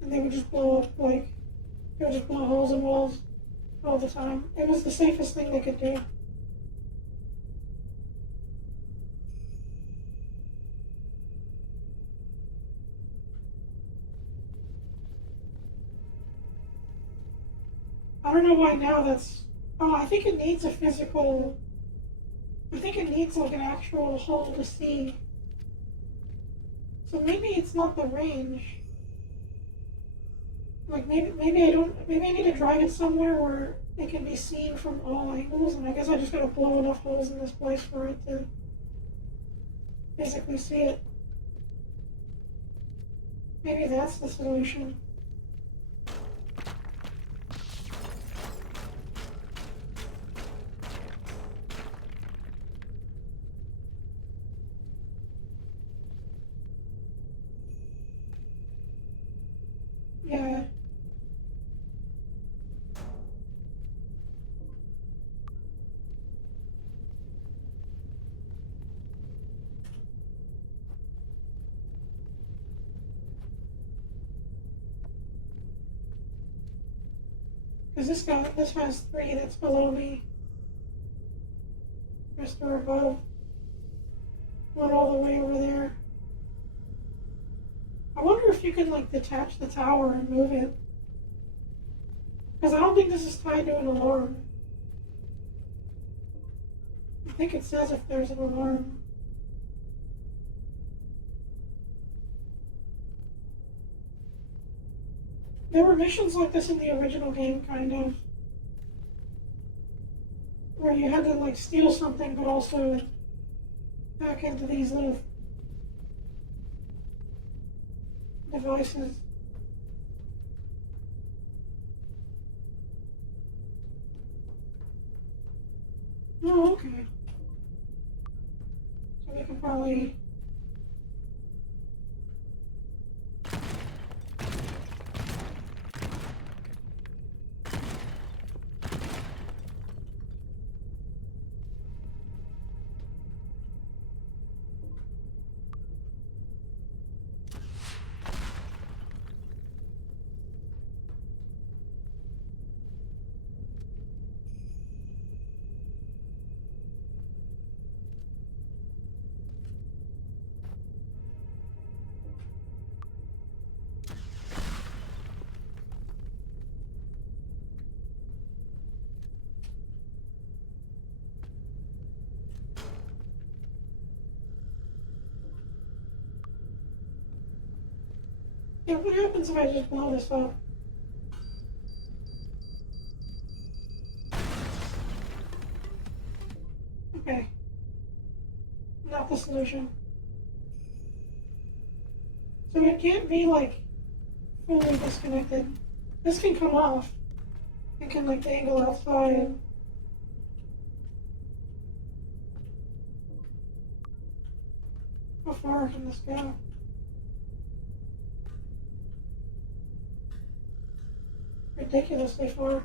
and they would just blow up, like, they would just blow holes in walls all the time. It was the safest thing they could do. I don't know why now that's... Oh, I think it needs a physical... I think it needs, like, an actual hole to see. So maybe it's not the range. Like, maybe I need to drive it somewhere where it can be seen from all angles, and I guess I just gotta blow enough holes in this place for it to physically see it. Maybe that's the solution. Yeah. Because this has 3 that's below me. Rest are above. One all the way over there. I wonder if you can, like, detach the tower and move it. Because I don't think this is tied to an alarm. I think it says if there's an alarm. There were missions like this in the original game, kind of. Where you had to, like, steal something, but also hack into these little devices. Oh, okay. So we can probably... Yeah, what happens if I just blow this up? Okay. Not the solution. So it can't be, like, fully disconnected. This can come off. It can, like, dangle outside. How far can this go? Ridiculously far.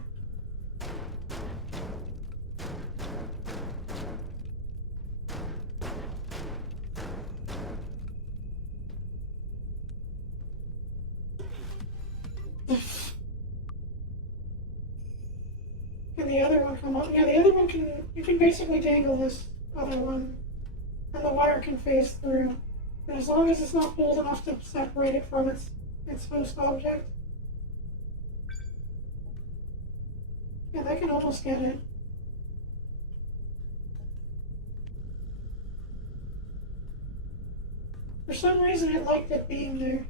Can the other one come up? Yeah, the other one can... You can basically dangle this other one. And the wire can phase through. But as long as it's not pulled enough to separate it from its host object. Yeah, that can almost get it. For some reason, it liked it being there.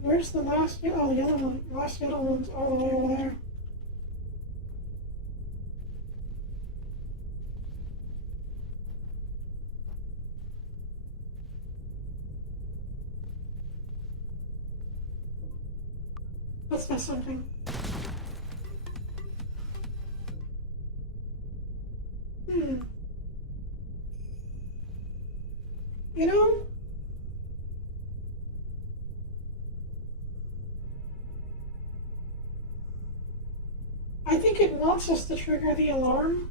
Where's the last... Oh, the other one. The last yellow one's all the way over there. Let's test something. You know... I think it wants us to trigger the alarm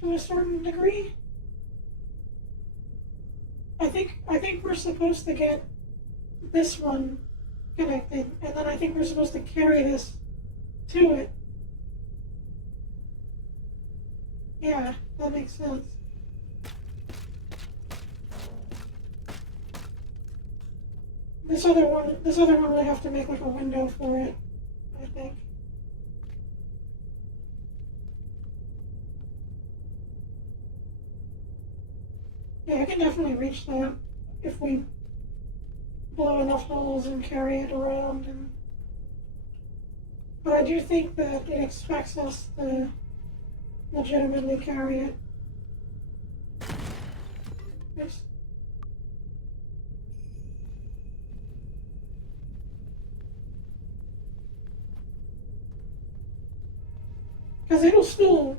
to a certain degree. I think we're supposed to get this one connected, and then I think we're supposed to carry this to it. Yeah, that makes sense. This other one would have to make like a window for it, I think. Yeah, I can definitely reach that if we blow enough holes and carry it around. But I do think that it expects us to legitimately carry it. Oops. Because it'll still,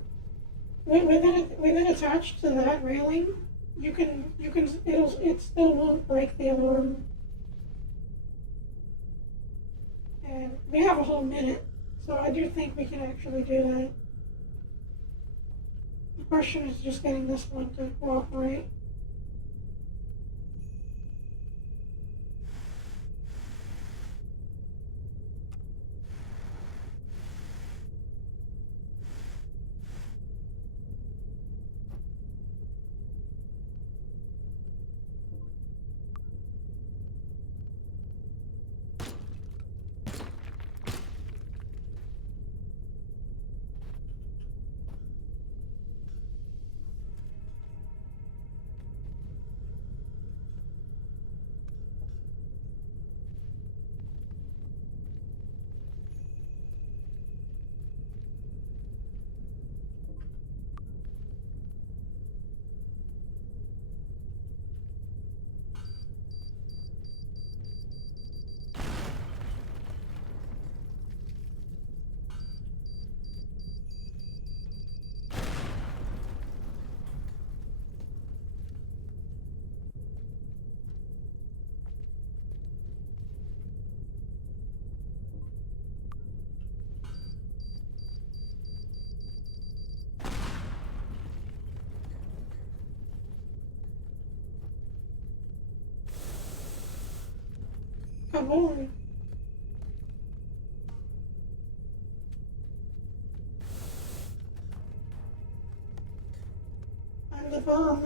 with it attached to that railing, it still won't break the alarm. And we have a whole minute, so I do think we can actually do that. The question is just getting this one to cooperate. Come on. I'm the bomb.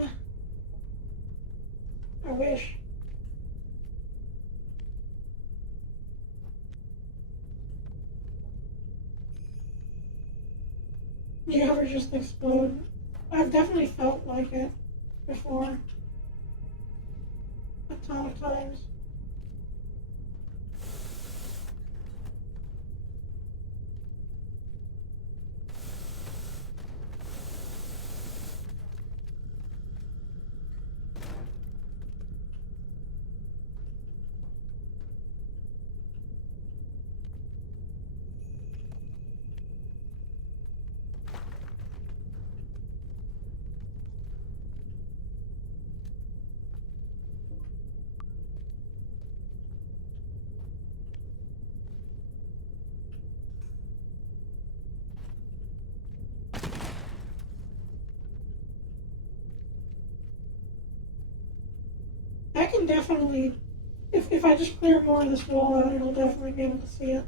I wish. You ever just explode? I've definitely felt like it before. A ton of times. I can definitely, if I just clear more of this wall out, it'll definitely be able to see it.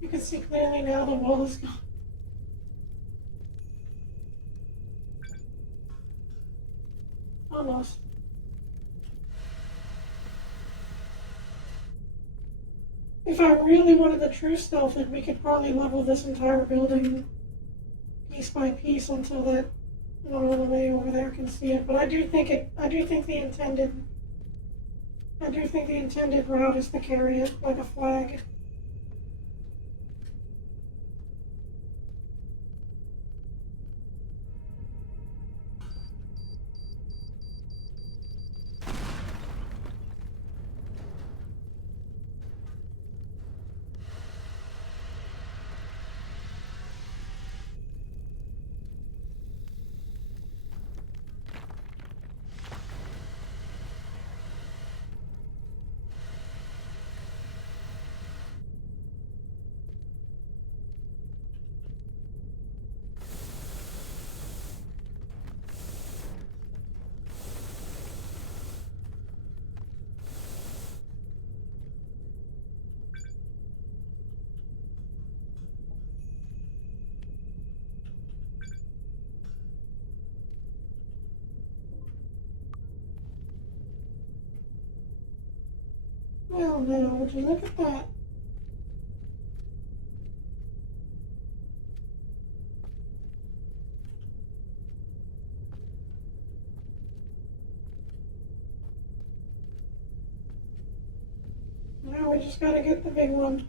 You can see clearly now the wall is gone. Almost. If I really wanted the true stealth, then we could probably level this entire building piece by piece until that one all the way over there can see it. But I do think the intended route is to carry it like a flag. Well, now, would you look at that? Now Now we just gotta get the big one.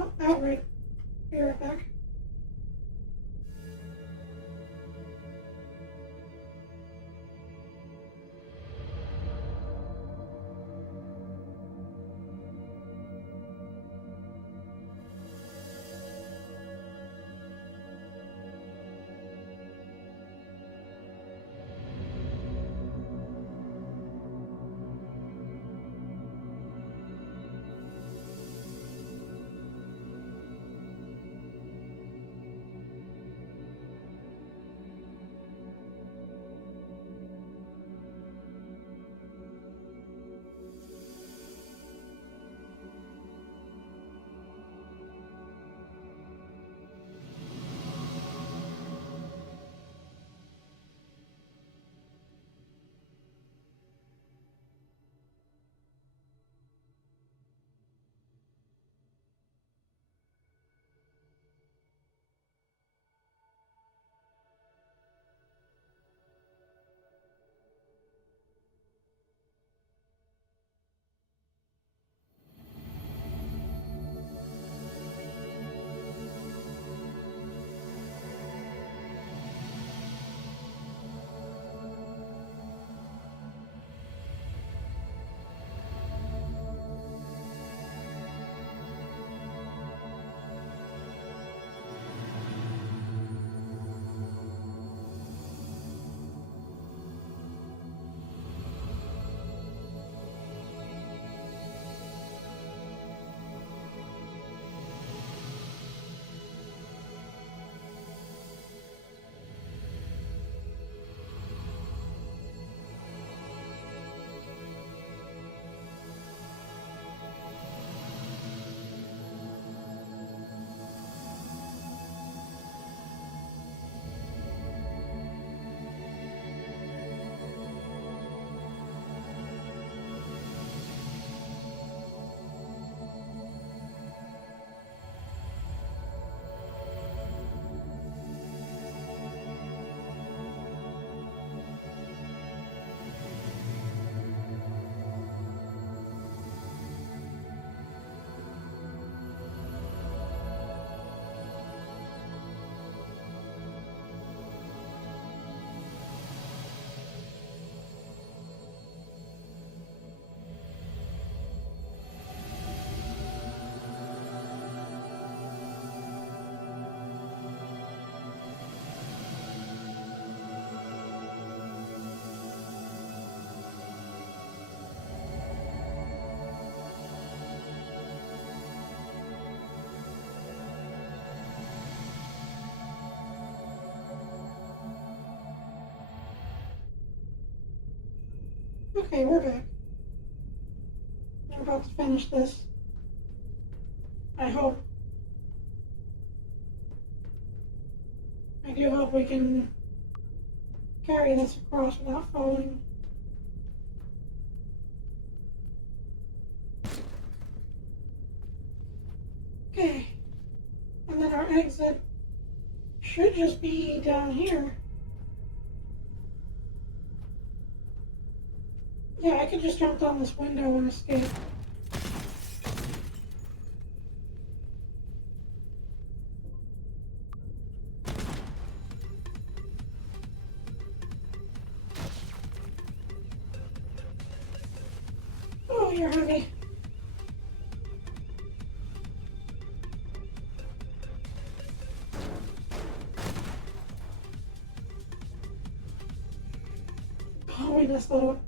Oh, outright. Be right back. Okay, we're back. We're about to finish this. I hope. I do hope we can carry this across without falling. Okay. And then our exit should just be down here. Yeah, I could just jump down this window and escape. Oh, you're heavy. Oh, we messed that up.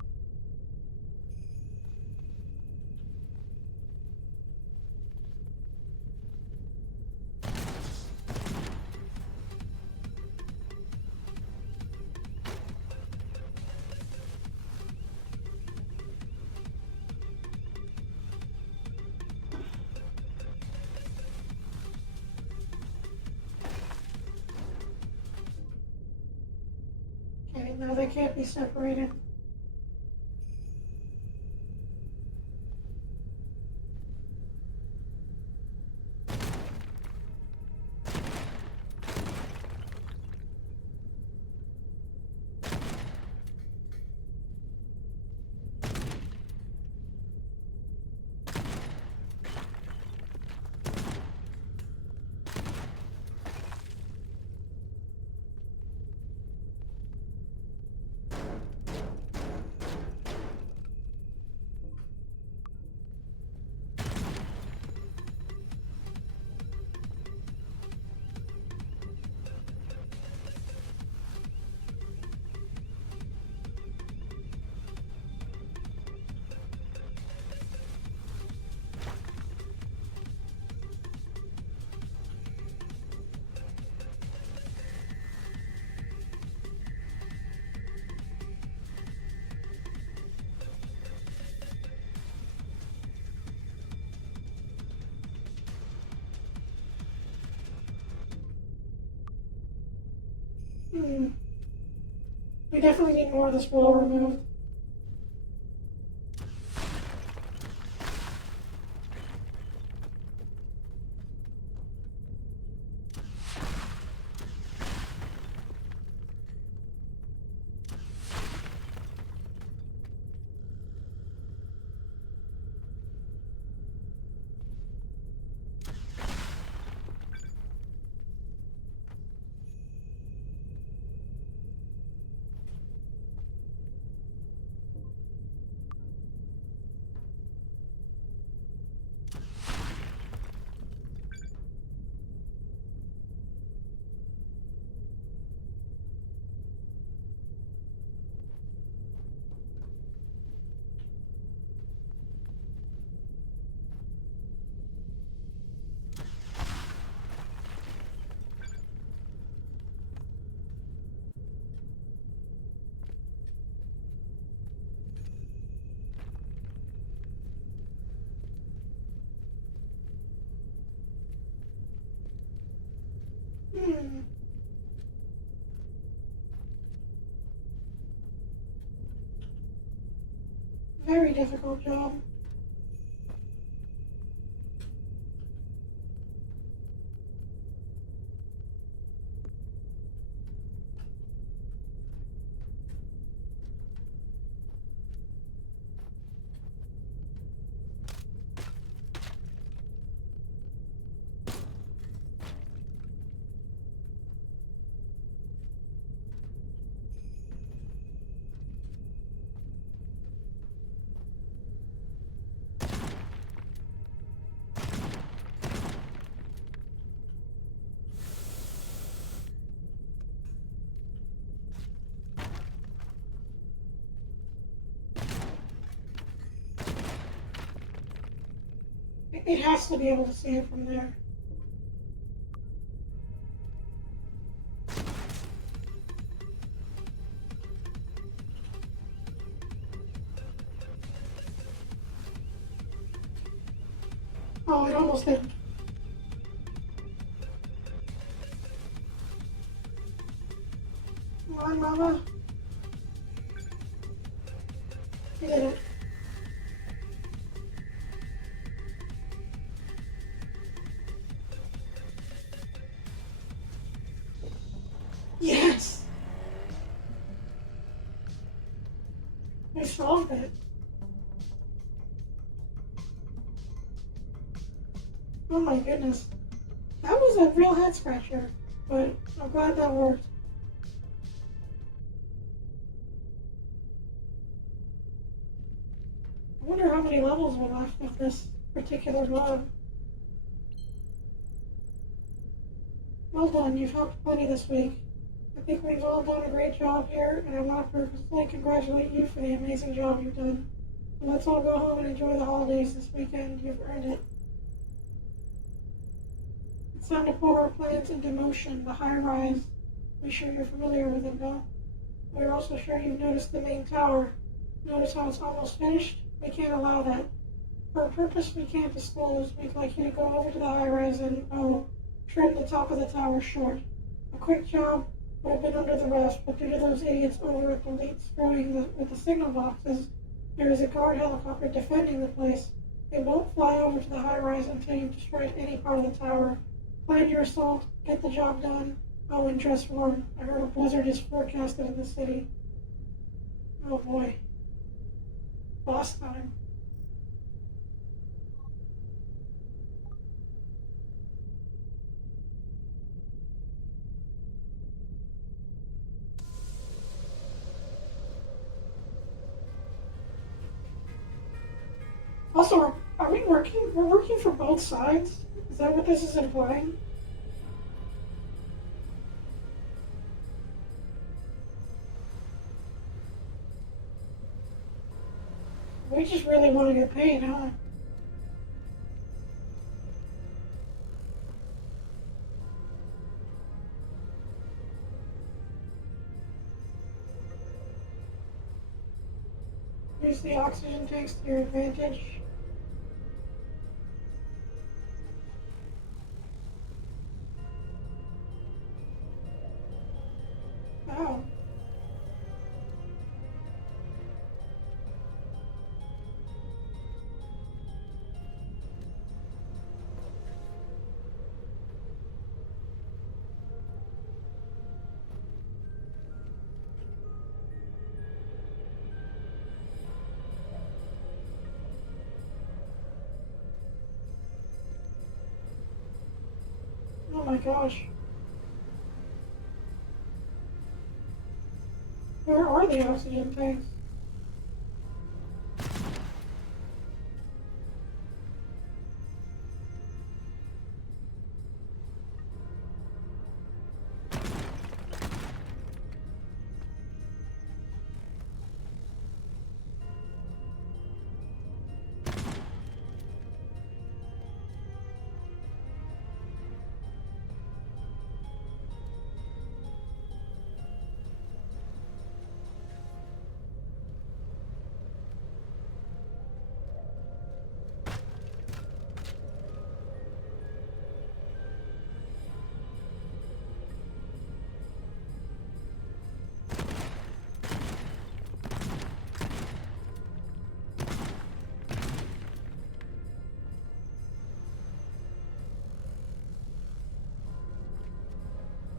Okay, now they can't be separated. We definitely need more of this wall removed. Very difficult job. It has to be able to see it from there. Oh, it almost did. Come on, Mama. You did it. Yes! We solved it. Oh my goodness. That was a real head scratcher, but I'm glad that worked. I wonder how many levels were left of this particular mod. Well done, you've helped plenty this week. I think we've all done a great job here, and I want to personally congratulate you for the amazing job you've done. So let's all go home and enjoy the holidays this weekend. You've earned it. It's time to put our plans into motion, the high rise. We're sure you're familiar with it now. We're also sure you've noticed the main tower. Notice how it's almost finished? We can't allow that. For a purpose we can't disclose, we'd like you to go over to the high rise and, trim the top of the tower short. A quick job, would have been under the rest, but due to those idiots over at the lead screwing with the signal boxes, there is a guard helicopter defending the place. It won't fly over to the high-rise until you've destroyed any part of the tower. Plan your assault, get the job done. Oh, and dress warm. I heard a blizzard is forecasted in the city. Oh boy. Boss time. Also, are we working? We're working for both sides? Is that what this is implying? We just really want to get paid, huh? Use the oxygen tanks to your advantage. Oh. Oh my gosh. Where are the oxygen tanks?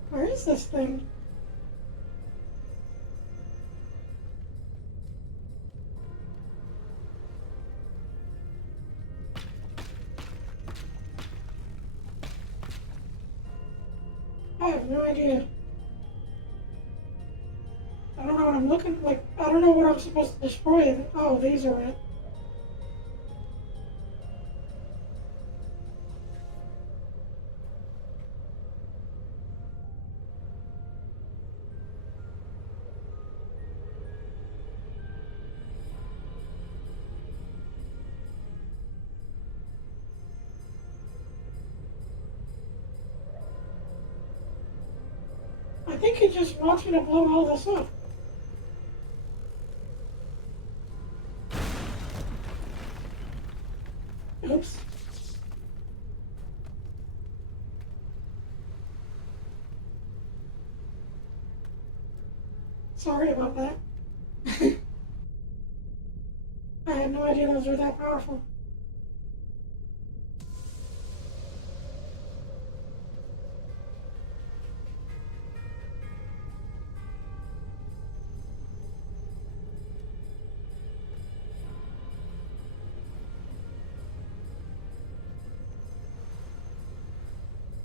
Where is this thing? I have no idea. I don't know what I'm looking like. I don't know what I'm supposed to destroy. Oh, these are it. I think he just wants me to blow all this up. Oops. Sorry about that. I had no idea those were that powerful.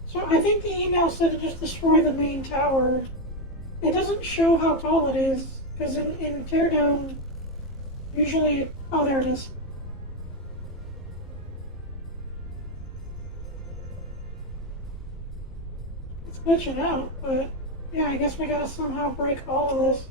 So I think the email said to just destroy the main tower. It doesn't show how tall it is, because in Teardown, usually... Oh, there it is. It's glitching out, but yeah, I guess we gotta somehow break all of this.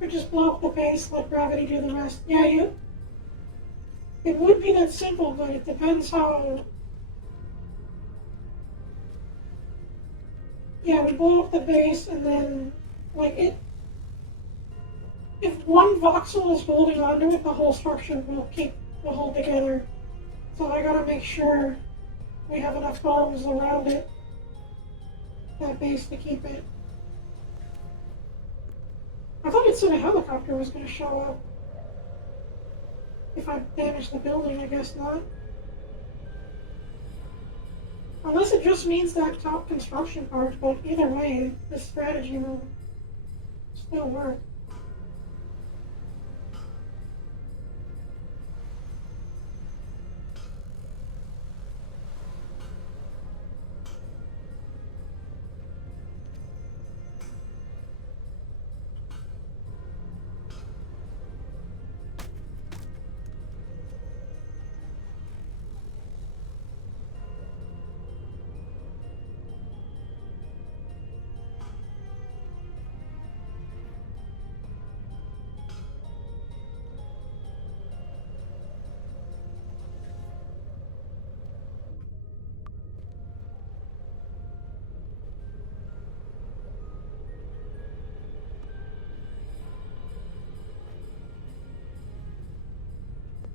Or just blow up the base, let gravity do the rest. Yeah, it would be that simple, but it depends how... Yeah, we blow up the base and then, like, if one voxel is holding onto it, the whole structure will hold together. So I gotta make sure we have enough bombs around it, that base, to keep it. I thought it said a helicopter was gonna show up. If I damage the building, I guess not. Unless it just means that top construction part, but either way, this strategy will still work.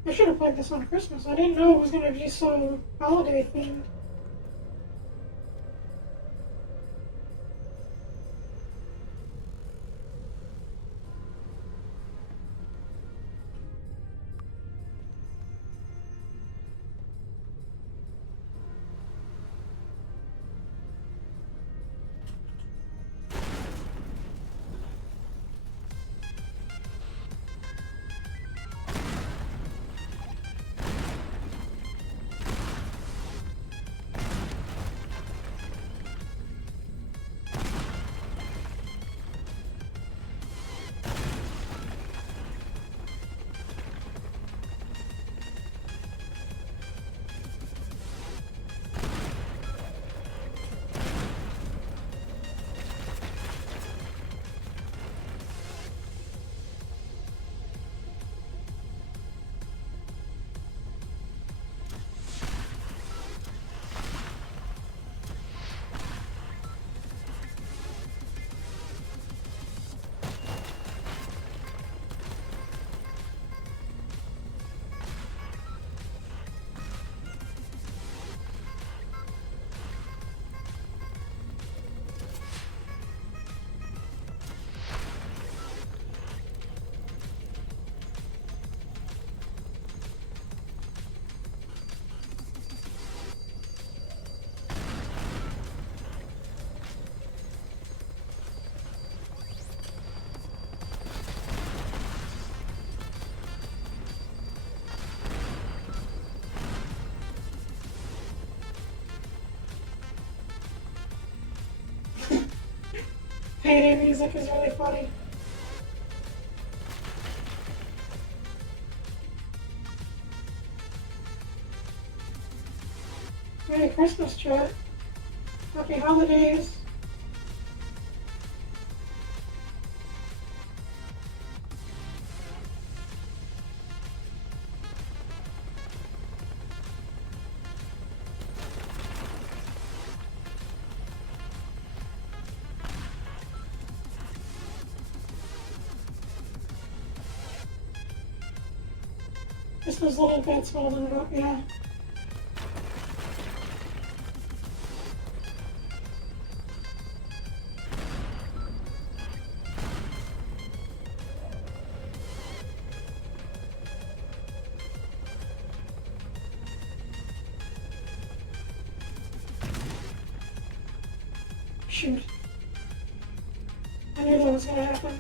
I should have played this on Christmas. I didn't know it was going to be so holiday themed. Payday music is really funny. Merry Christmas, chat. Happy holidays. Just those little bits holding it up, yeah. Shoot. I knew that was gonna happen.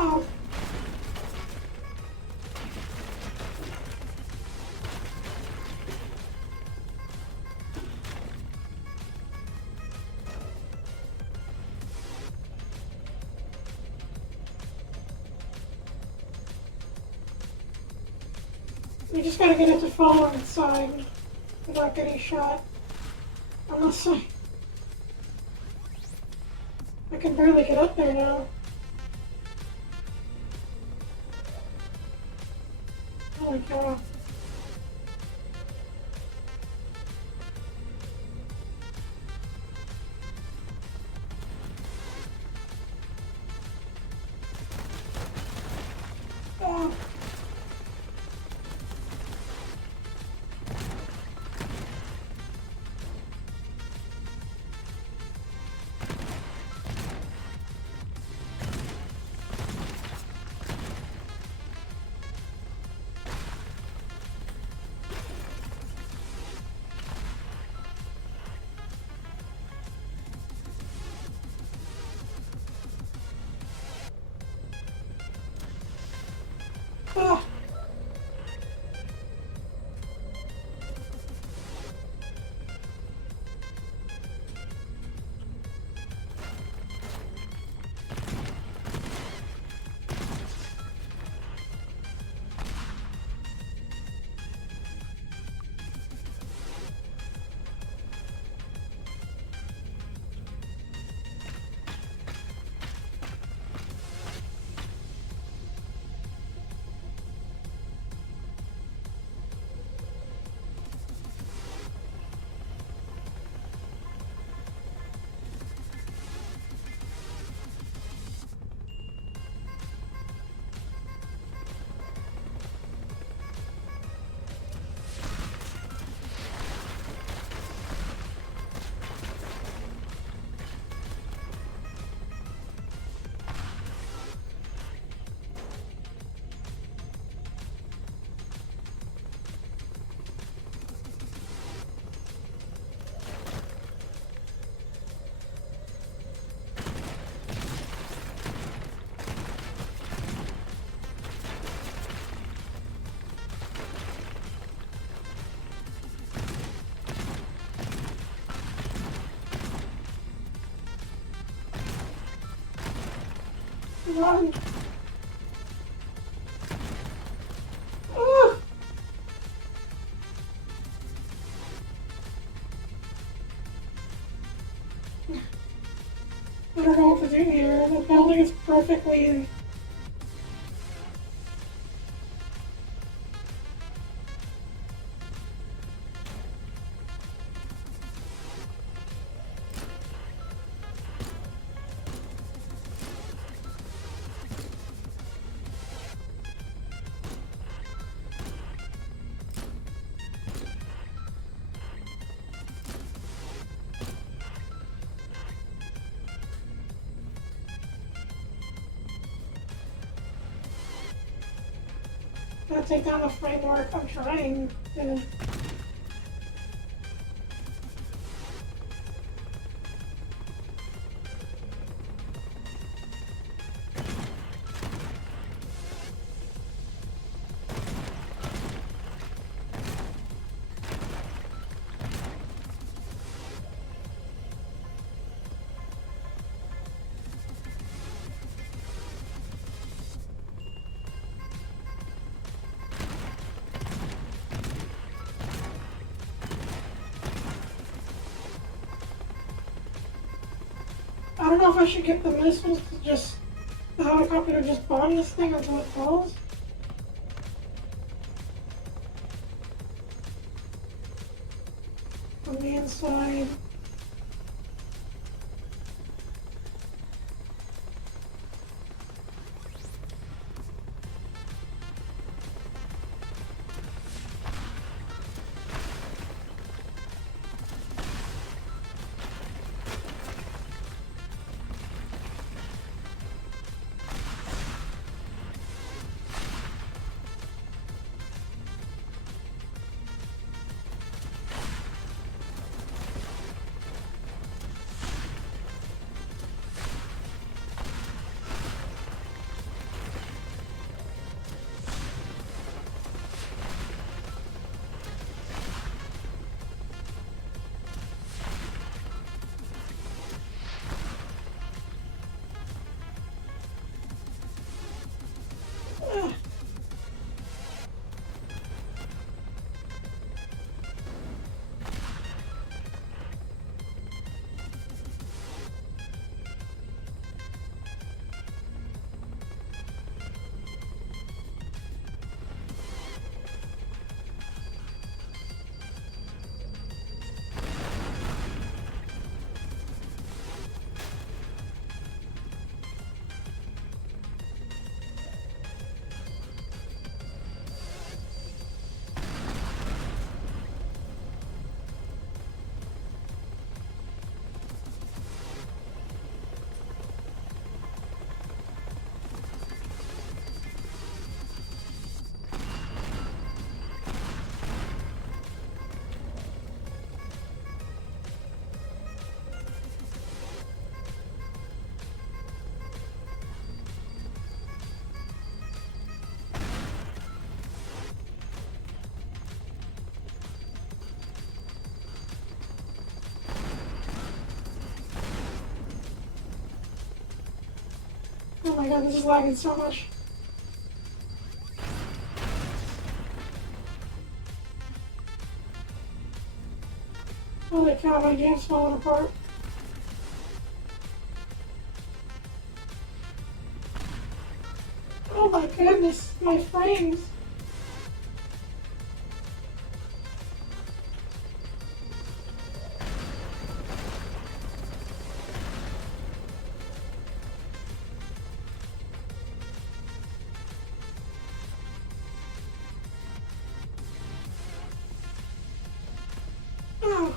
Oh. We just gotta get it to fall inside without getting shot. Unless I can barely get up there now. Holy cow. Oh. Ah. Run! Ah! I don't know what to do here. The building is perfectly... Gotta take down the framework. I'm trying to... I don't know if I should get the missiles to just... the helicopter to just bomb this thing until it falls. From the inside. my god, this is lagging so much. Holy cow, my game's falling apart. Oh my goodness, my frames. Oh.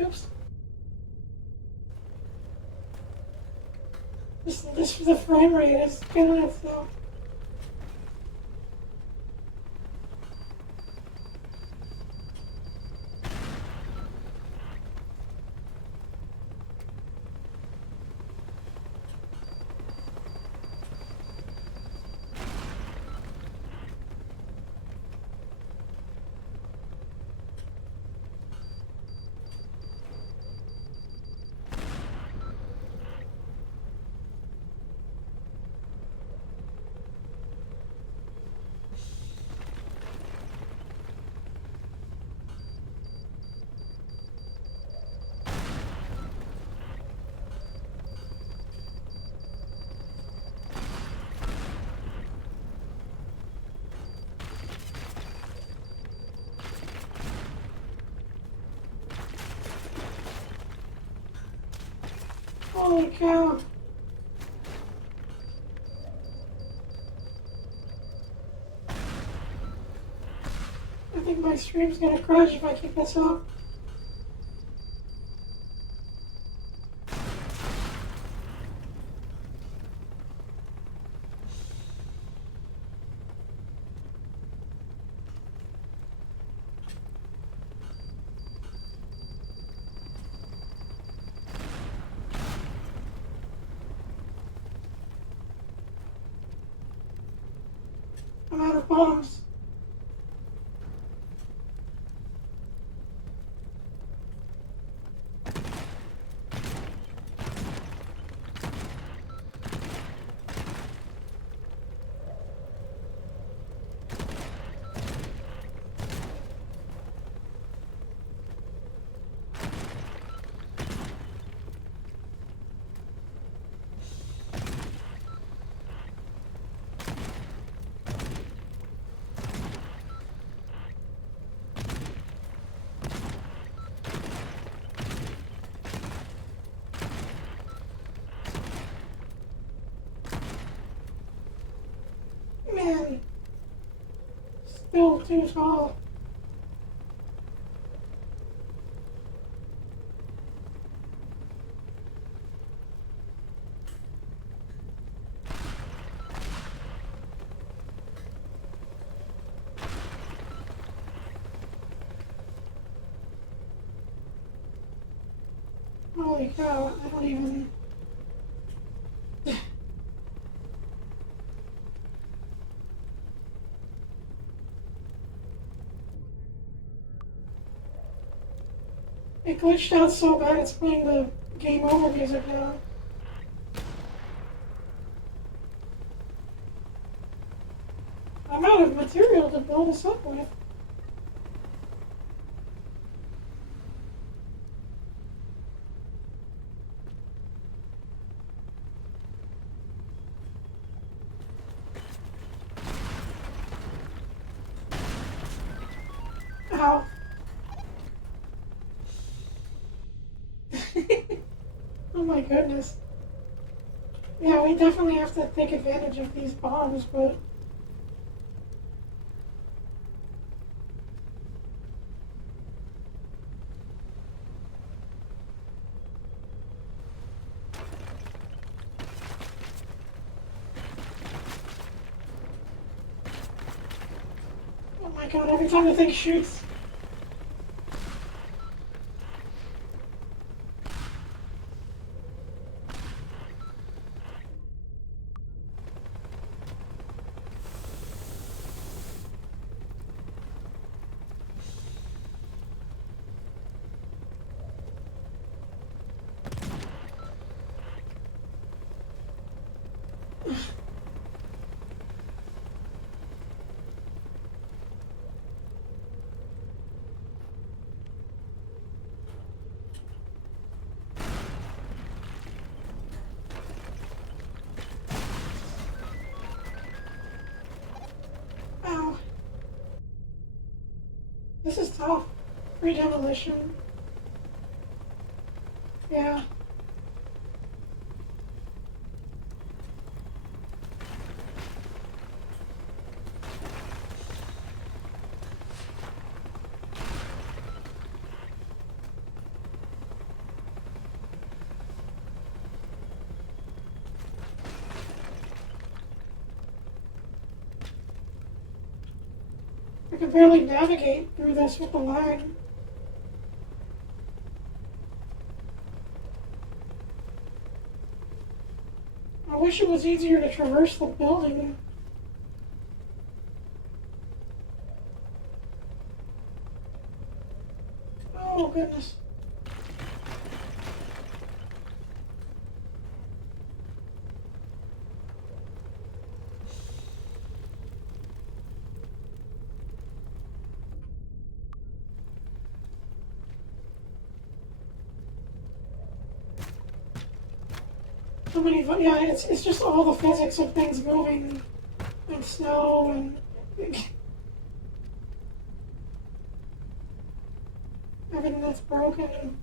Oops. The frame rate is killing itself. Holy cow. I think my stream's gonna crash if I keep this up. I'm out of bombs. Man, still too tall. Holy cow, I don't even... It glitched out so bad it's playing the game over music now. I'm out of material to build this up with. Ow. Oh my goodness. Yeah, we definitely have to take advantage of these bombs, but... god, every time the thing shoots. Ow. This is tough. Free demolition. Yeah. I can barely navigate through this with the lag. I wish it was easier to traverse the building. Oh goodness. So many, yeah, it's just all the physics of things moving and snow and everything that's broken.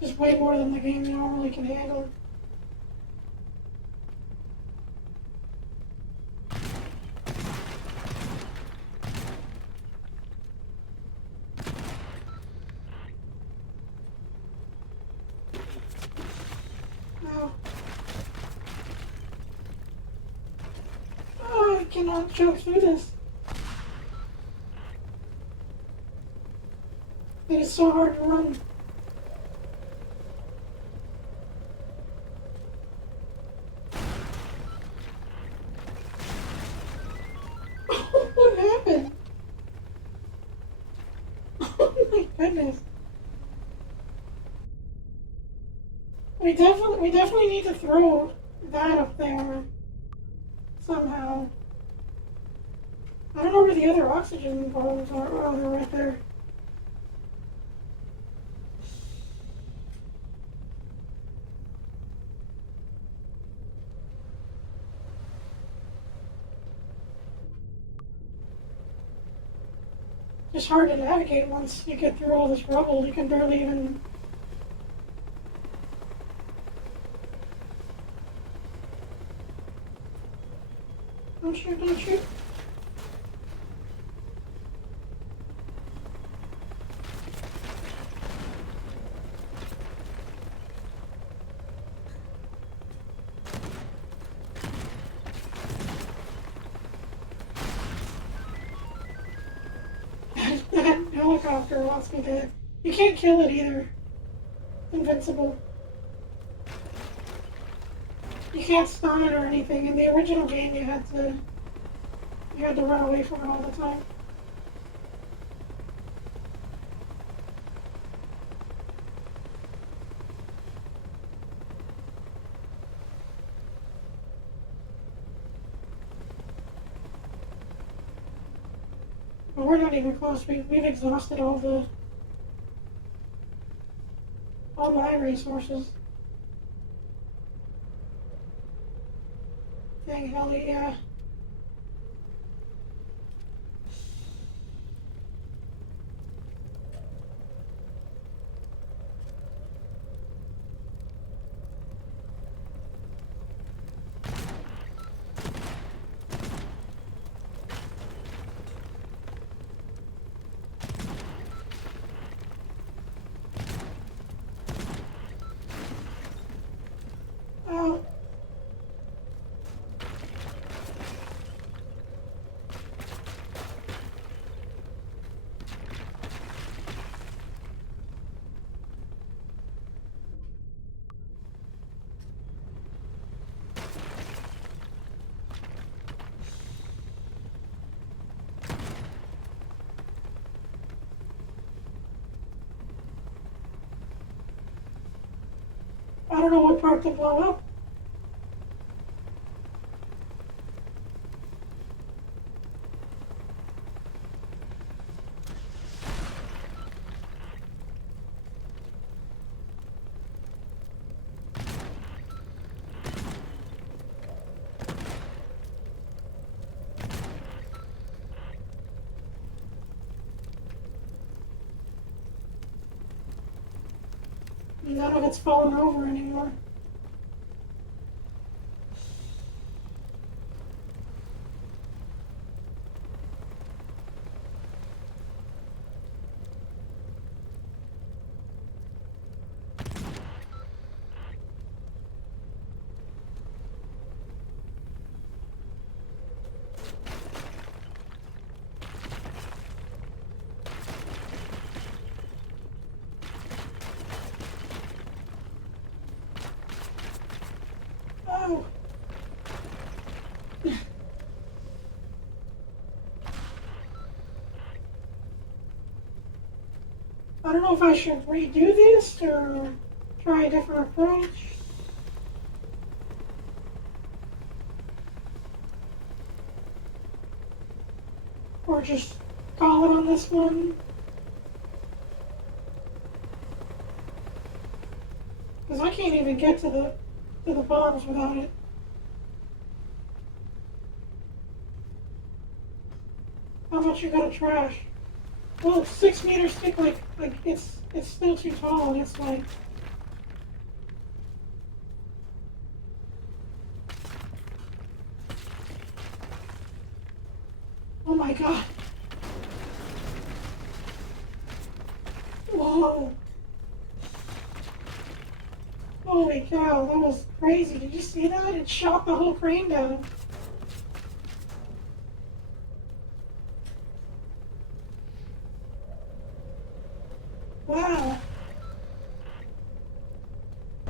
Just way more than the game normally can handle. Now, oh, I cannot jump through this. It is so hard to run. What happened? Oh my goodness. We definitely need to throw that up there somehow. I don't know where the other oxygen bombs are. Oh, they're right there. It's hard to navigate once you get through all this rubble. You can barely even... Don't shoot, don't shoot. That helicopter wants me dead. You can't kill it either. Invincible. You can't stun it or anything. In the original game, you had to run away from it all the time. But we're not even close. We've exhausted all my resources. Dang heli, yeah. I don't know what part to blow up. None of it's falling over anymore. Oh. I don't know if I should redo this or try a different approach. Or just call it on this one. Because I can't even get to the bombs without it. How much you gotta trash? Well, 6 meters thick, like it's still too tall. It's like. Oh my god. Whoa. Holy cow, that was crazy. Did you see that? It shot the whole crane down. Wow.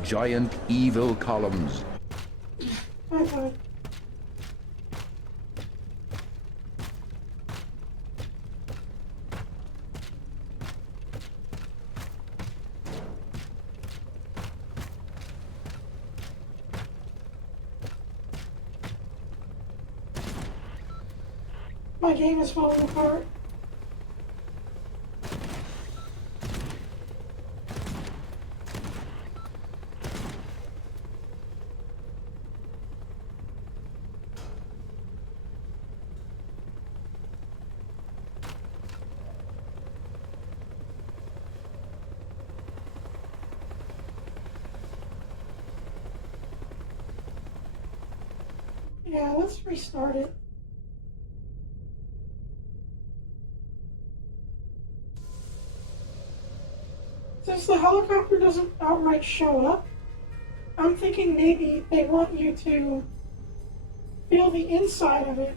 Giant evil columns. High five. My game is falling apart. Yeah, let's restart it. Since the helicopter doesn't outright show up, I'm thinking maybe they want you to feel the inside of it.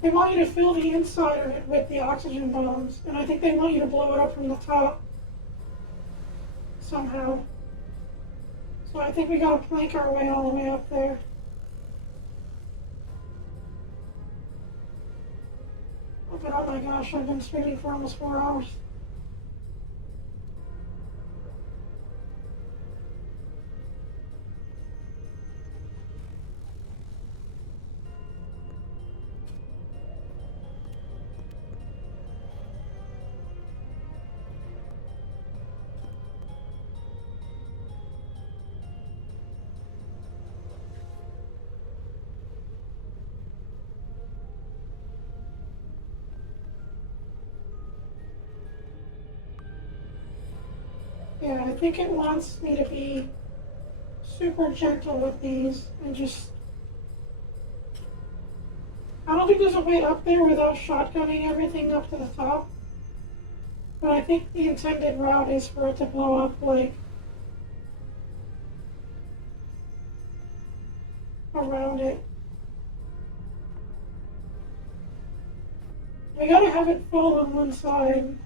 They want you to fill the inside of it with the oxygen bombs, and I think they want you to blow it up from the top somehow. So I think we gotta plank our way all the way up there. But oh my gosh, I've been streaming for almost 4 hours. Yeah, I think it wants me to be super gentle with these and just... I don't think there's a way up there without shotgunning everything up to the top. But I think the intended route is for it to blow up, like, around it. We gotta have it full on one side.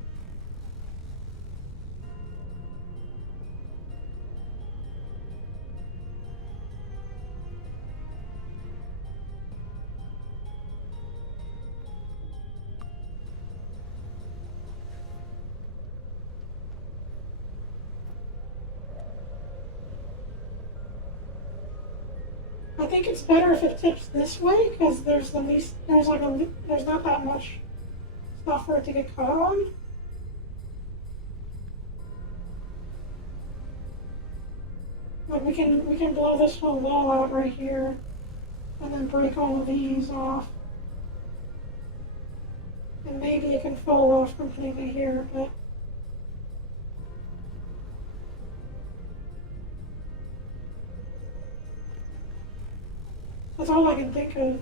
I think it's better if it tips this way because there's there's not that much stuff for it to get caught on. Like we can blow this whole wall out right here, and then break all of these off, and maybe it can fall off completely here, but. That's all I can think of.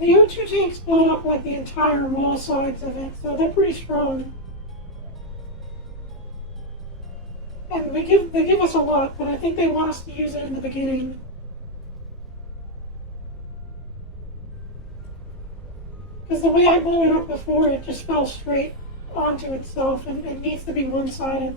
The O2 tanks blow up like the entire wall sides of it, so they're pretty strong. And they give us a lot, but I think they want us to use it in the beginning. Because the way I blew it up before, it just fell straight onto itself, and it needs to be one-sided.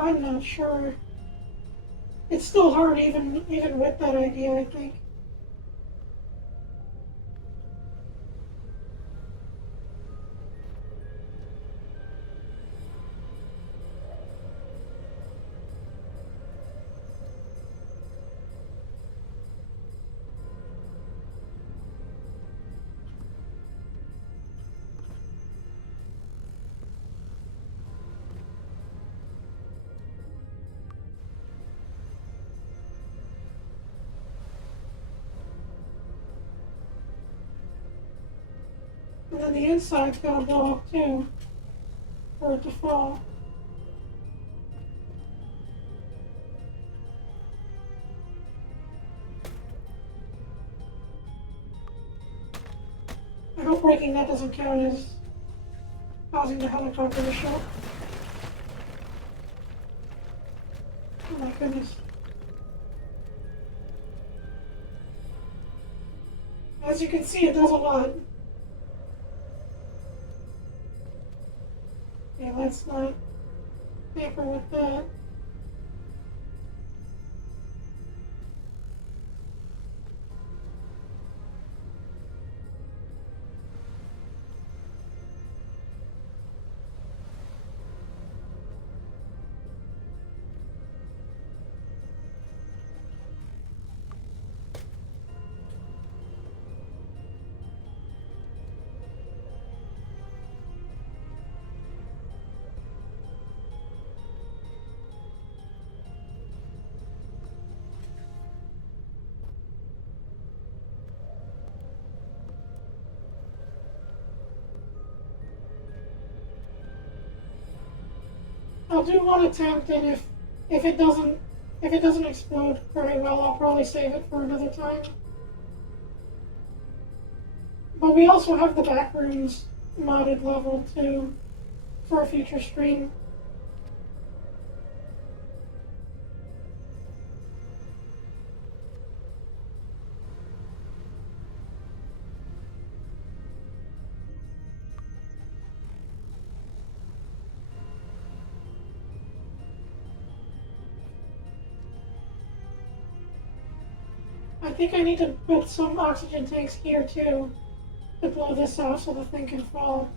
I'm not sure. It's still hard even with that idea, I think. And then the inside's gotta blow up too, for it to fall. I hope breaking that doesn't count as causing the helicopter to show. Oh my goodness. As you can see, it does a lot. Okay, let's not tamper with that. I'll do one attempt, and if it doesn't explode very well, I'll probably save it for another time. But we also have the back rooms modded level too for a future stream. I think I need to put some oxygen tanks here too to blow this out so the thing can fall.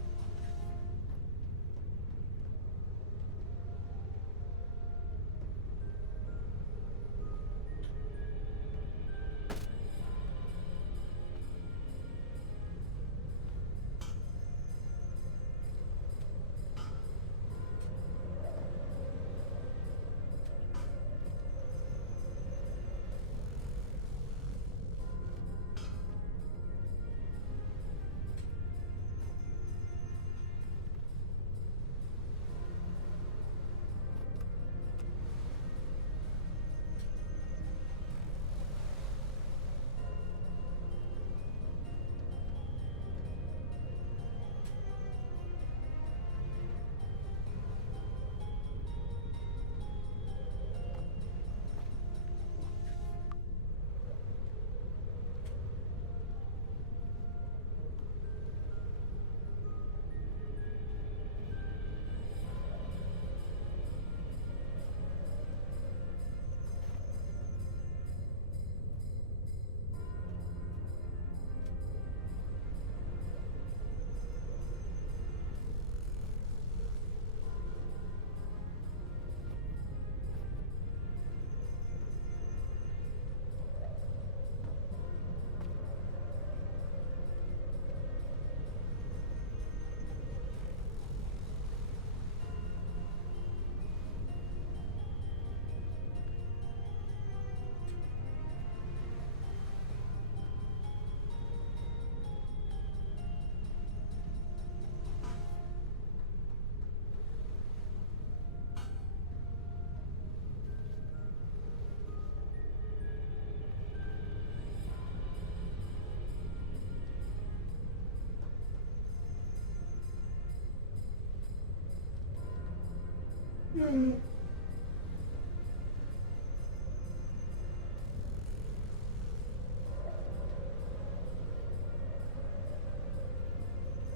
Hmm.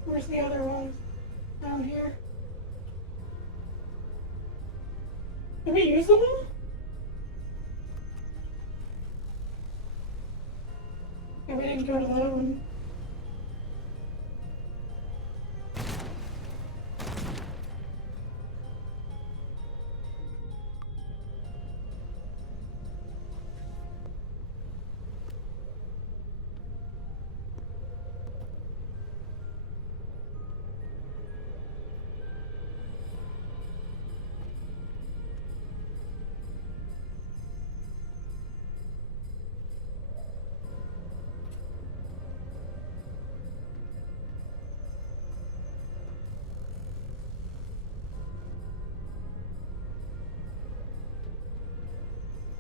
Where's the other one? Down here. Did we use them all? Yeah, we didn't go to that one.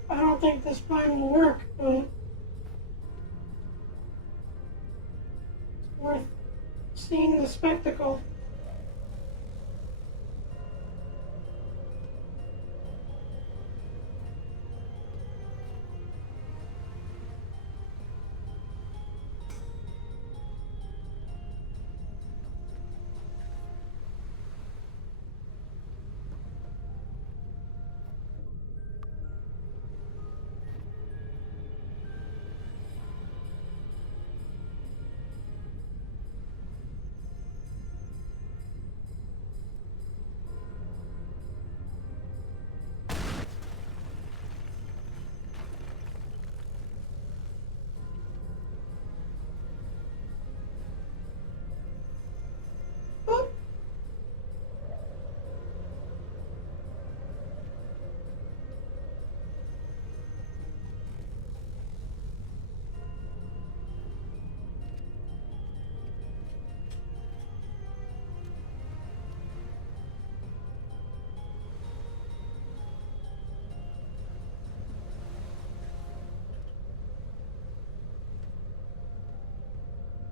I don't think this plan will work, but it's worth seeing the spectacle. Oh,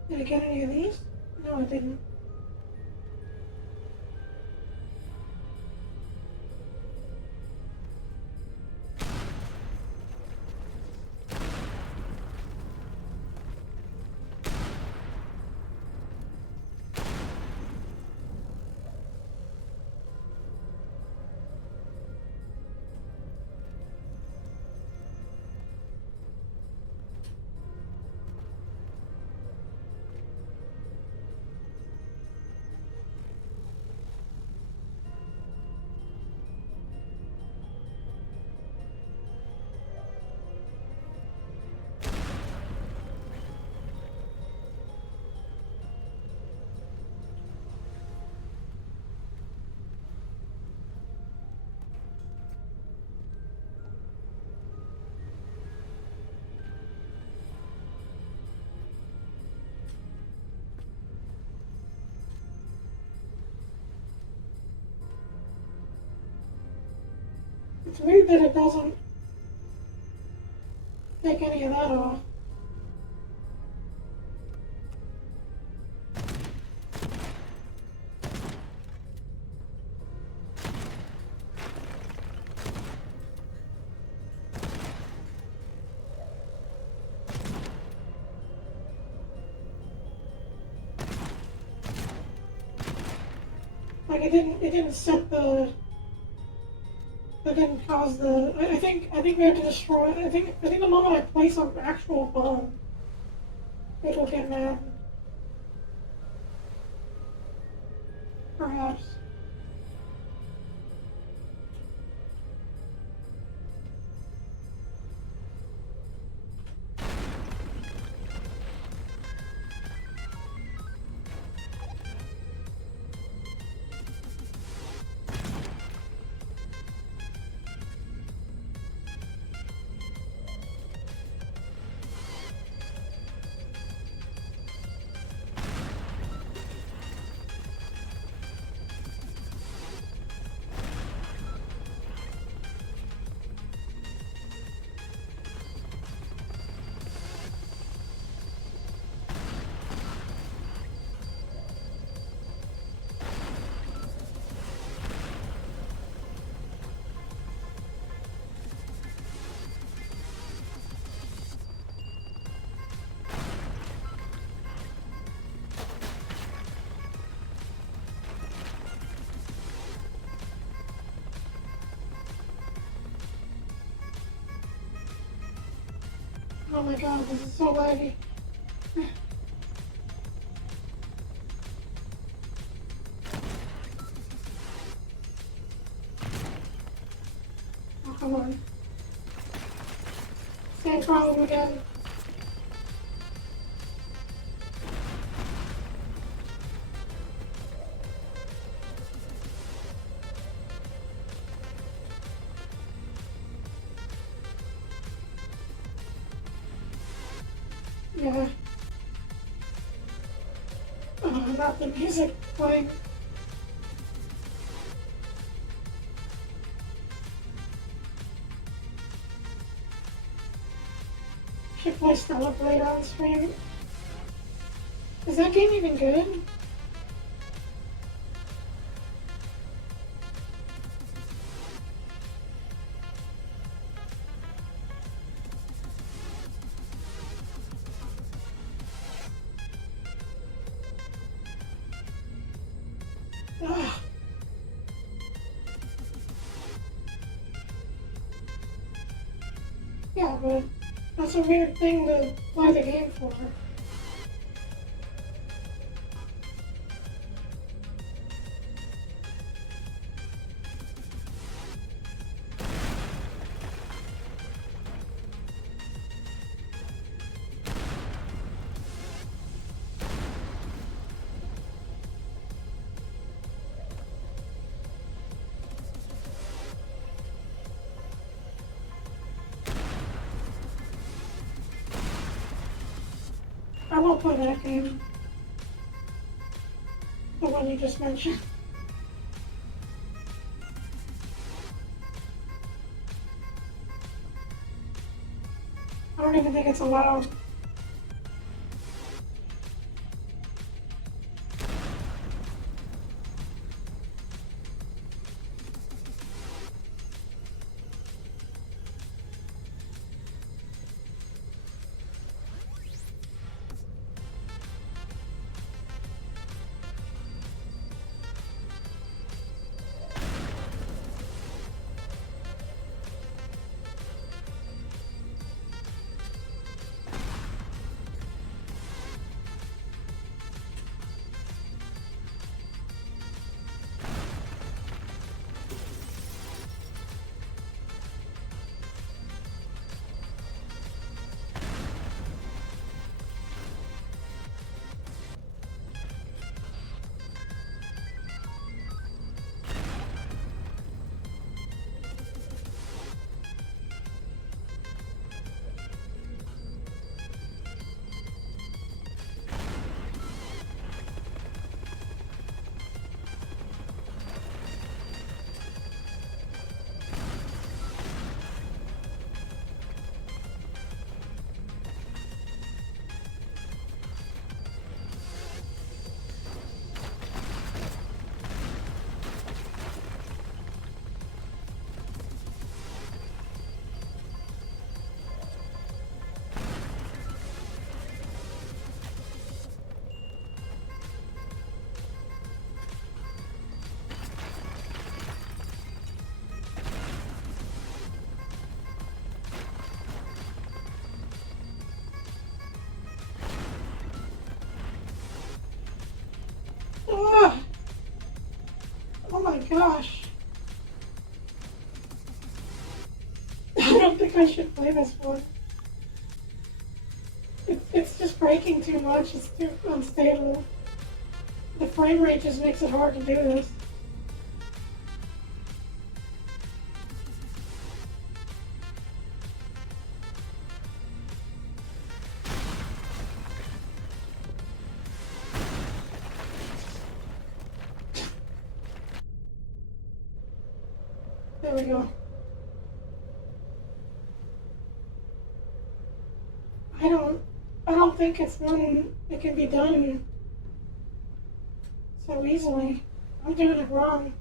did I get any of these? No, I didn't. It's weird that it doesn't take any of that off. Like it didn't set the, it didn't cause the, I think we have to destroy, I think the moment I place an actual bomb, it will get mad. Perhaps. Oh my god, this is so laggy. Oh, come on. Same problem again. Yeah. Oh, not the music playing. Should play Stella Blade on stream. Is that game even good? Ugh. Yeah, but that's a weird thing to play the game for. I won't play that game. The one you just mentioned. I don't even think it's allowed. Ugh. Oh my gosh. I don't think I should play this one. It's just breaking too much. It's too unstable. The frame rate just makes it hard to do this. There we go. I don't think it's one that can be done so easily. I'm doing it wrong.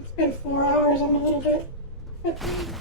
It's been 4 hours. I'm a little bit fatigued.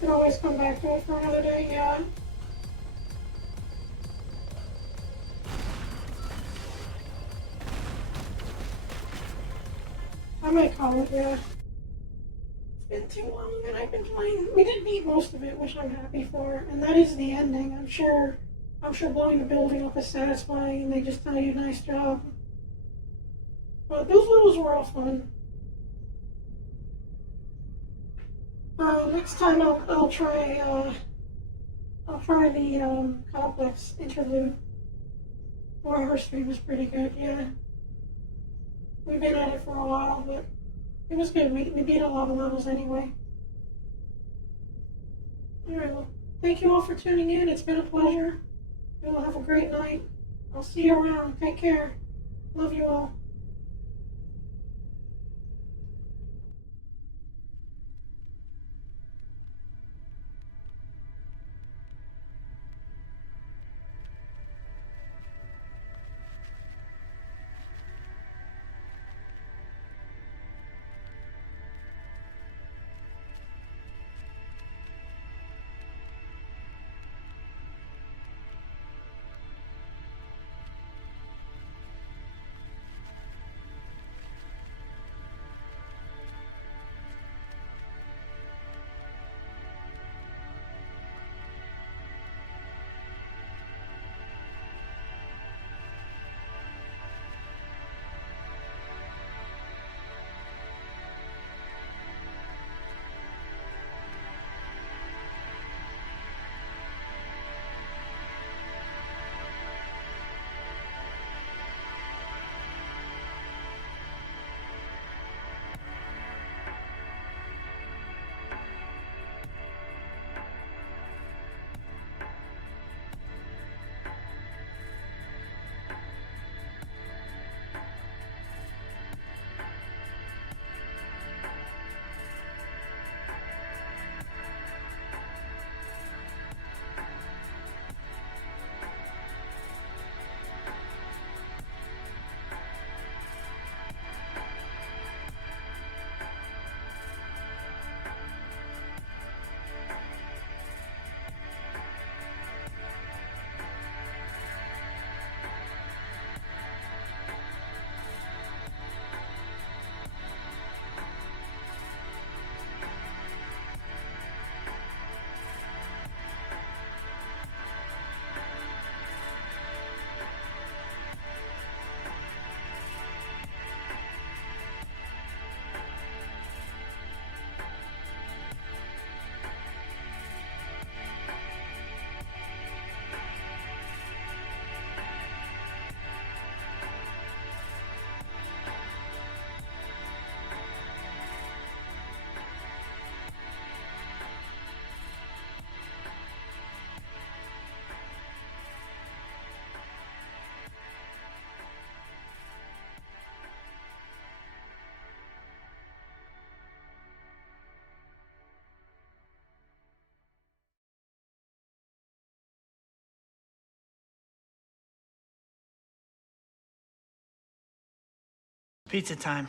Can always come back to it for another day, yeah. I might call it, yeah. It's been too long and I've been playing. We did beat most of it, which I'm happy for. And that is the ending. I'm sure blowing the building up is satisfying and they just tell you nice job. But those levels were all fun. Next time I'll try the complex interlude. Boy, her stream was pretty good, yeah. We've been at it for a while, but it was good. We beat a lot of levels anyway. Alright, well, thank you all for tuning in. It's been a pleasure. You all have a great night. I'll see you around. Take care. Love you all. Pizza time.